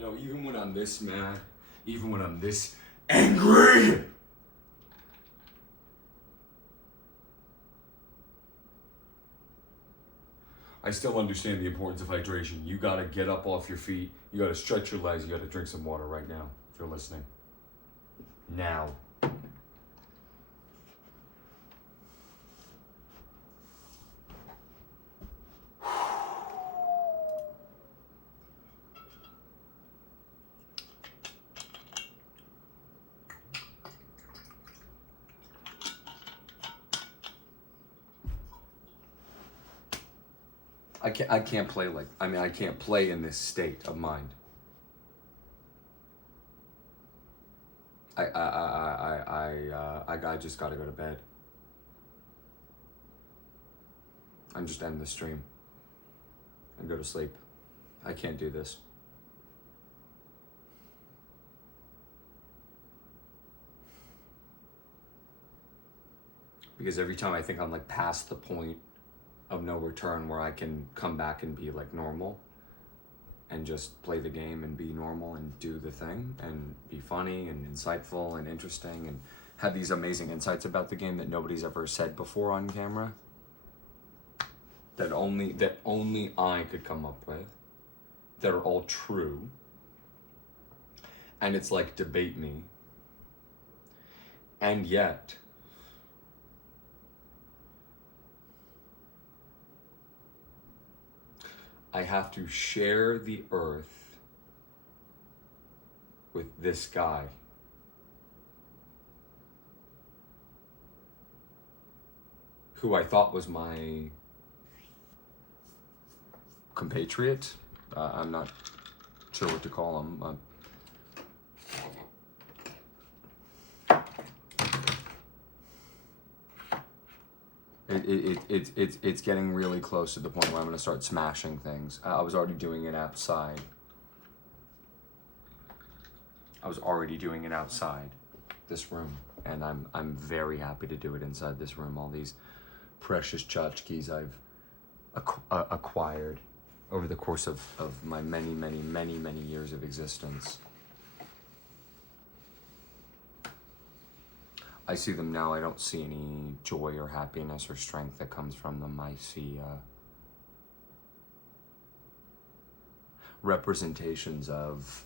You know, even when I'm this mad, even when I'm this angry, I still understand the importance of hydration. You gotta get up off your feet. You gotta stretch your legs. You gotta drink some water right now, if you're listening. Now. I can't play like, I mean, I can't play in this state of mind. I just gotta go to bed. And just end the stream. And go to sleep. I can't do this. Because every time I think I'm like past the point of no return where I can come back and be like normal and just play the game and be normal and do the thing and be funny and insightful and interesting and have these amazing insights about the game that nobody's ever said before on camera, that only I could come up with, that are all true. And it's like, debate me. And yet, I have to share the earth with this guy. Who I thought was my compatriot. I'm not sure what to call him. It's getting really close to the point where I'm going to start smashing things. I was already doing it outside. This room, and I'm very happy to do it inside this room. All these precious tchotchkes I've acquired over the course of my many years of existence. I see them now. I don't see any joy or happiness or strength that comes from them. I see representations of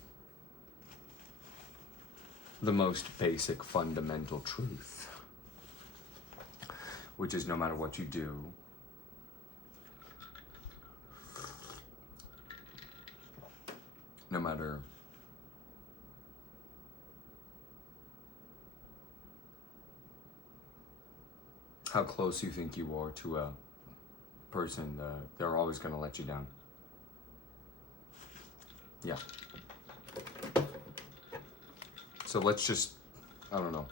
the most basic fundamental truth, which is no matter what you do, no matter how close you think you are to a person, they're always going to let you down. Yeah. So let's just, I don't know.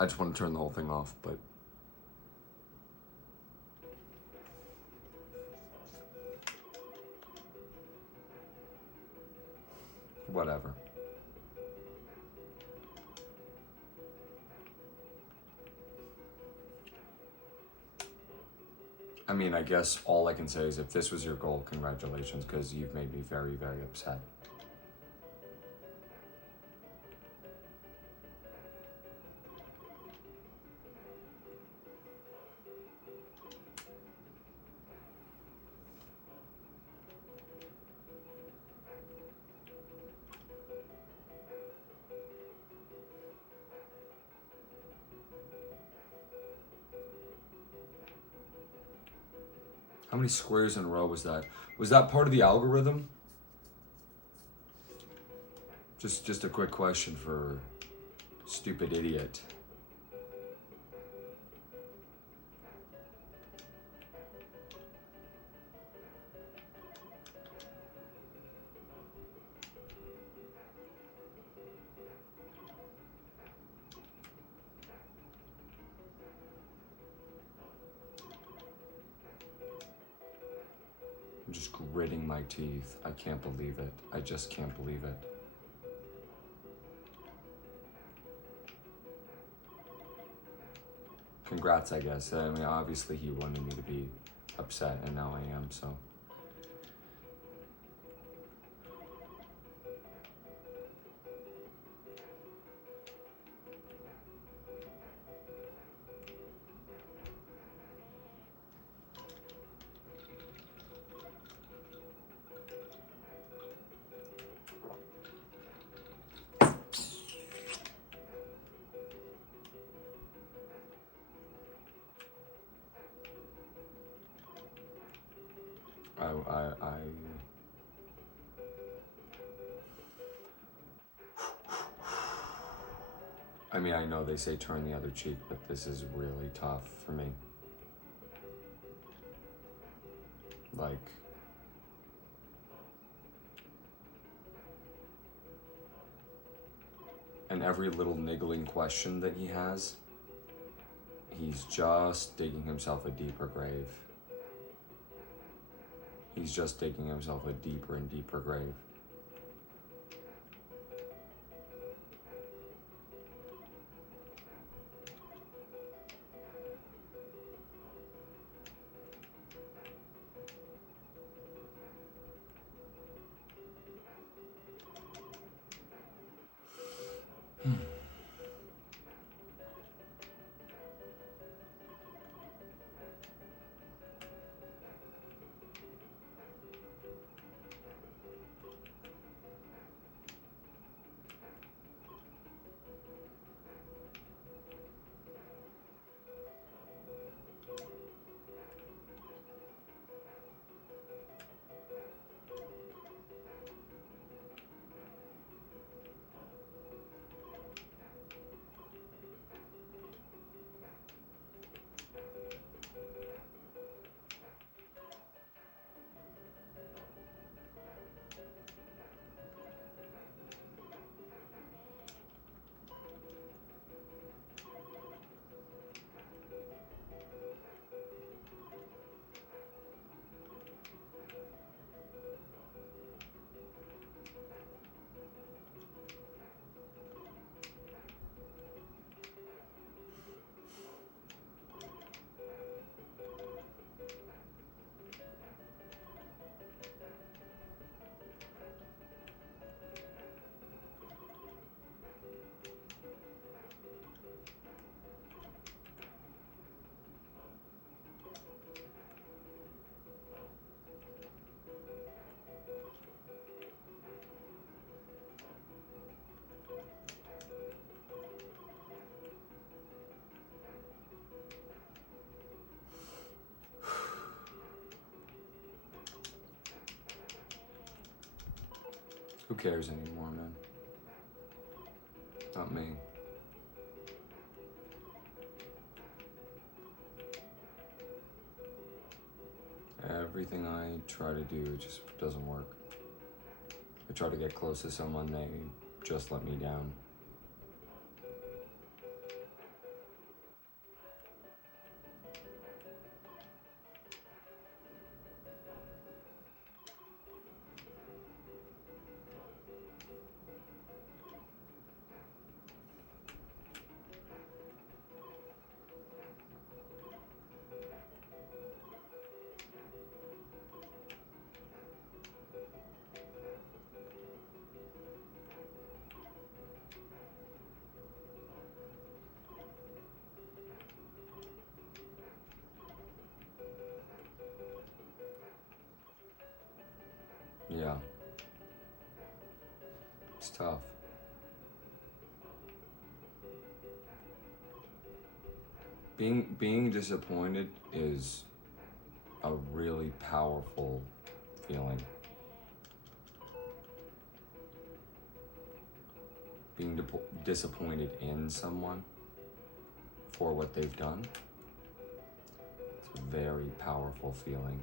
I just want to turn the whole thing off, but whatever. I mean, I guess all I can say is if this was your goal, congratulations, because you've made me very, very upset. How many squares in a row was that? Was that part of the algorithm? Just a quick question for stupid idiot. I'm just gritting my teeth. I can't believe it. I just can't believe it. Congrats, I guess. I mean, obviously he wanted me to be upset, and now I am, so. I mean, I know they say turn the other cheek, but this is really tough for me. Like, and every little niggling question that he has, he's just digging himself a deeper grave. He's just digging himself a deeper and deeper grave. Who cares anymore, man? Not me. Everything I try to do just doesn't work. I try to get close to someone, they just let me down. Yeah. It's tough. Being disappointed is a really powerful feeling. Being disappointed in someone for what they've done, it's a very powerful feeling.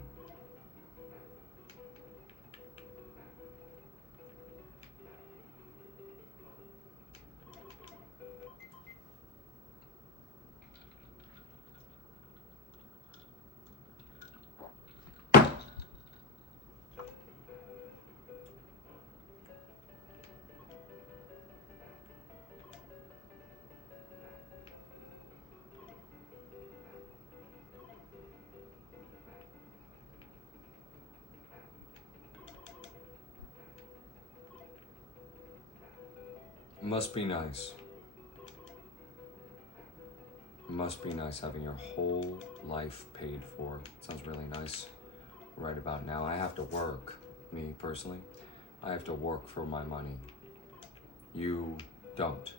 Must be nice. Must be nice having your whole life paid for. Sounds really nice right about now. I have to work, me personally. I have to work for my money. You don't.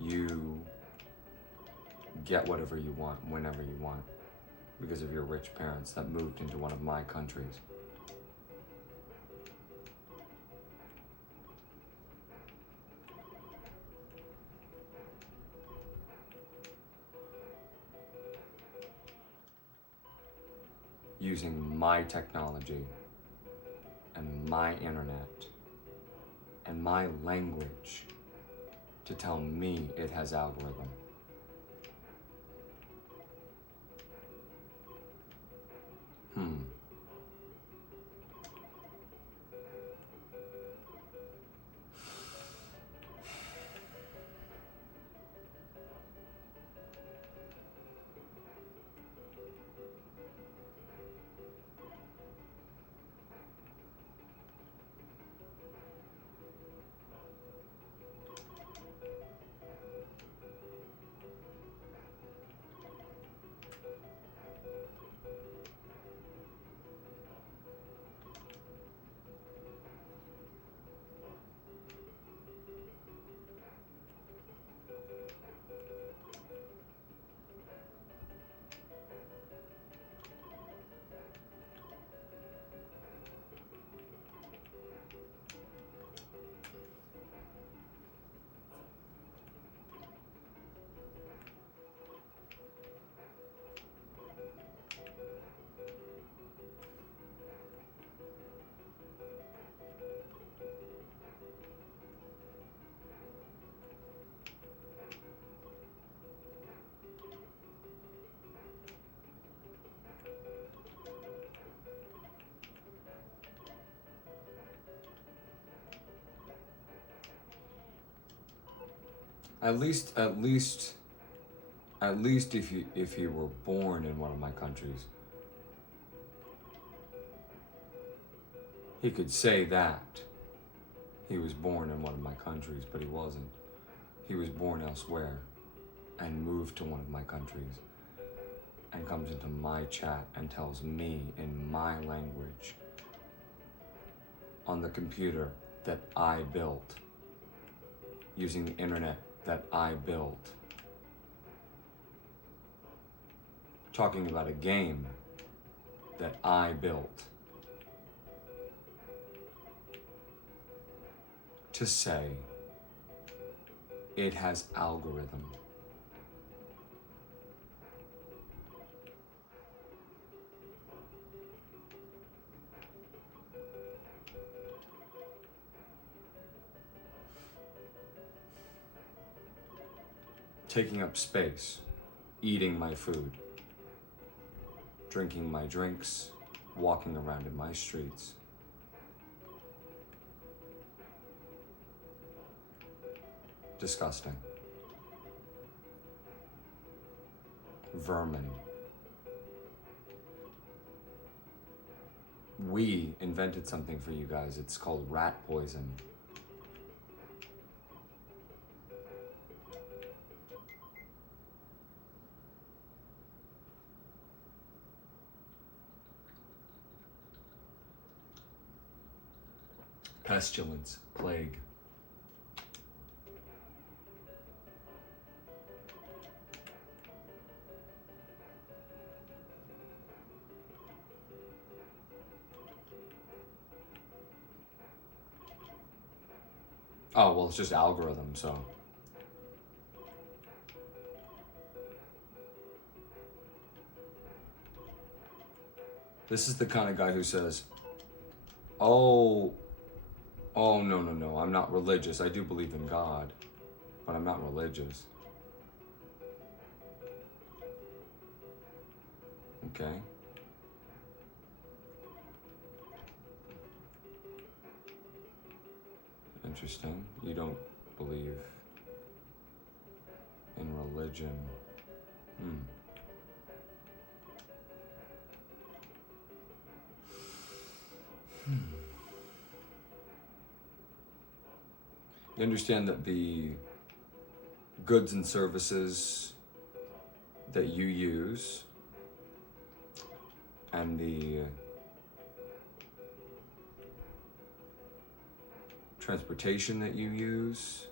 You get whatever you want, whenever you want, because of your rich parents that moved into one of my countries. Using my technology and my internet and my language to tell me it has algorithm. At least if he were born in one of my countries, he could say that he was born in one of my countries, but he wasn't. He was born elsewhere and moved to one of my countries and comes into my chat and tells me in my language on the computer that I built, using the internet that I built, talking about a game that I built, to say it has algorithm. Taking up space, eating my food, drinking my drinks, walking around in my streets. Disgusting. Vermin. We invented something for you guys. It's called rat poison. Pestilence, plague. Oh, well, it's just algorithm, so. This is the kind of guy who says, oh, no, I'm not religious. I do believe in God, but I'm not religious. Okay. Interesting. You don't believe in religion. You understand that the goods and services that you use and the transportation that you use,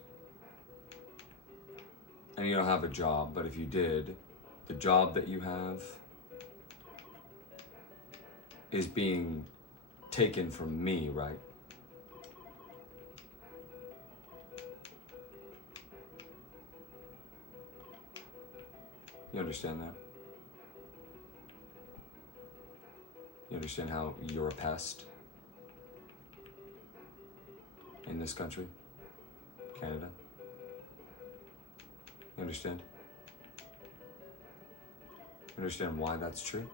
and you don't have a job, but if you did, the job that you have is being taken from me, right? You understand that? You understand how you're a pest in this country, Canada? You understand? You understand why that's true?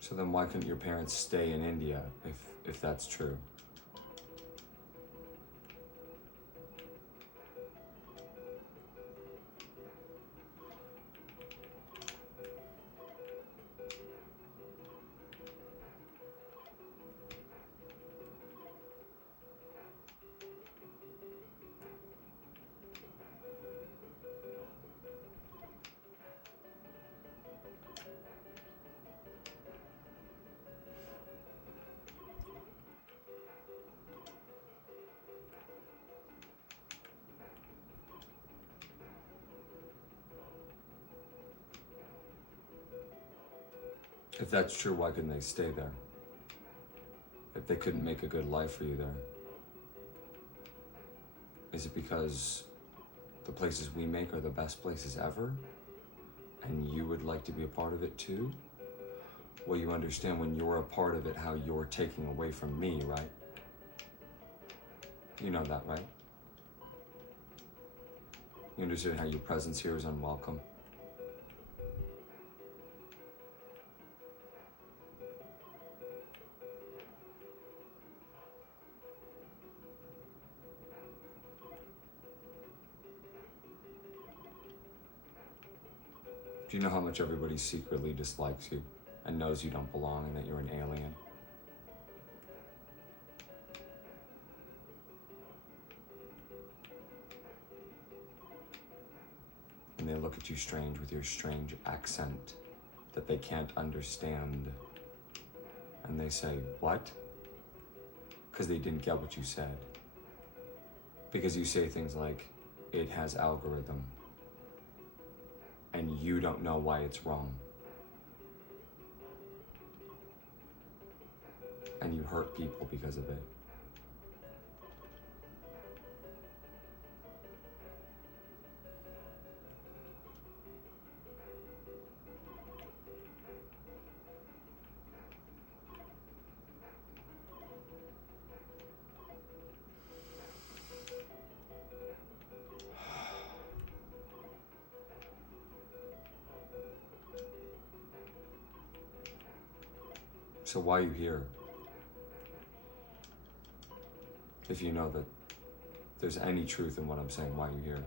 So then why couldn't your parents stay in India if that's true? If that's true, why couldn't they stay there? If they couldn't make a good life for you there? Is it because the places we make are the best places ever? And you would like to be a part of it too? Well, you understand when you're a part of it, how you're taking away from me, right? You know that, right? You understand how your presence here is unwelcome? Do you know how much everybody secretly dislikes you and knows you don't belong and that you're an alien? And they look at you strange with your strange accent that they can't understand. And they say, what? Because they didn't get what you said. Because you say things like, it has algorithm. And you don't know why it's wrong. And you hurt people because of it. So why are you here? If you know that there's any truth in what I'm saying, why are you here?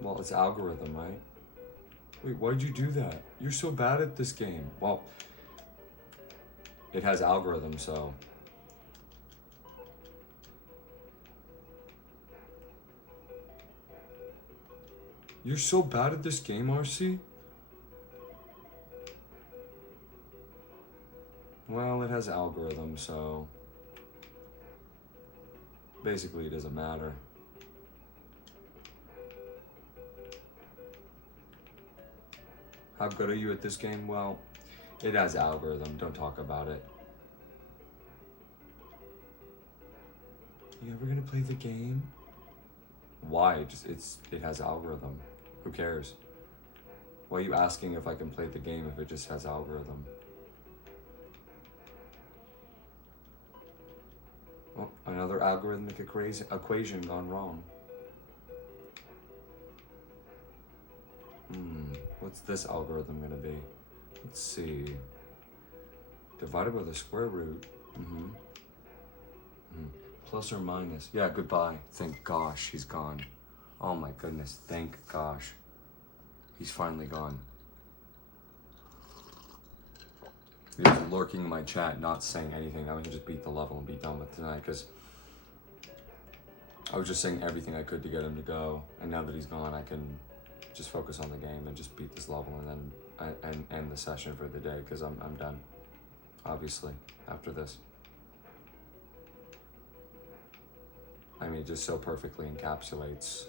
Well, it's algorithm, right? Wait, why'd you do that? You're so bad at this game. Well, it has algorithm, so. You're so bad at this game, RC? Well, it has algorithm, so. Basically, it doesn't matter. How good are you at this game? Well, it has algorithm. Don't talk about it. You ever gonna play the game? Why? It has algorithm. Who cares? Why are you asking if I can play the game if it just has algorithm? Another algorithmic equation gone wrong. What's this algorithm gonna be? Let's see. Divided by the square root. Plus or minus. Yeah, goodbye. Thank gosh he's gone. Oh my goodness, thank gosh. He's finally gone. He was lurking in my chat, not saying anything. I would just beat the level and be done with tonight, because I was just saying everything I could to get him to go. And now that he's gone, I can just focus on the game and just beat this level and then end the session for the day, because I'm done, obviously, after this. I mean, it just so perfectly encapsulates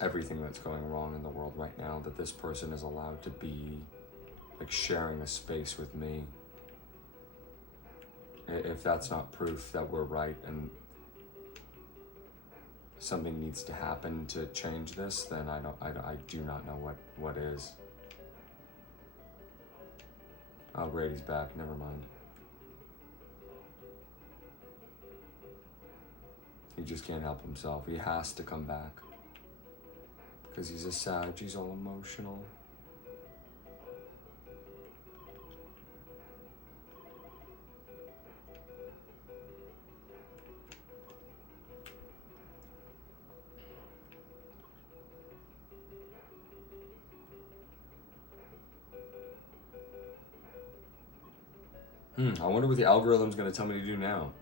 everything that's going wrong in the world right now, that this person is allowed to be like sharing a space with me. If that's not proof that we're right and something needs to happen to change this, then I do not know what is. Oh great, he's back, never mind. He just can't help himself. He has to come back. Because he's a Sag, he's all emotional. I wonder what the algorithm's gonna tell me to do now.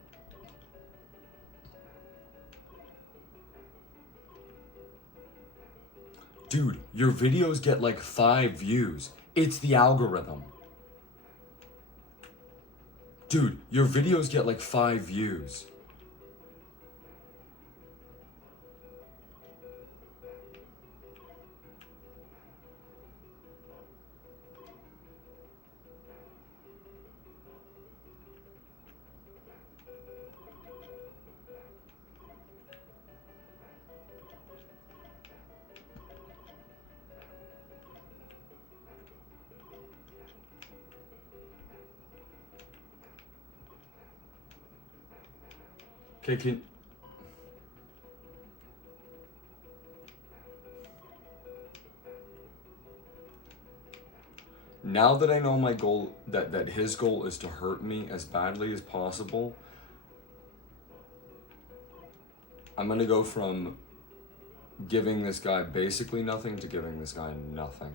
Dude, your videos get like 5 views. It's the algorithm. Dude, your videos get like 5 views. Okay, now that I know my goal, that his goal is to hurt me as badly as possible, I'm gonna go from giving this guy basically nothing to giving this guy nothing.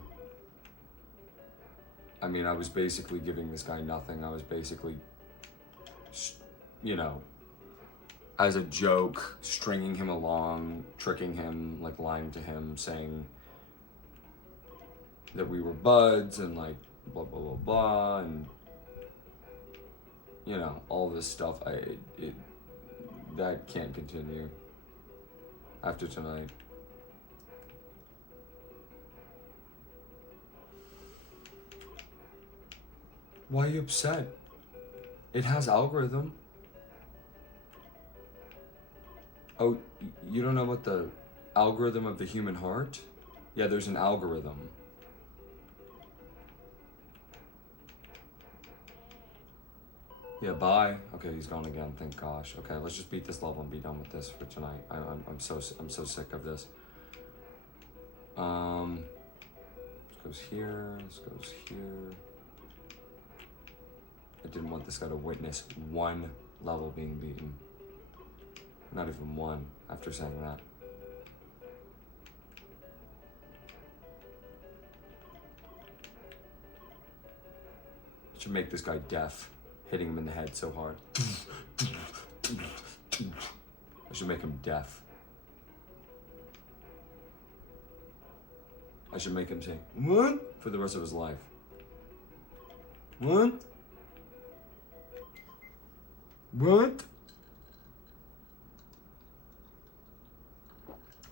I mean, I was basically giving this guy nothing. I was basically, you know, as a joke, stringing him along, tricking him, like lying to him, saying that we were buds and like blah, blah, blah, blah, and you know, all this stuff. That can't continue after tonight. Why are you upset? It has algorithm. Oh, you don't know about the algorithm of the human heart? Yeah, there's an algorithm. Yeah, bye. Okay, he's gone again, thank gosh. Okay, let's just beat this level and be done with this for tonight. I'm so sick of this. This goes here, this goes here. I didn't want this guy to witness one level being beaten. Not even one, after saying that. Should make this guy deaf, hitting him in the head so hard. I should make him deaf. I should make him say, "What?" for the rest of his life. What? What?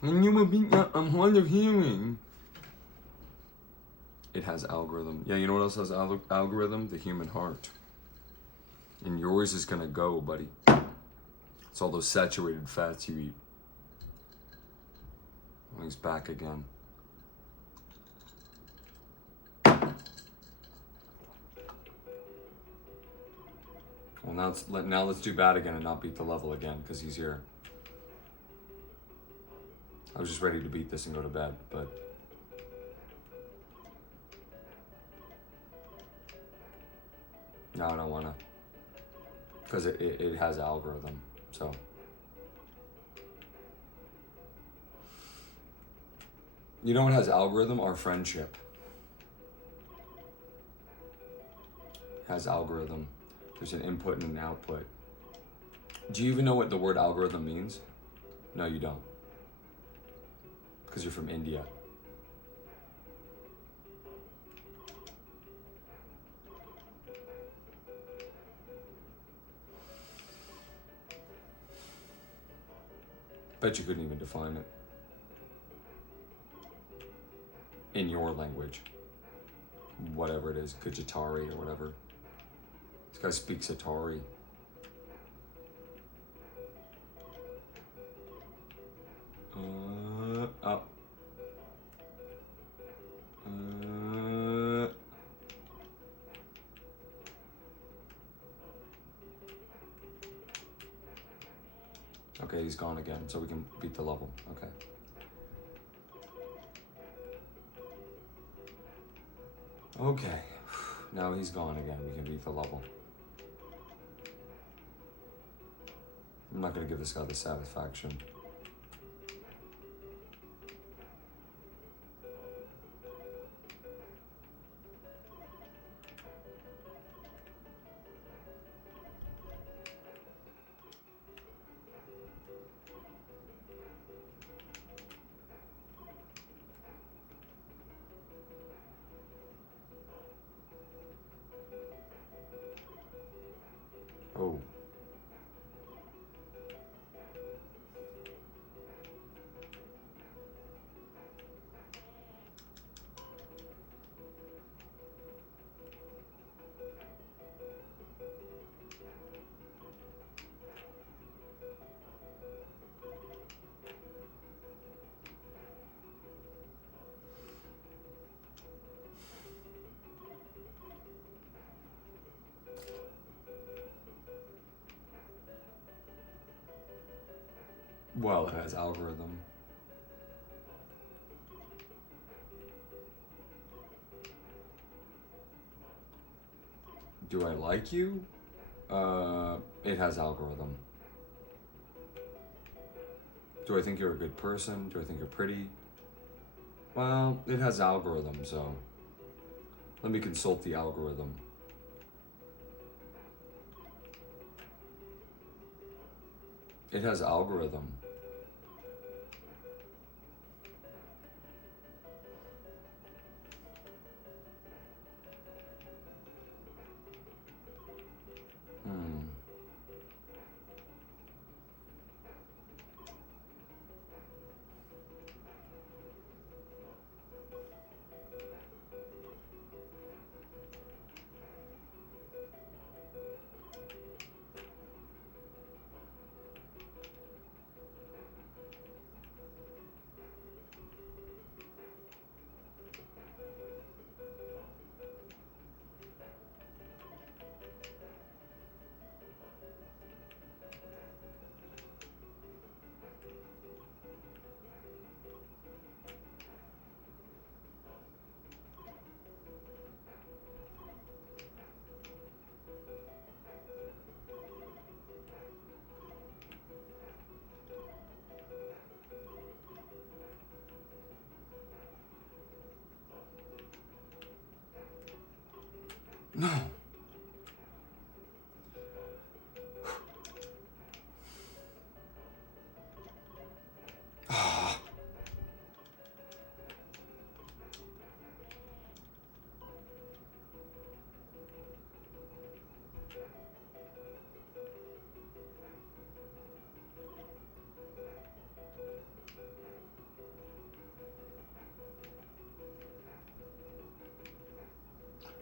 When you will be, I'm hard of hearing. It has algorithm. Yeah, you know what else has algorithm? The human heart. And yours is gonna go, buddy. It's all those saturated fats you eat. Oh, he's back again. Well, now let's do bad again and not beat the level again, because he's here. I was just ready to beat this and go to bed, but... No, I don't wanna. Because it has algorithm, so... You know what has algorithm? Our friendship. Has algorithm. There's an input and an output. Do you even know what the word algorithm means? No, you don't. Because you're from India. Bet you couldn't even define it. In your language. Whatever it is, Kajatari or whatever. This guy speaks Atari. Oh. Okay, he's gone again, so we can beat the level. Okay. Okay. Now he's gone again. We can beat the level. I'm not gonna give this guy the satisfaction. Oh. Well, it has algorithm. Do I like you? It has algorithm. Do I think you're a good person? Do I think you're pretty? Well, it has algorithm, so let me consult the algorithm. It has algorithm. No.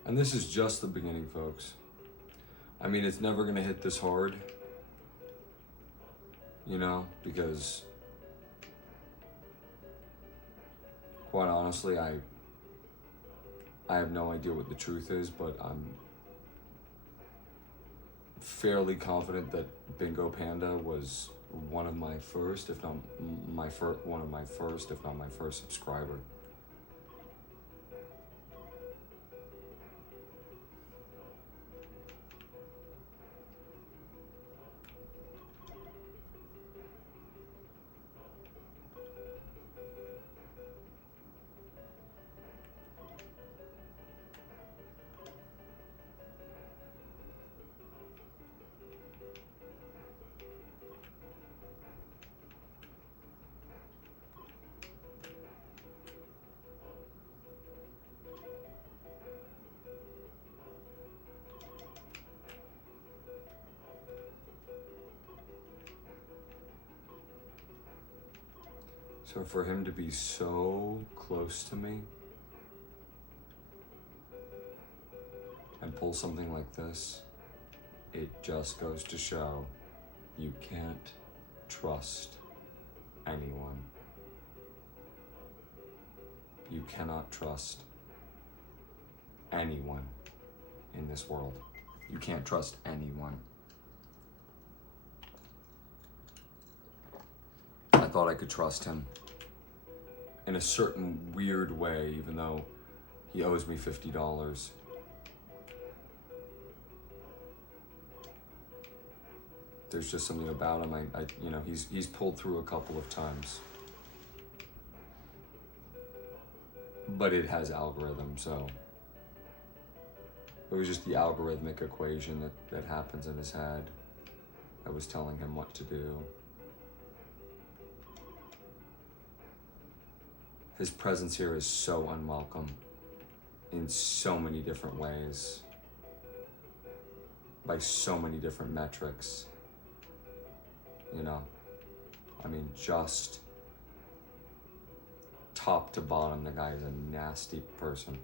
And this is just the beginning, folks. I mean, it's never gonna hit this hard, you know, because quite honestly, I have no idea what the truth is, but fairly confident that Bingo Panda was one of my first, if not my first, one of my first, if not my first subscriber. So for him to be so close to me and pull something like this, it just goes to show you can't trust anyone. You cannot trust anyone in this world. You can't trust anyone. I thought I could trust him in a certain weird way, even though he owes me $50. There's just something about him. I you know, he's pulled through a couple of times, but it has algorithm, so it was just the algorithmic equation that happens in his head that was telling him what to do. His presence here is so unwelcome in so many different ways, by so many different metrics. You know, I mean, just top to bottom, the guy is a nasty person.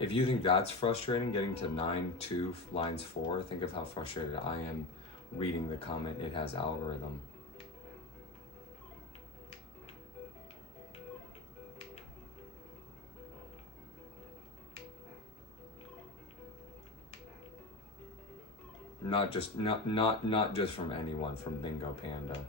If you think that's frustrating, getting to 9-2 lines 4, think of how frustrated I am reading the comment, it has algorithm. Not just from anyone, from Bingo Panda.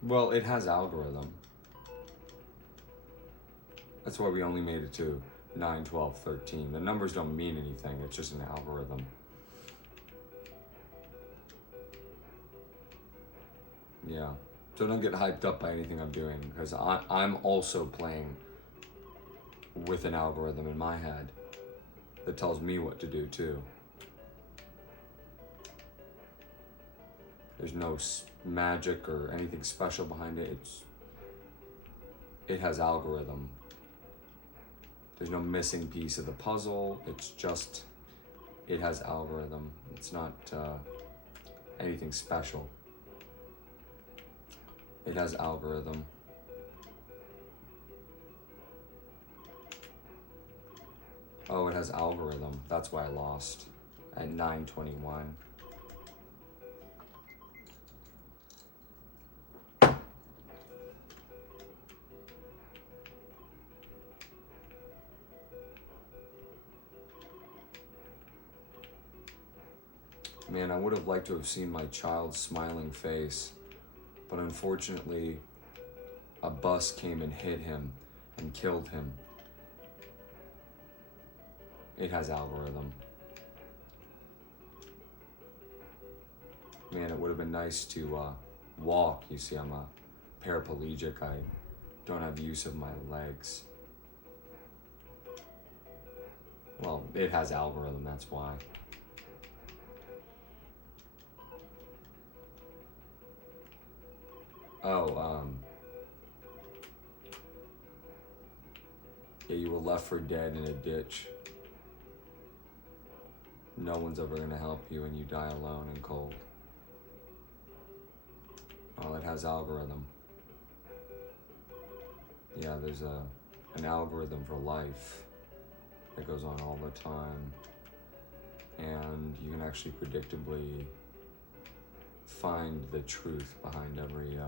Well, it has algorithm. That's why we only made it to 9, 12, 13. The numbers don't mean anything, it's just an algorithm. Yeah, so don't get hyped up by anything I'm doing, because I'm also playing with an algorithm in my head that tells me what to do too. There's no magic or anything special behind it. It has algorithm. There's no missing piece of the puzzle. It's just it has algorithm. It's not anything special. It has algorithm. Oh, it has algorithm. That's why I lost at 9:21. Man, I would have liked to have seen my child's smiling face, but unfortunately, a bus came and hit him and killed him. It has algorithm. Man, it would have been nice to walk. You see, I'm a paraplegic. I don't have use of my legs. Well, it has algorithm, that's why. Oh, yeah, you were left for dead in a ditch. No one's ever gonna help you and you die alone and cold. Well, it has algorithm. Yeah, there's an algorithm for life that goes on all the time. And you can actually predictably find the truth behind every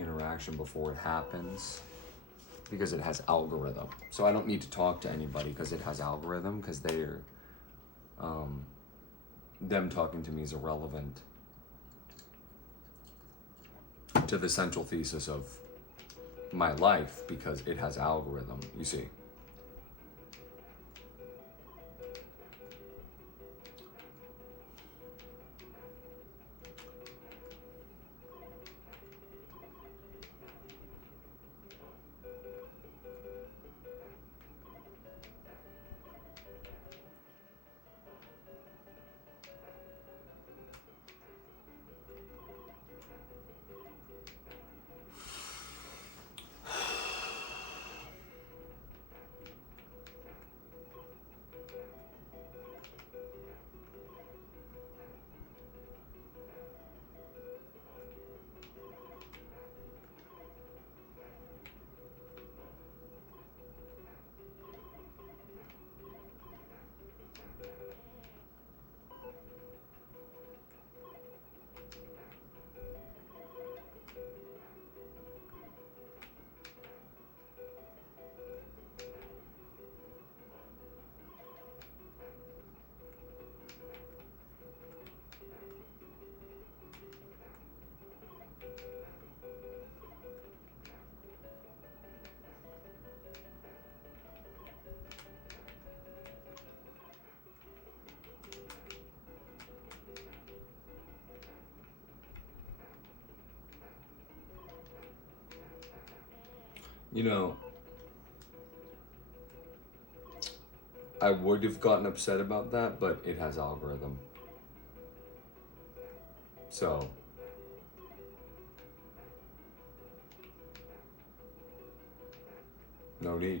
interaction before it happens, because it has algorithm. So I don't need to talk to anybody because it has algorithm, because they're them talking to me is irrelevant to the central thesis of my life, because it has algorithm, you see. You know, I would have gotten upset about that, but it has algorithm. So, no need.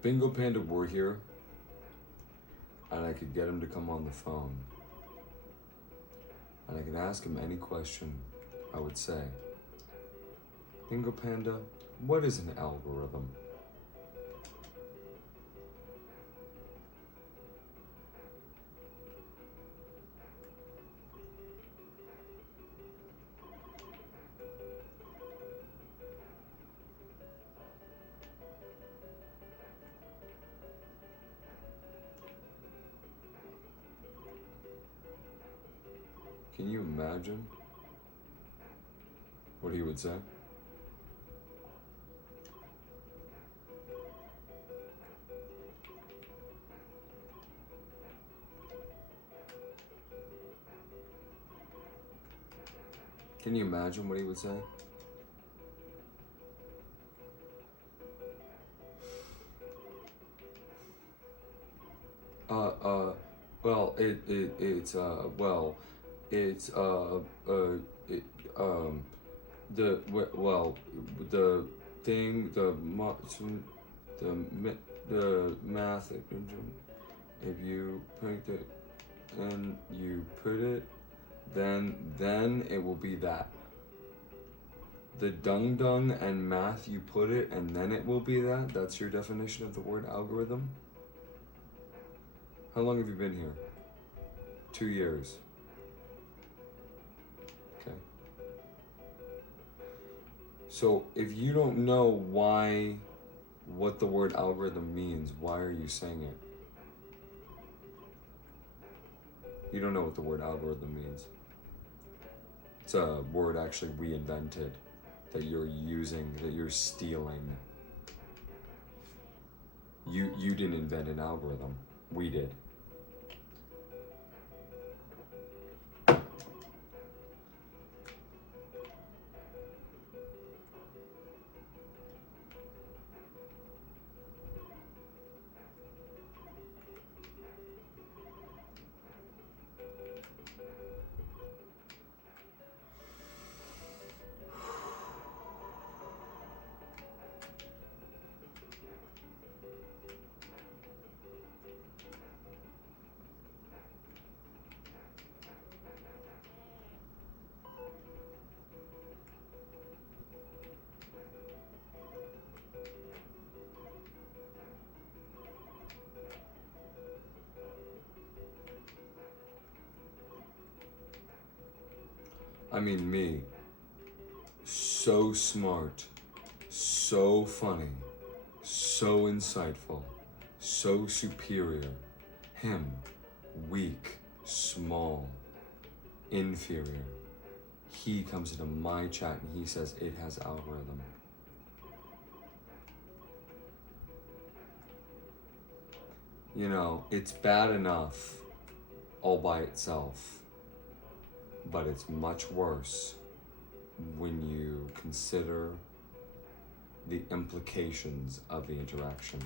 If Bingo Panda were here, and I could get him to come on the phone, and I could ask him any question, I would say, Bingo Panda, what is an algorithm? Can you imagine what he would say? Can you imagine what he would say? Well, it's the thing, the math, if you picked it and you put it, then it will be that. The dung and math, you put it and then it will be that. That's your definition of the word algorithm? How long have you been here? 2 years. Okay. So if you don't know what the word algorithm means, why are you saying it? You don't know what the word algorithm means. It's a word actually we invented that you're using, that you're stealing. You didn't invent an algorithm. We did. I mean, me, so smart, so funny, so insightful, so superior. Him, weak, small, inferior. He comes into my chat and he says it has algorithm. You know, it's bad enough all by itself. But it's much worse when you consider the implications of the interaction.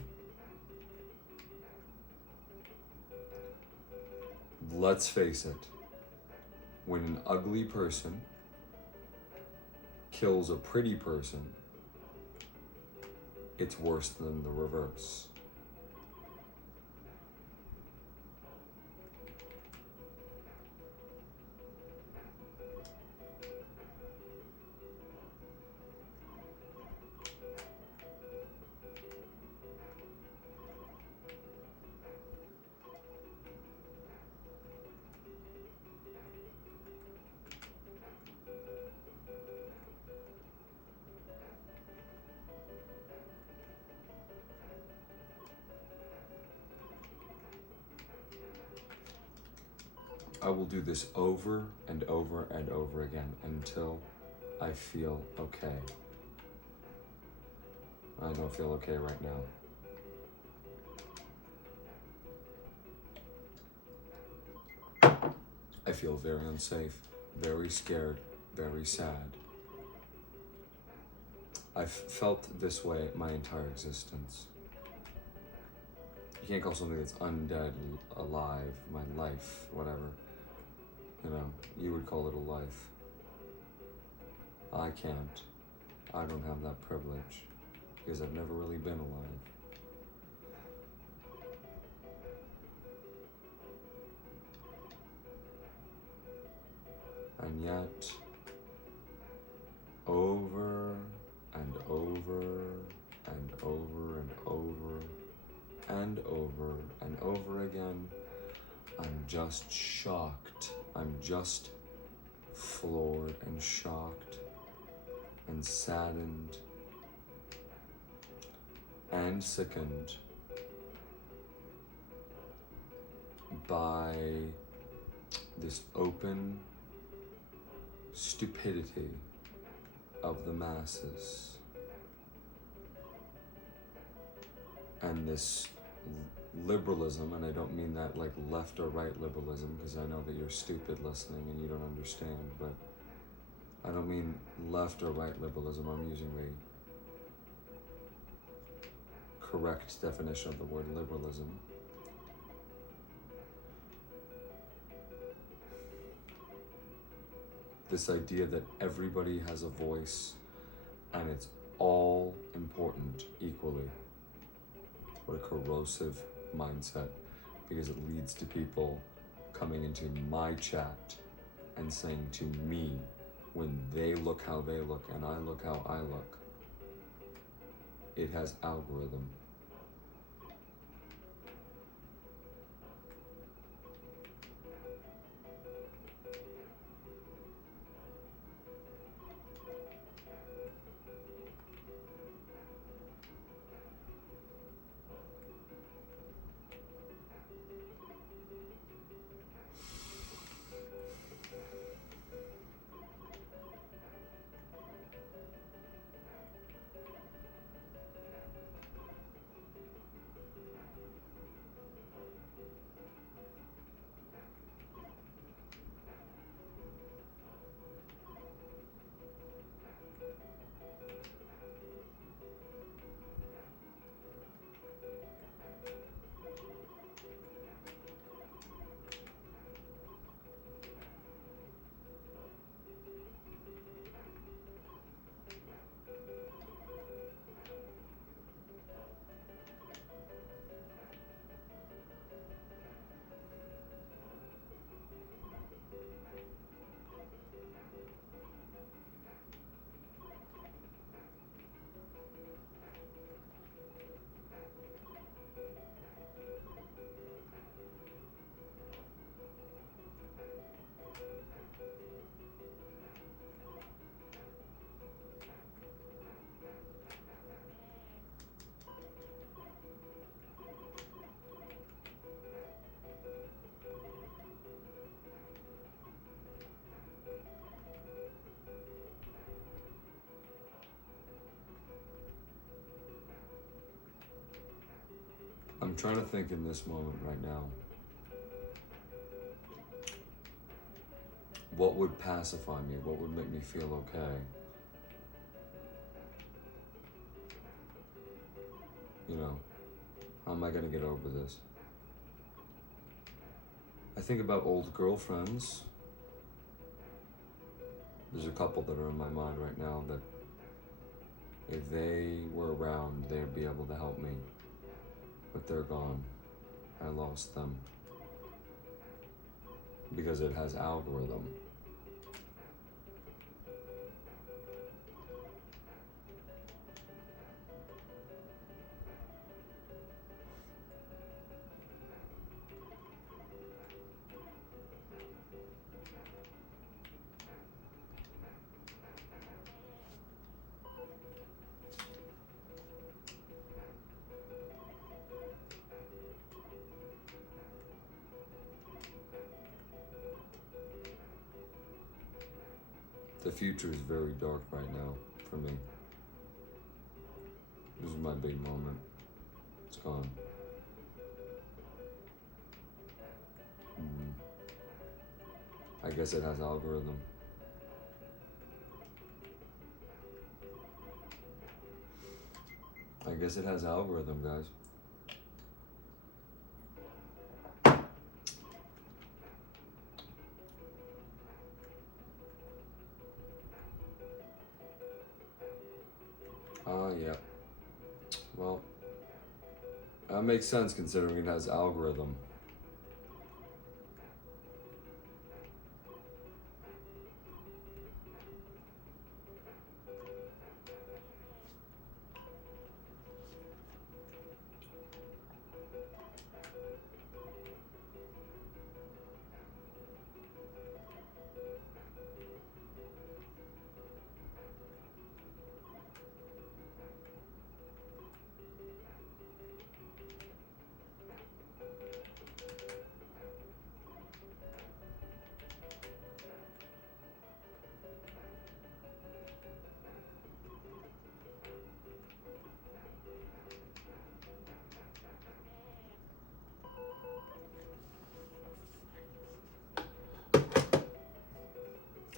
Let's face it, when an ugly person kills a pretty person, it's worse than the reverse. I will do this over and over and over again until I feel okay. I don't feel okay right now. I feel very unsafe, very scared, very sad. I've felt this way my entire existence. You can't call something that's undead alive, my life, whatever. You know, you would call it a life. I can't. I don't have that privilege because I've never really been alive. it over and over and over and over and over and over again, I'm just shocked. I'm just floored and shocked and saddened and sickened by this open stupidity of the masses and this liberalism, and I don't mean that like left or right liberalism, because I know that you're stupid listening and you don't understand, but I don't mean left or right liberalism. I'm using the correct definition of the word liberalism. This idea that everybody has a voice and it's all important equally. What a corrosive mindset, because it leads to people coming into my chat and saying to me, when they look how they look and I look how I look, it has algorithm. I'm trying to think in this moment right now, what would pacify me? What would make me feel okay? You know, how am I gonna get over this? I think about old girlfriends. There's a couple that are in my mind right now that if they were around, they'd be able to help me. But they're gone. I lost them. Because it has algorithm. The future is very dark right now for me. This is my big moment. It's gone. I guess it has algorithm. I guess it has algorithm, guys. Yeah. Well, that makes sense considering it has algorithm.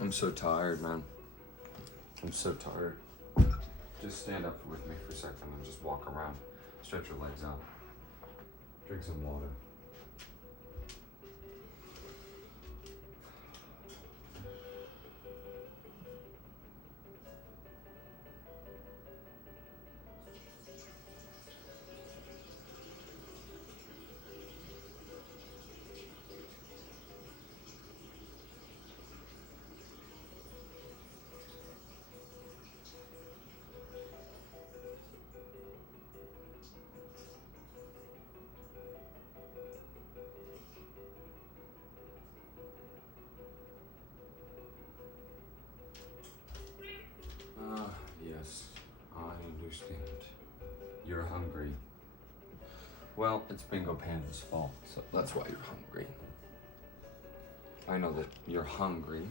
I'm so tired, man. I'm so tired. Just stand up with me for a second and just walk around. Stretch your legs out. Drink some water. Yes, I understand. You're hungry. Well, it's Bingo Panda's fault, so that's why you're hungry. I know that you're hungry.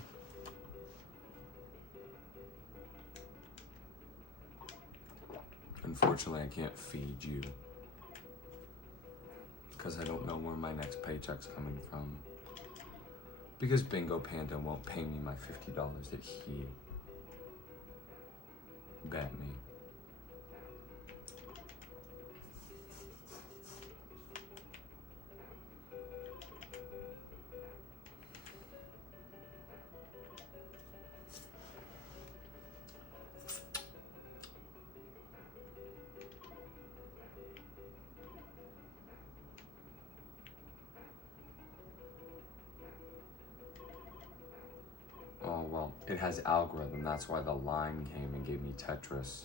Unfortunately, I can't feed you because I don't know where my next paycheck's coming from. Because Bingo Panda won't pay me my $50 that he bet me. Oh, well, it has algorithm. That's why the line came and gave me TetRis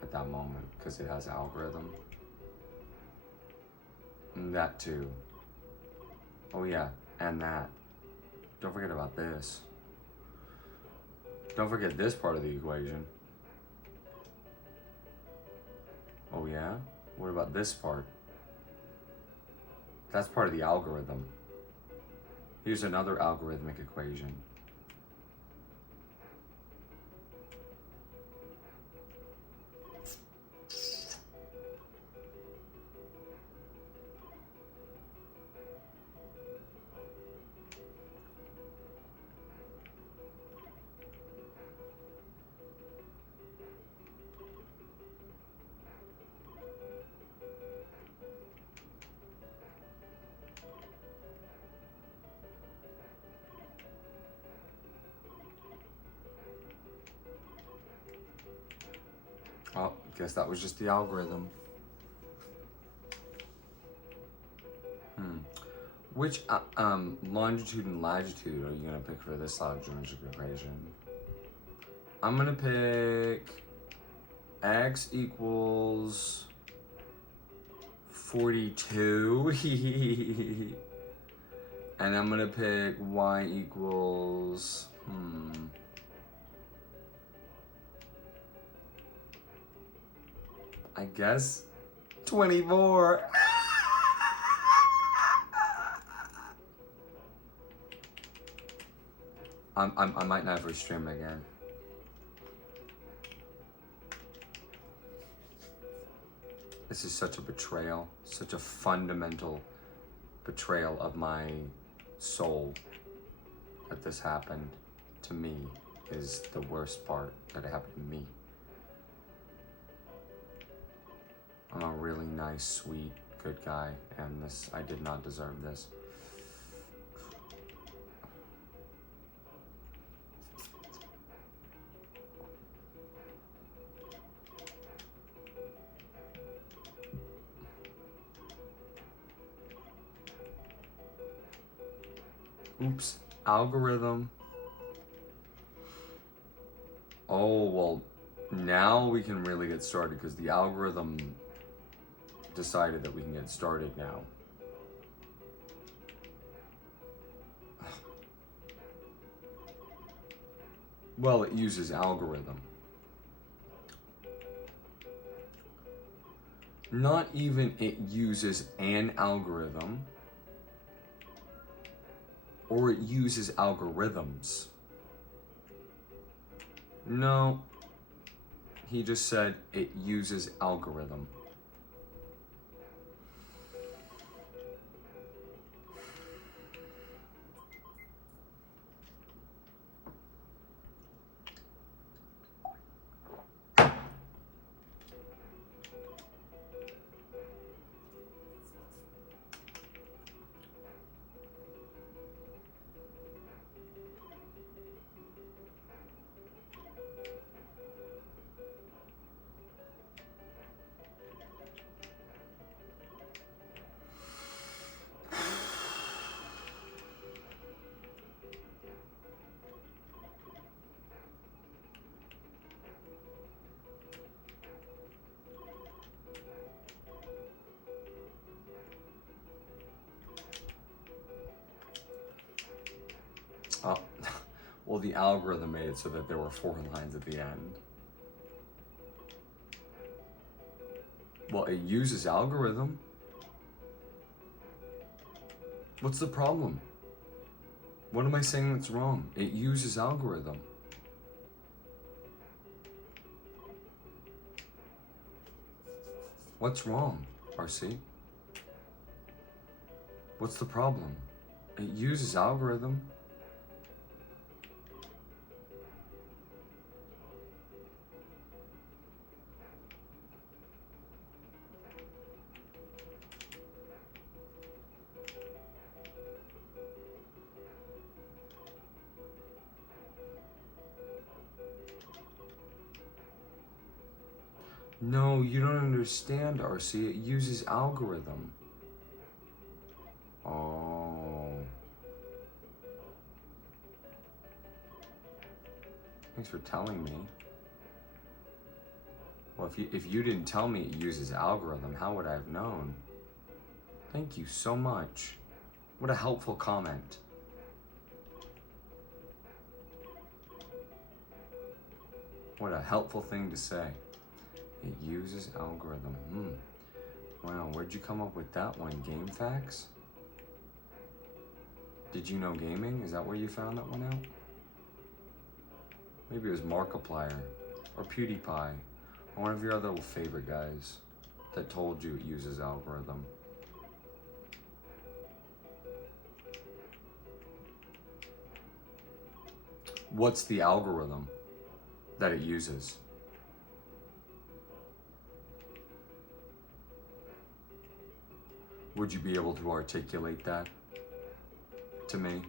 at that moment, because it has algorithm. And that too. Oh yeah, and that. Don't forget about this. Don't forget this part of the equation. Oh yeah? What about this part? That's part of the algorithm. Here's another algorithmic equation. Oh, guess that was just the algorithm. Which longitude and latitude are you gonna pick for this algebraic equation? I'm gonna pick x equals 42. And I'm gonna pick y equals, I guess 24. I might never stream again. This is such a betrayal, such a fundamental betrayal of my soul that this happened to me is the worst part that it happened to me. I'm a really nice, sweet, good guy, and I did not deserve this. Oops, algorithm. Oh, well, now we can really get started because the algorithm decided that we can get started now. Well, it uses algorithm. Not even it uses an algorithm, or it uses algorithms. No, he just said it uses algorithm. Oh, well, the algorithm made it so that there were 4 lines at the end. Well, it uses algorithm. What's the problem? What am I saying that's wrong? It uses algorithm. What's wrong, RC? What's the problem? It uses algorithm. No, you don't understand, RC. It uses algorithm. Oh. Thanks for telling me. Well, if you didn't tell me it uses algorithm, how would I have known? Thank you so much. What a helpful comment. What a helpful thing to say. It uses algorithm. Wow, where'd you come up with that one? Game Facts? Did you know gaming? Is that where you found that one out? Maybe it was Markiplier or PewDiePie or one of your other favorite guys that told you it uses algorithm. What's the algorithm that it uses? Would you be able to articulate that to me?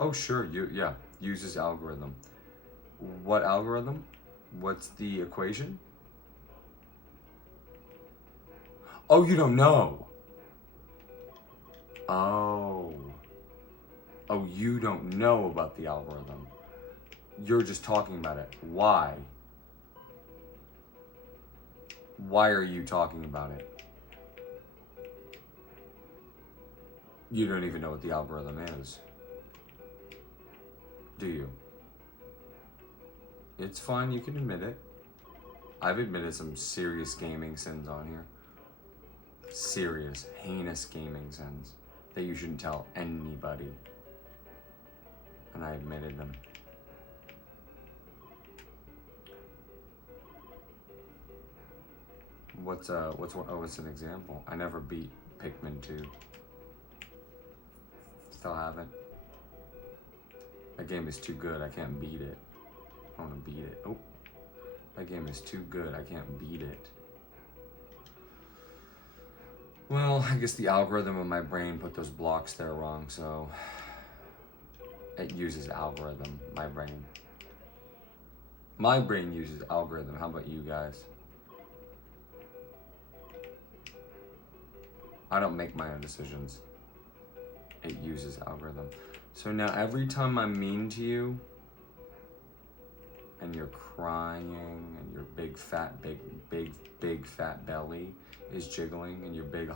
Oh, sure. Yeah, uses algorithm. What algorithm? What's the equation? Oh, you don't know. Oh. Oh, you don't know about the algorithm. You're just talking about it. Why? Why are you talking about it? You don't even know what the algorithm is. Do you? It's fine, you can admit it. I've admitted some serious gaming sins on here. Serious, heinous gaming sins that you shouldn't tell anybody. And I admitted them. What's an example? I never beat Pikmin 2. Still haven't. That game is too good, I can't beat it. I wanna beat it. Oh, that game is too good, I can't beat it. Well, I guess the algorithm of my brain put those blocks there wrong, so it uses algorithm, my brain. My brain uses algorithm, how about you guys? I don't make my own decisions. It uses algorithm. So now every time I'm mean to you, and you're crying, and your big fat belly is jiggling, and your big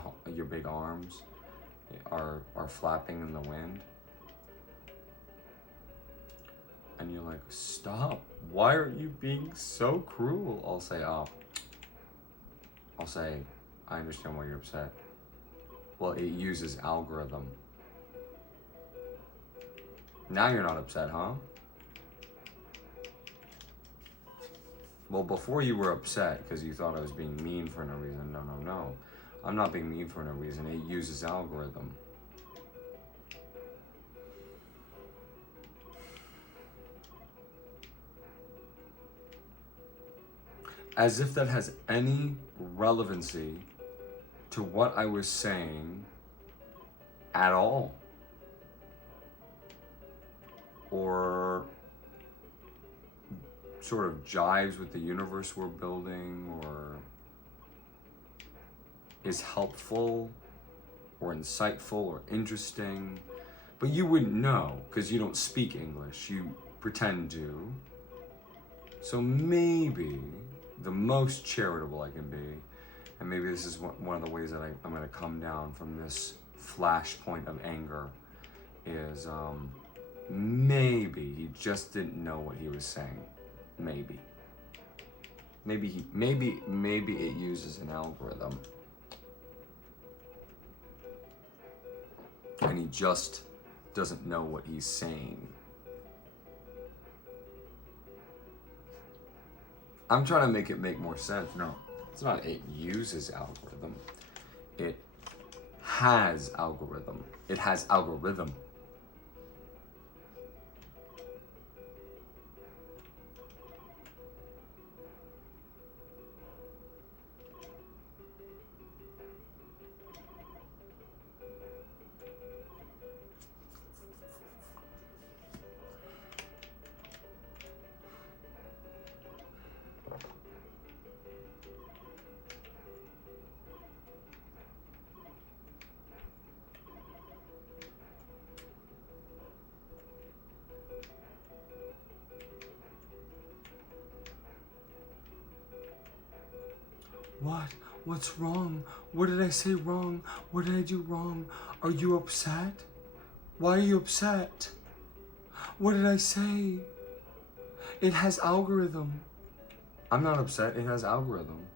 arms are flapping in the wind, and you're like, stop! Why are you being so cruel? I'll say, I understand why you're upset. Well, it uses algorithm. Now you're not upset, huh? Well, before you were upset because you thought I was being mean for no reason. No. I'm not being mean for no reason. It uses algorithm. As if that has any relevancy to what I was saying at all. Or sort of jives with the universe we're building, or is helpful or insightful or interesting. But you wouldn't know because you don't speak English, you pretend to. So maybe the most charitable I can be and maybe this is one of the ways that I'm going to come down from this flashpoint of anger, is maybe he just didn't know what he was saying. Maybe it uses an algorithm, and he just doesn't know what he's saying. I'm trying to make it make more sense. No, it's not it uses algorithm. It has algorithm. It has algorithm. What? What's wrong? What did I say wrong? What did I do wrong? Are you upset? Why are you upset? What did I say? It has algorithm. I'm not upset. It has algorithm.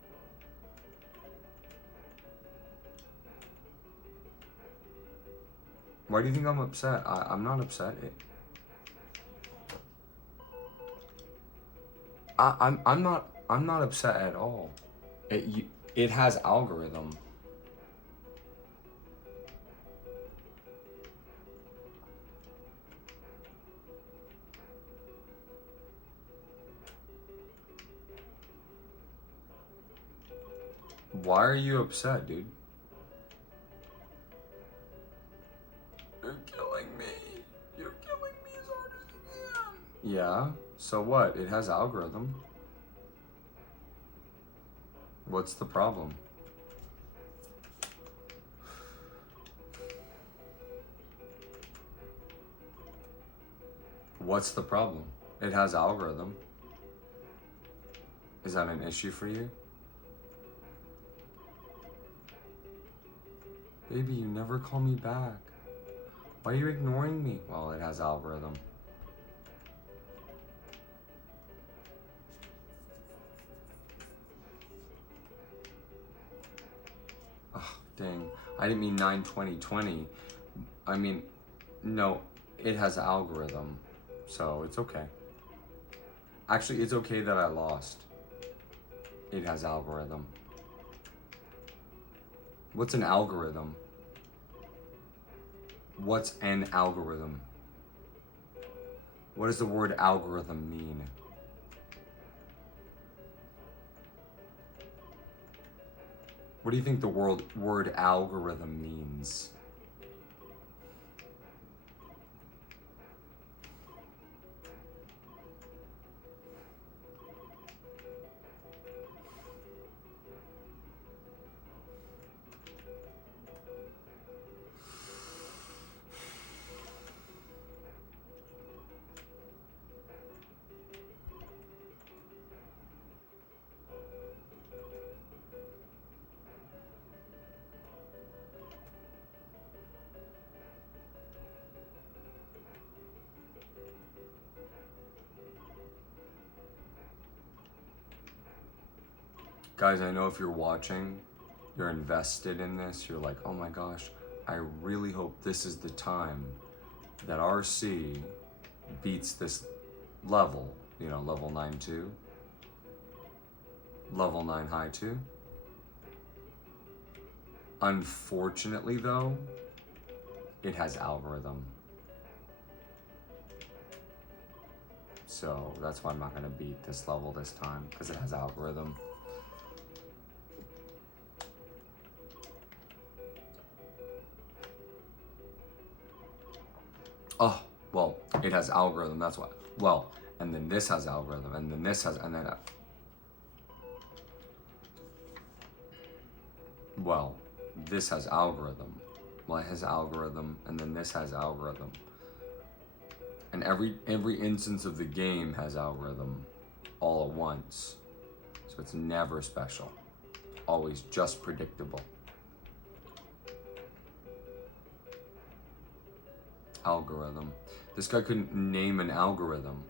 Why do you think I'm upset? I'm not upset. I'm not upset at all. It has algorithm. Why are you upset, dude? You're killing me. You're killing me as hard as you can. Yeah, so what? It has algorithm. What's the problem? What's the problem? It has algorithm. Is that an issue for you? Baby, you never call me back. Why are you ignoring me? Well, it has algorithm. Oh, dang. I didn't mean 9/20/20. I mean, no, it has algorithm. So it's okay. Actually, it's okay that I lost. It has algorithm. What's an algorithm? What's an algorithm? What does the word algorithm mean? What do you think the word algorithm means? Guys, I know if you're watching, you're invested in this, you're like, oh my gosh, I really hope this is the time that RC beats this level, you know, level 9-2, level 9 high 2. Unfortunately though, it has algorithm. So that's why I'm not gonna beat this level this time, because it has algorithm. Oh, well, it has algorithm, that's why. Well, and then this has algorithm, and then this has, and then, well, this has algorithm. Well, it has algorithm, and then this has algorithm. And every instance of the game has algorithm all at once. So it's never special. always just predictable. Algorithm. This guy couldn't name an algorithm.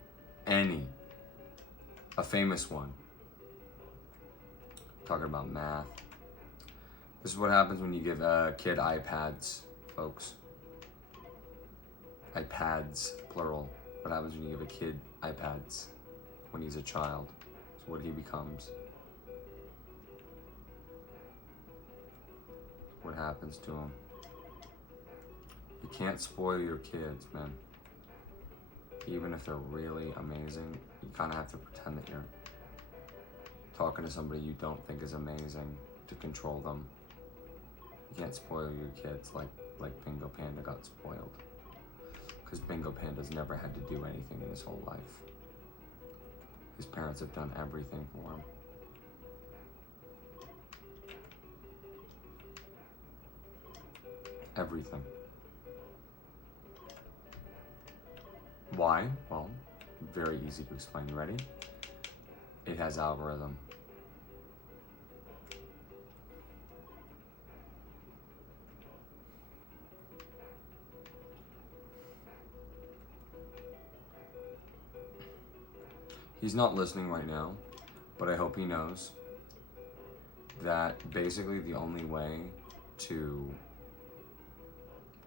Any. A famous one. Talking about math. This is what happens when you give a kid iPads, folks. iPads, plural. What happens when you give a kid iPads when he's a child? It's what he becomes. What happens to him? You can't spoil your kids, man. Even if they're really amazing, you kind of have to pretend that you're talking to somebody you don't think is amazing to control them. You can't spoil your kids like Bingo Panda got spoiled. Because Bingo Panda's never had to do anything in his whole life. His parents have done everything for him. Everything. Why? Well, very easy to explain. You ready? It has algorithm. He's not listening right now, but I hope he knows that basically the only way to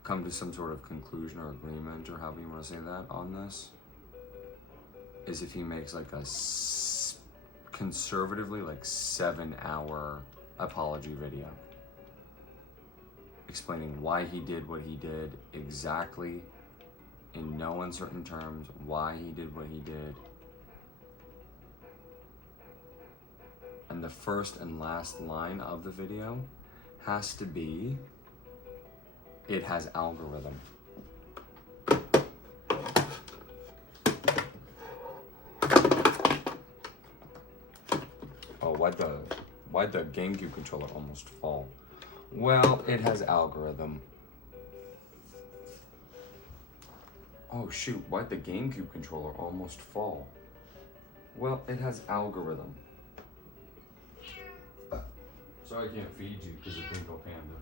come to some sort of conclusion or agreement, or however you want to say that, on this, is if he makes like a conservatively like 7-hour apology video explaining why he did what he did, exactly, in no uncertain terms, why he did what he did. And the first and last line of the video has to be, it has algorithm. Oh, why'd the GameCube controller almost fall? Well, it has algorithm. Oh shoot, why'd the GameCube controller almost fall? Well, it has algorithm. Sorry I can't feed you because of Bingo Panda.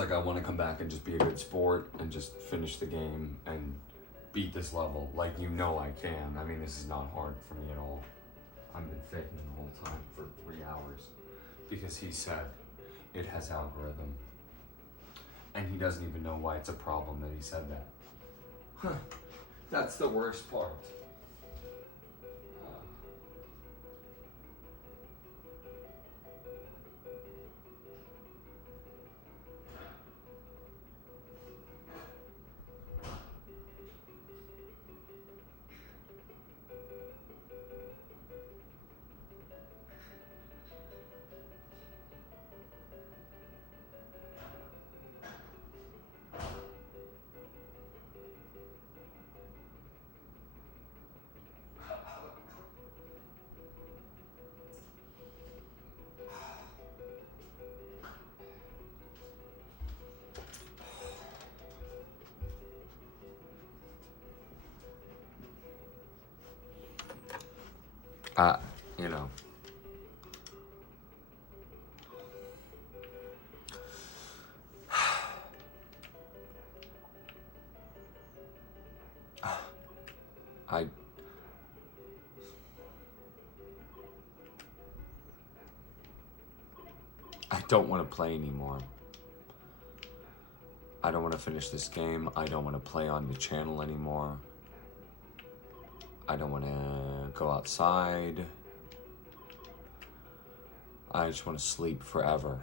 like I want to come back and just be a good sport and just finish the game and beat this level. Like, you know I can. I mean, this is not hard for me at all. I've been faking the whole time for 3 hours because he said it has algorithm. And he doesn't even know why it's a problem that he said that. Huh. That's the worst part. You know. I don't want to play anymore. I don't want to finish this game. I don't want to play on the channel anymore. I don't want to go outside. I just want to sleep forever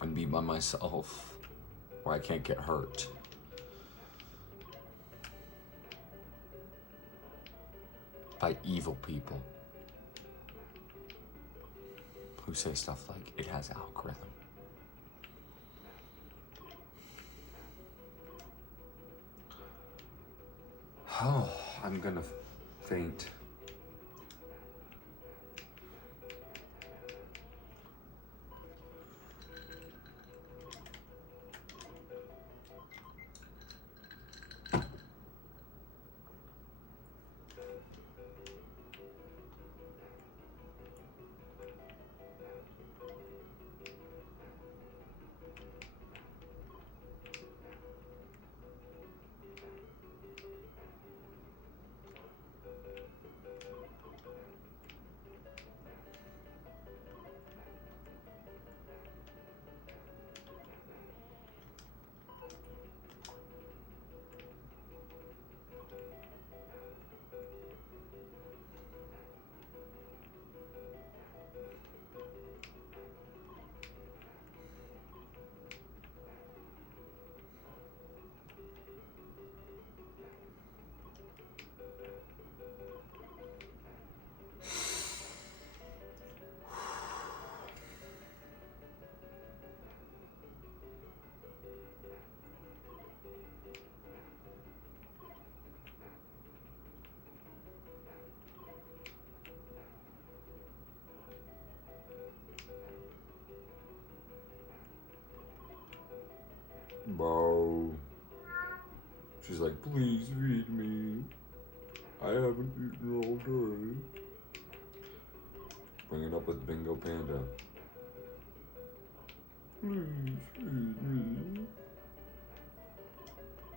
and be by myself where I can't get hurt. By evil people who say stuff like, it has algorithm. Oh, I'm gonna faint. Bo. She's like, please feed me. I haven't eaten all day. Bring it up with Bingo Panda. Please feed me.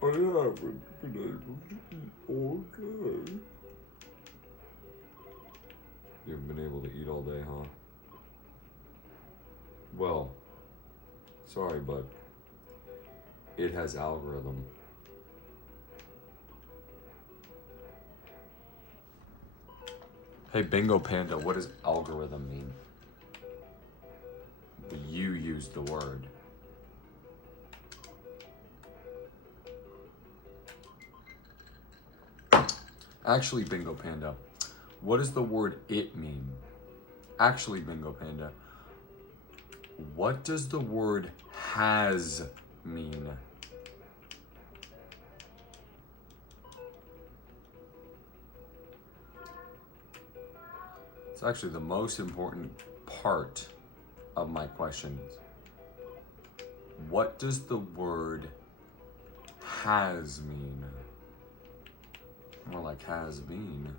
I haven't been able to eat all day. You haven't been able to eat all day, huh? Well, sorry, but it has algorithm. Hey, Bingo Panda, what does algorithm mean? You used the word. Actually, Bingo Panda, what does the word it mean? Actually, Bingo Panda, what does the word has mean? It's actually the most important part of my questions. What does the word has mean? More like has been.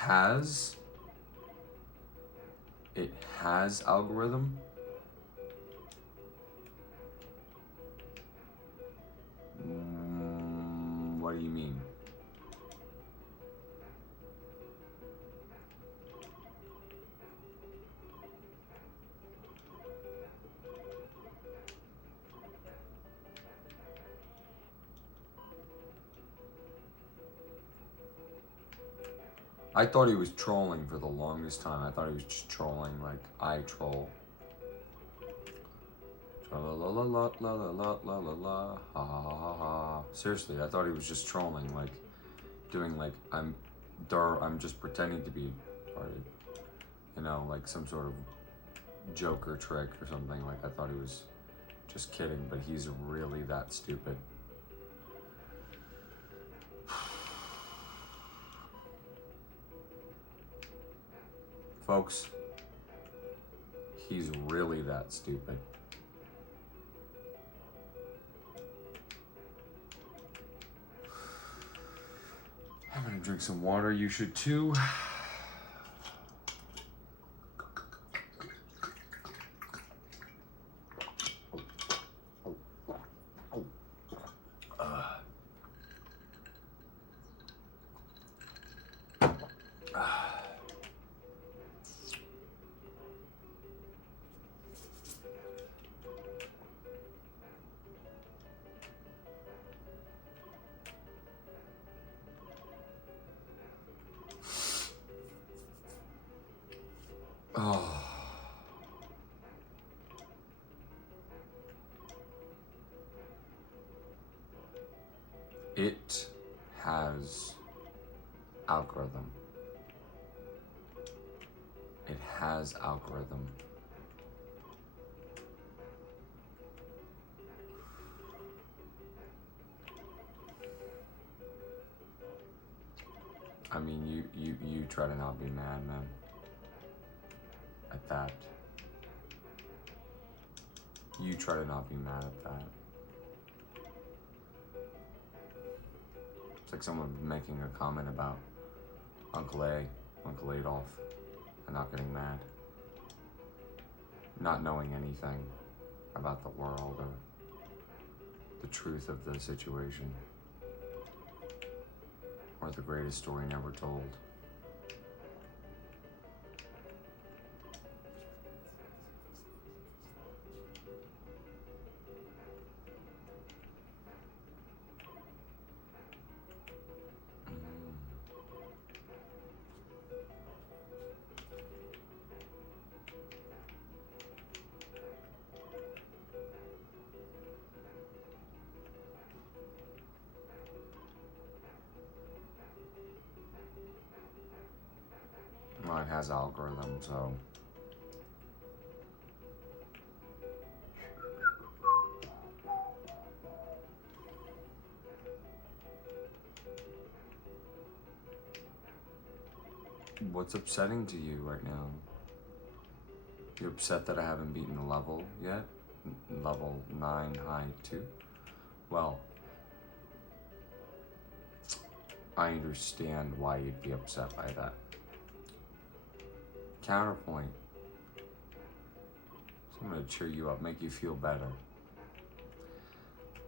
has algorithm. What do you mean? I thought he was trolling for the longest time. I thought he was just trolling like I troll. La la la la la la la la la la ha ha ha ha. Seriously, I thought he was just trolling, like doing like I'm just pretending to be retarded. You know, like some sort of Joker trick or something. Like I thought he was just kidding, but he's really that stupid. Folks, he's really that stupid. I'm gonna drink some water. You should too. Oh. It has algorithm. It has algorithm. I mean, you try to not be mad, man. At that. You try to not be mad at that. It's like someone making a comment about Uncle Adolf, and not getting mad. Not knowing anything about the world or the truth of the situation. Or the greatest story never told. Well, it has algorithm, so. What's upsetting to you right now? You upset that I haven't beaten the level yet? Level 9 high 2? Well, I understand why you'd be upset by that. Counterpoint. So I'm gonna cheer you up, make you feel better.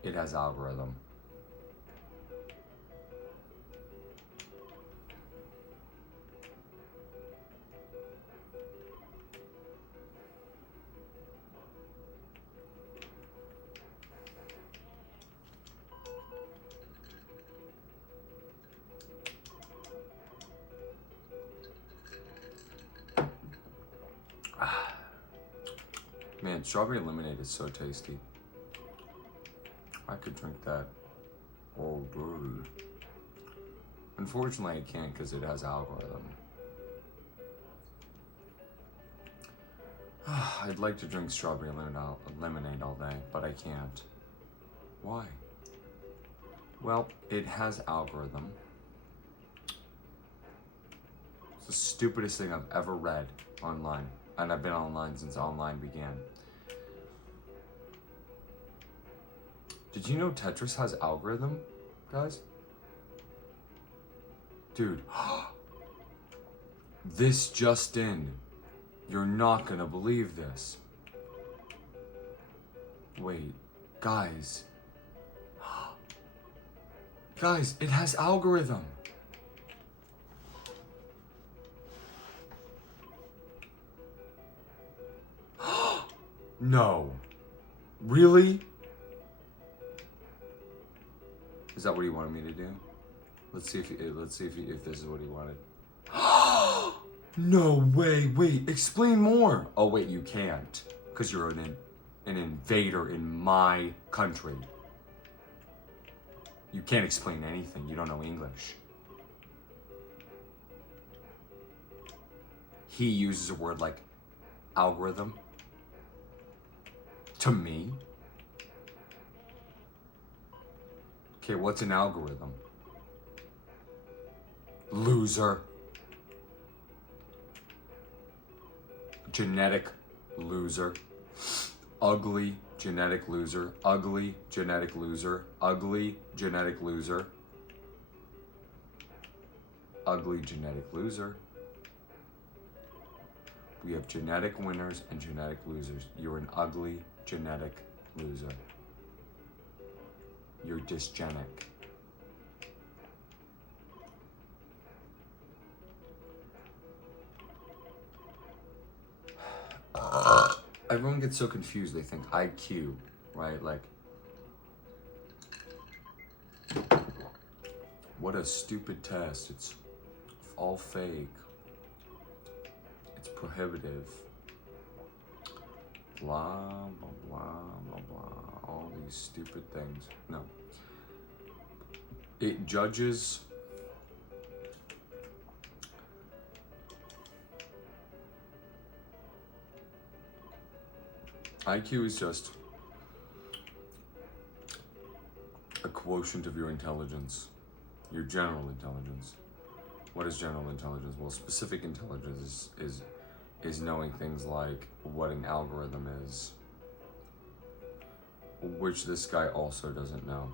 It has algorithm. Man, strawberry lemonade is so tasty. I could drink that all day. Unfortunately, I can't because it has algorithm. I'd like to drink strawberry lemonade all day, but I can't. Why? Well, it has algorithm. It's the stupidest thing I've ever read online. And I've been online since online began. Did you know TetRis has algorithm, guys? Dude. This just in. You're not gonna believe this. Wait, guys. Guys, it has algorithm. No. Really? Is that what he wanted me to do? Let's see if this is what he wanted. No way. Wait, explain more. Oh wait, you can't, because you're an invader in my country. You can't explain anything. You don't know English. He uses a word like algorithm to me. Okay, what's an algorithm? Loser. Genetic loser. Ugly genetic loser. Ugly genetic loser. Ugly genetic loser. Ugly genetic loser. We have genetic winners and genetic losers. You're an ugly genetic loser. You're dysgenic. Everyone gets so confused. They think IQ, right? Like, what a stupid test. It's all fake. It's prohibitive. Blah, blah, blah, blah, blah. All these stupid things. No. It judges IQ is just a quotient of your intelligence, your general intelligence. What is general intelligence? Well, specific intelligence is knowing things like what an algorithm is, which this guy also doesn't know.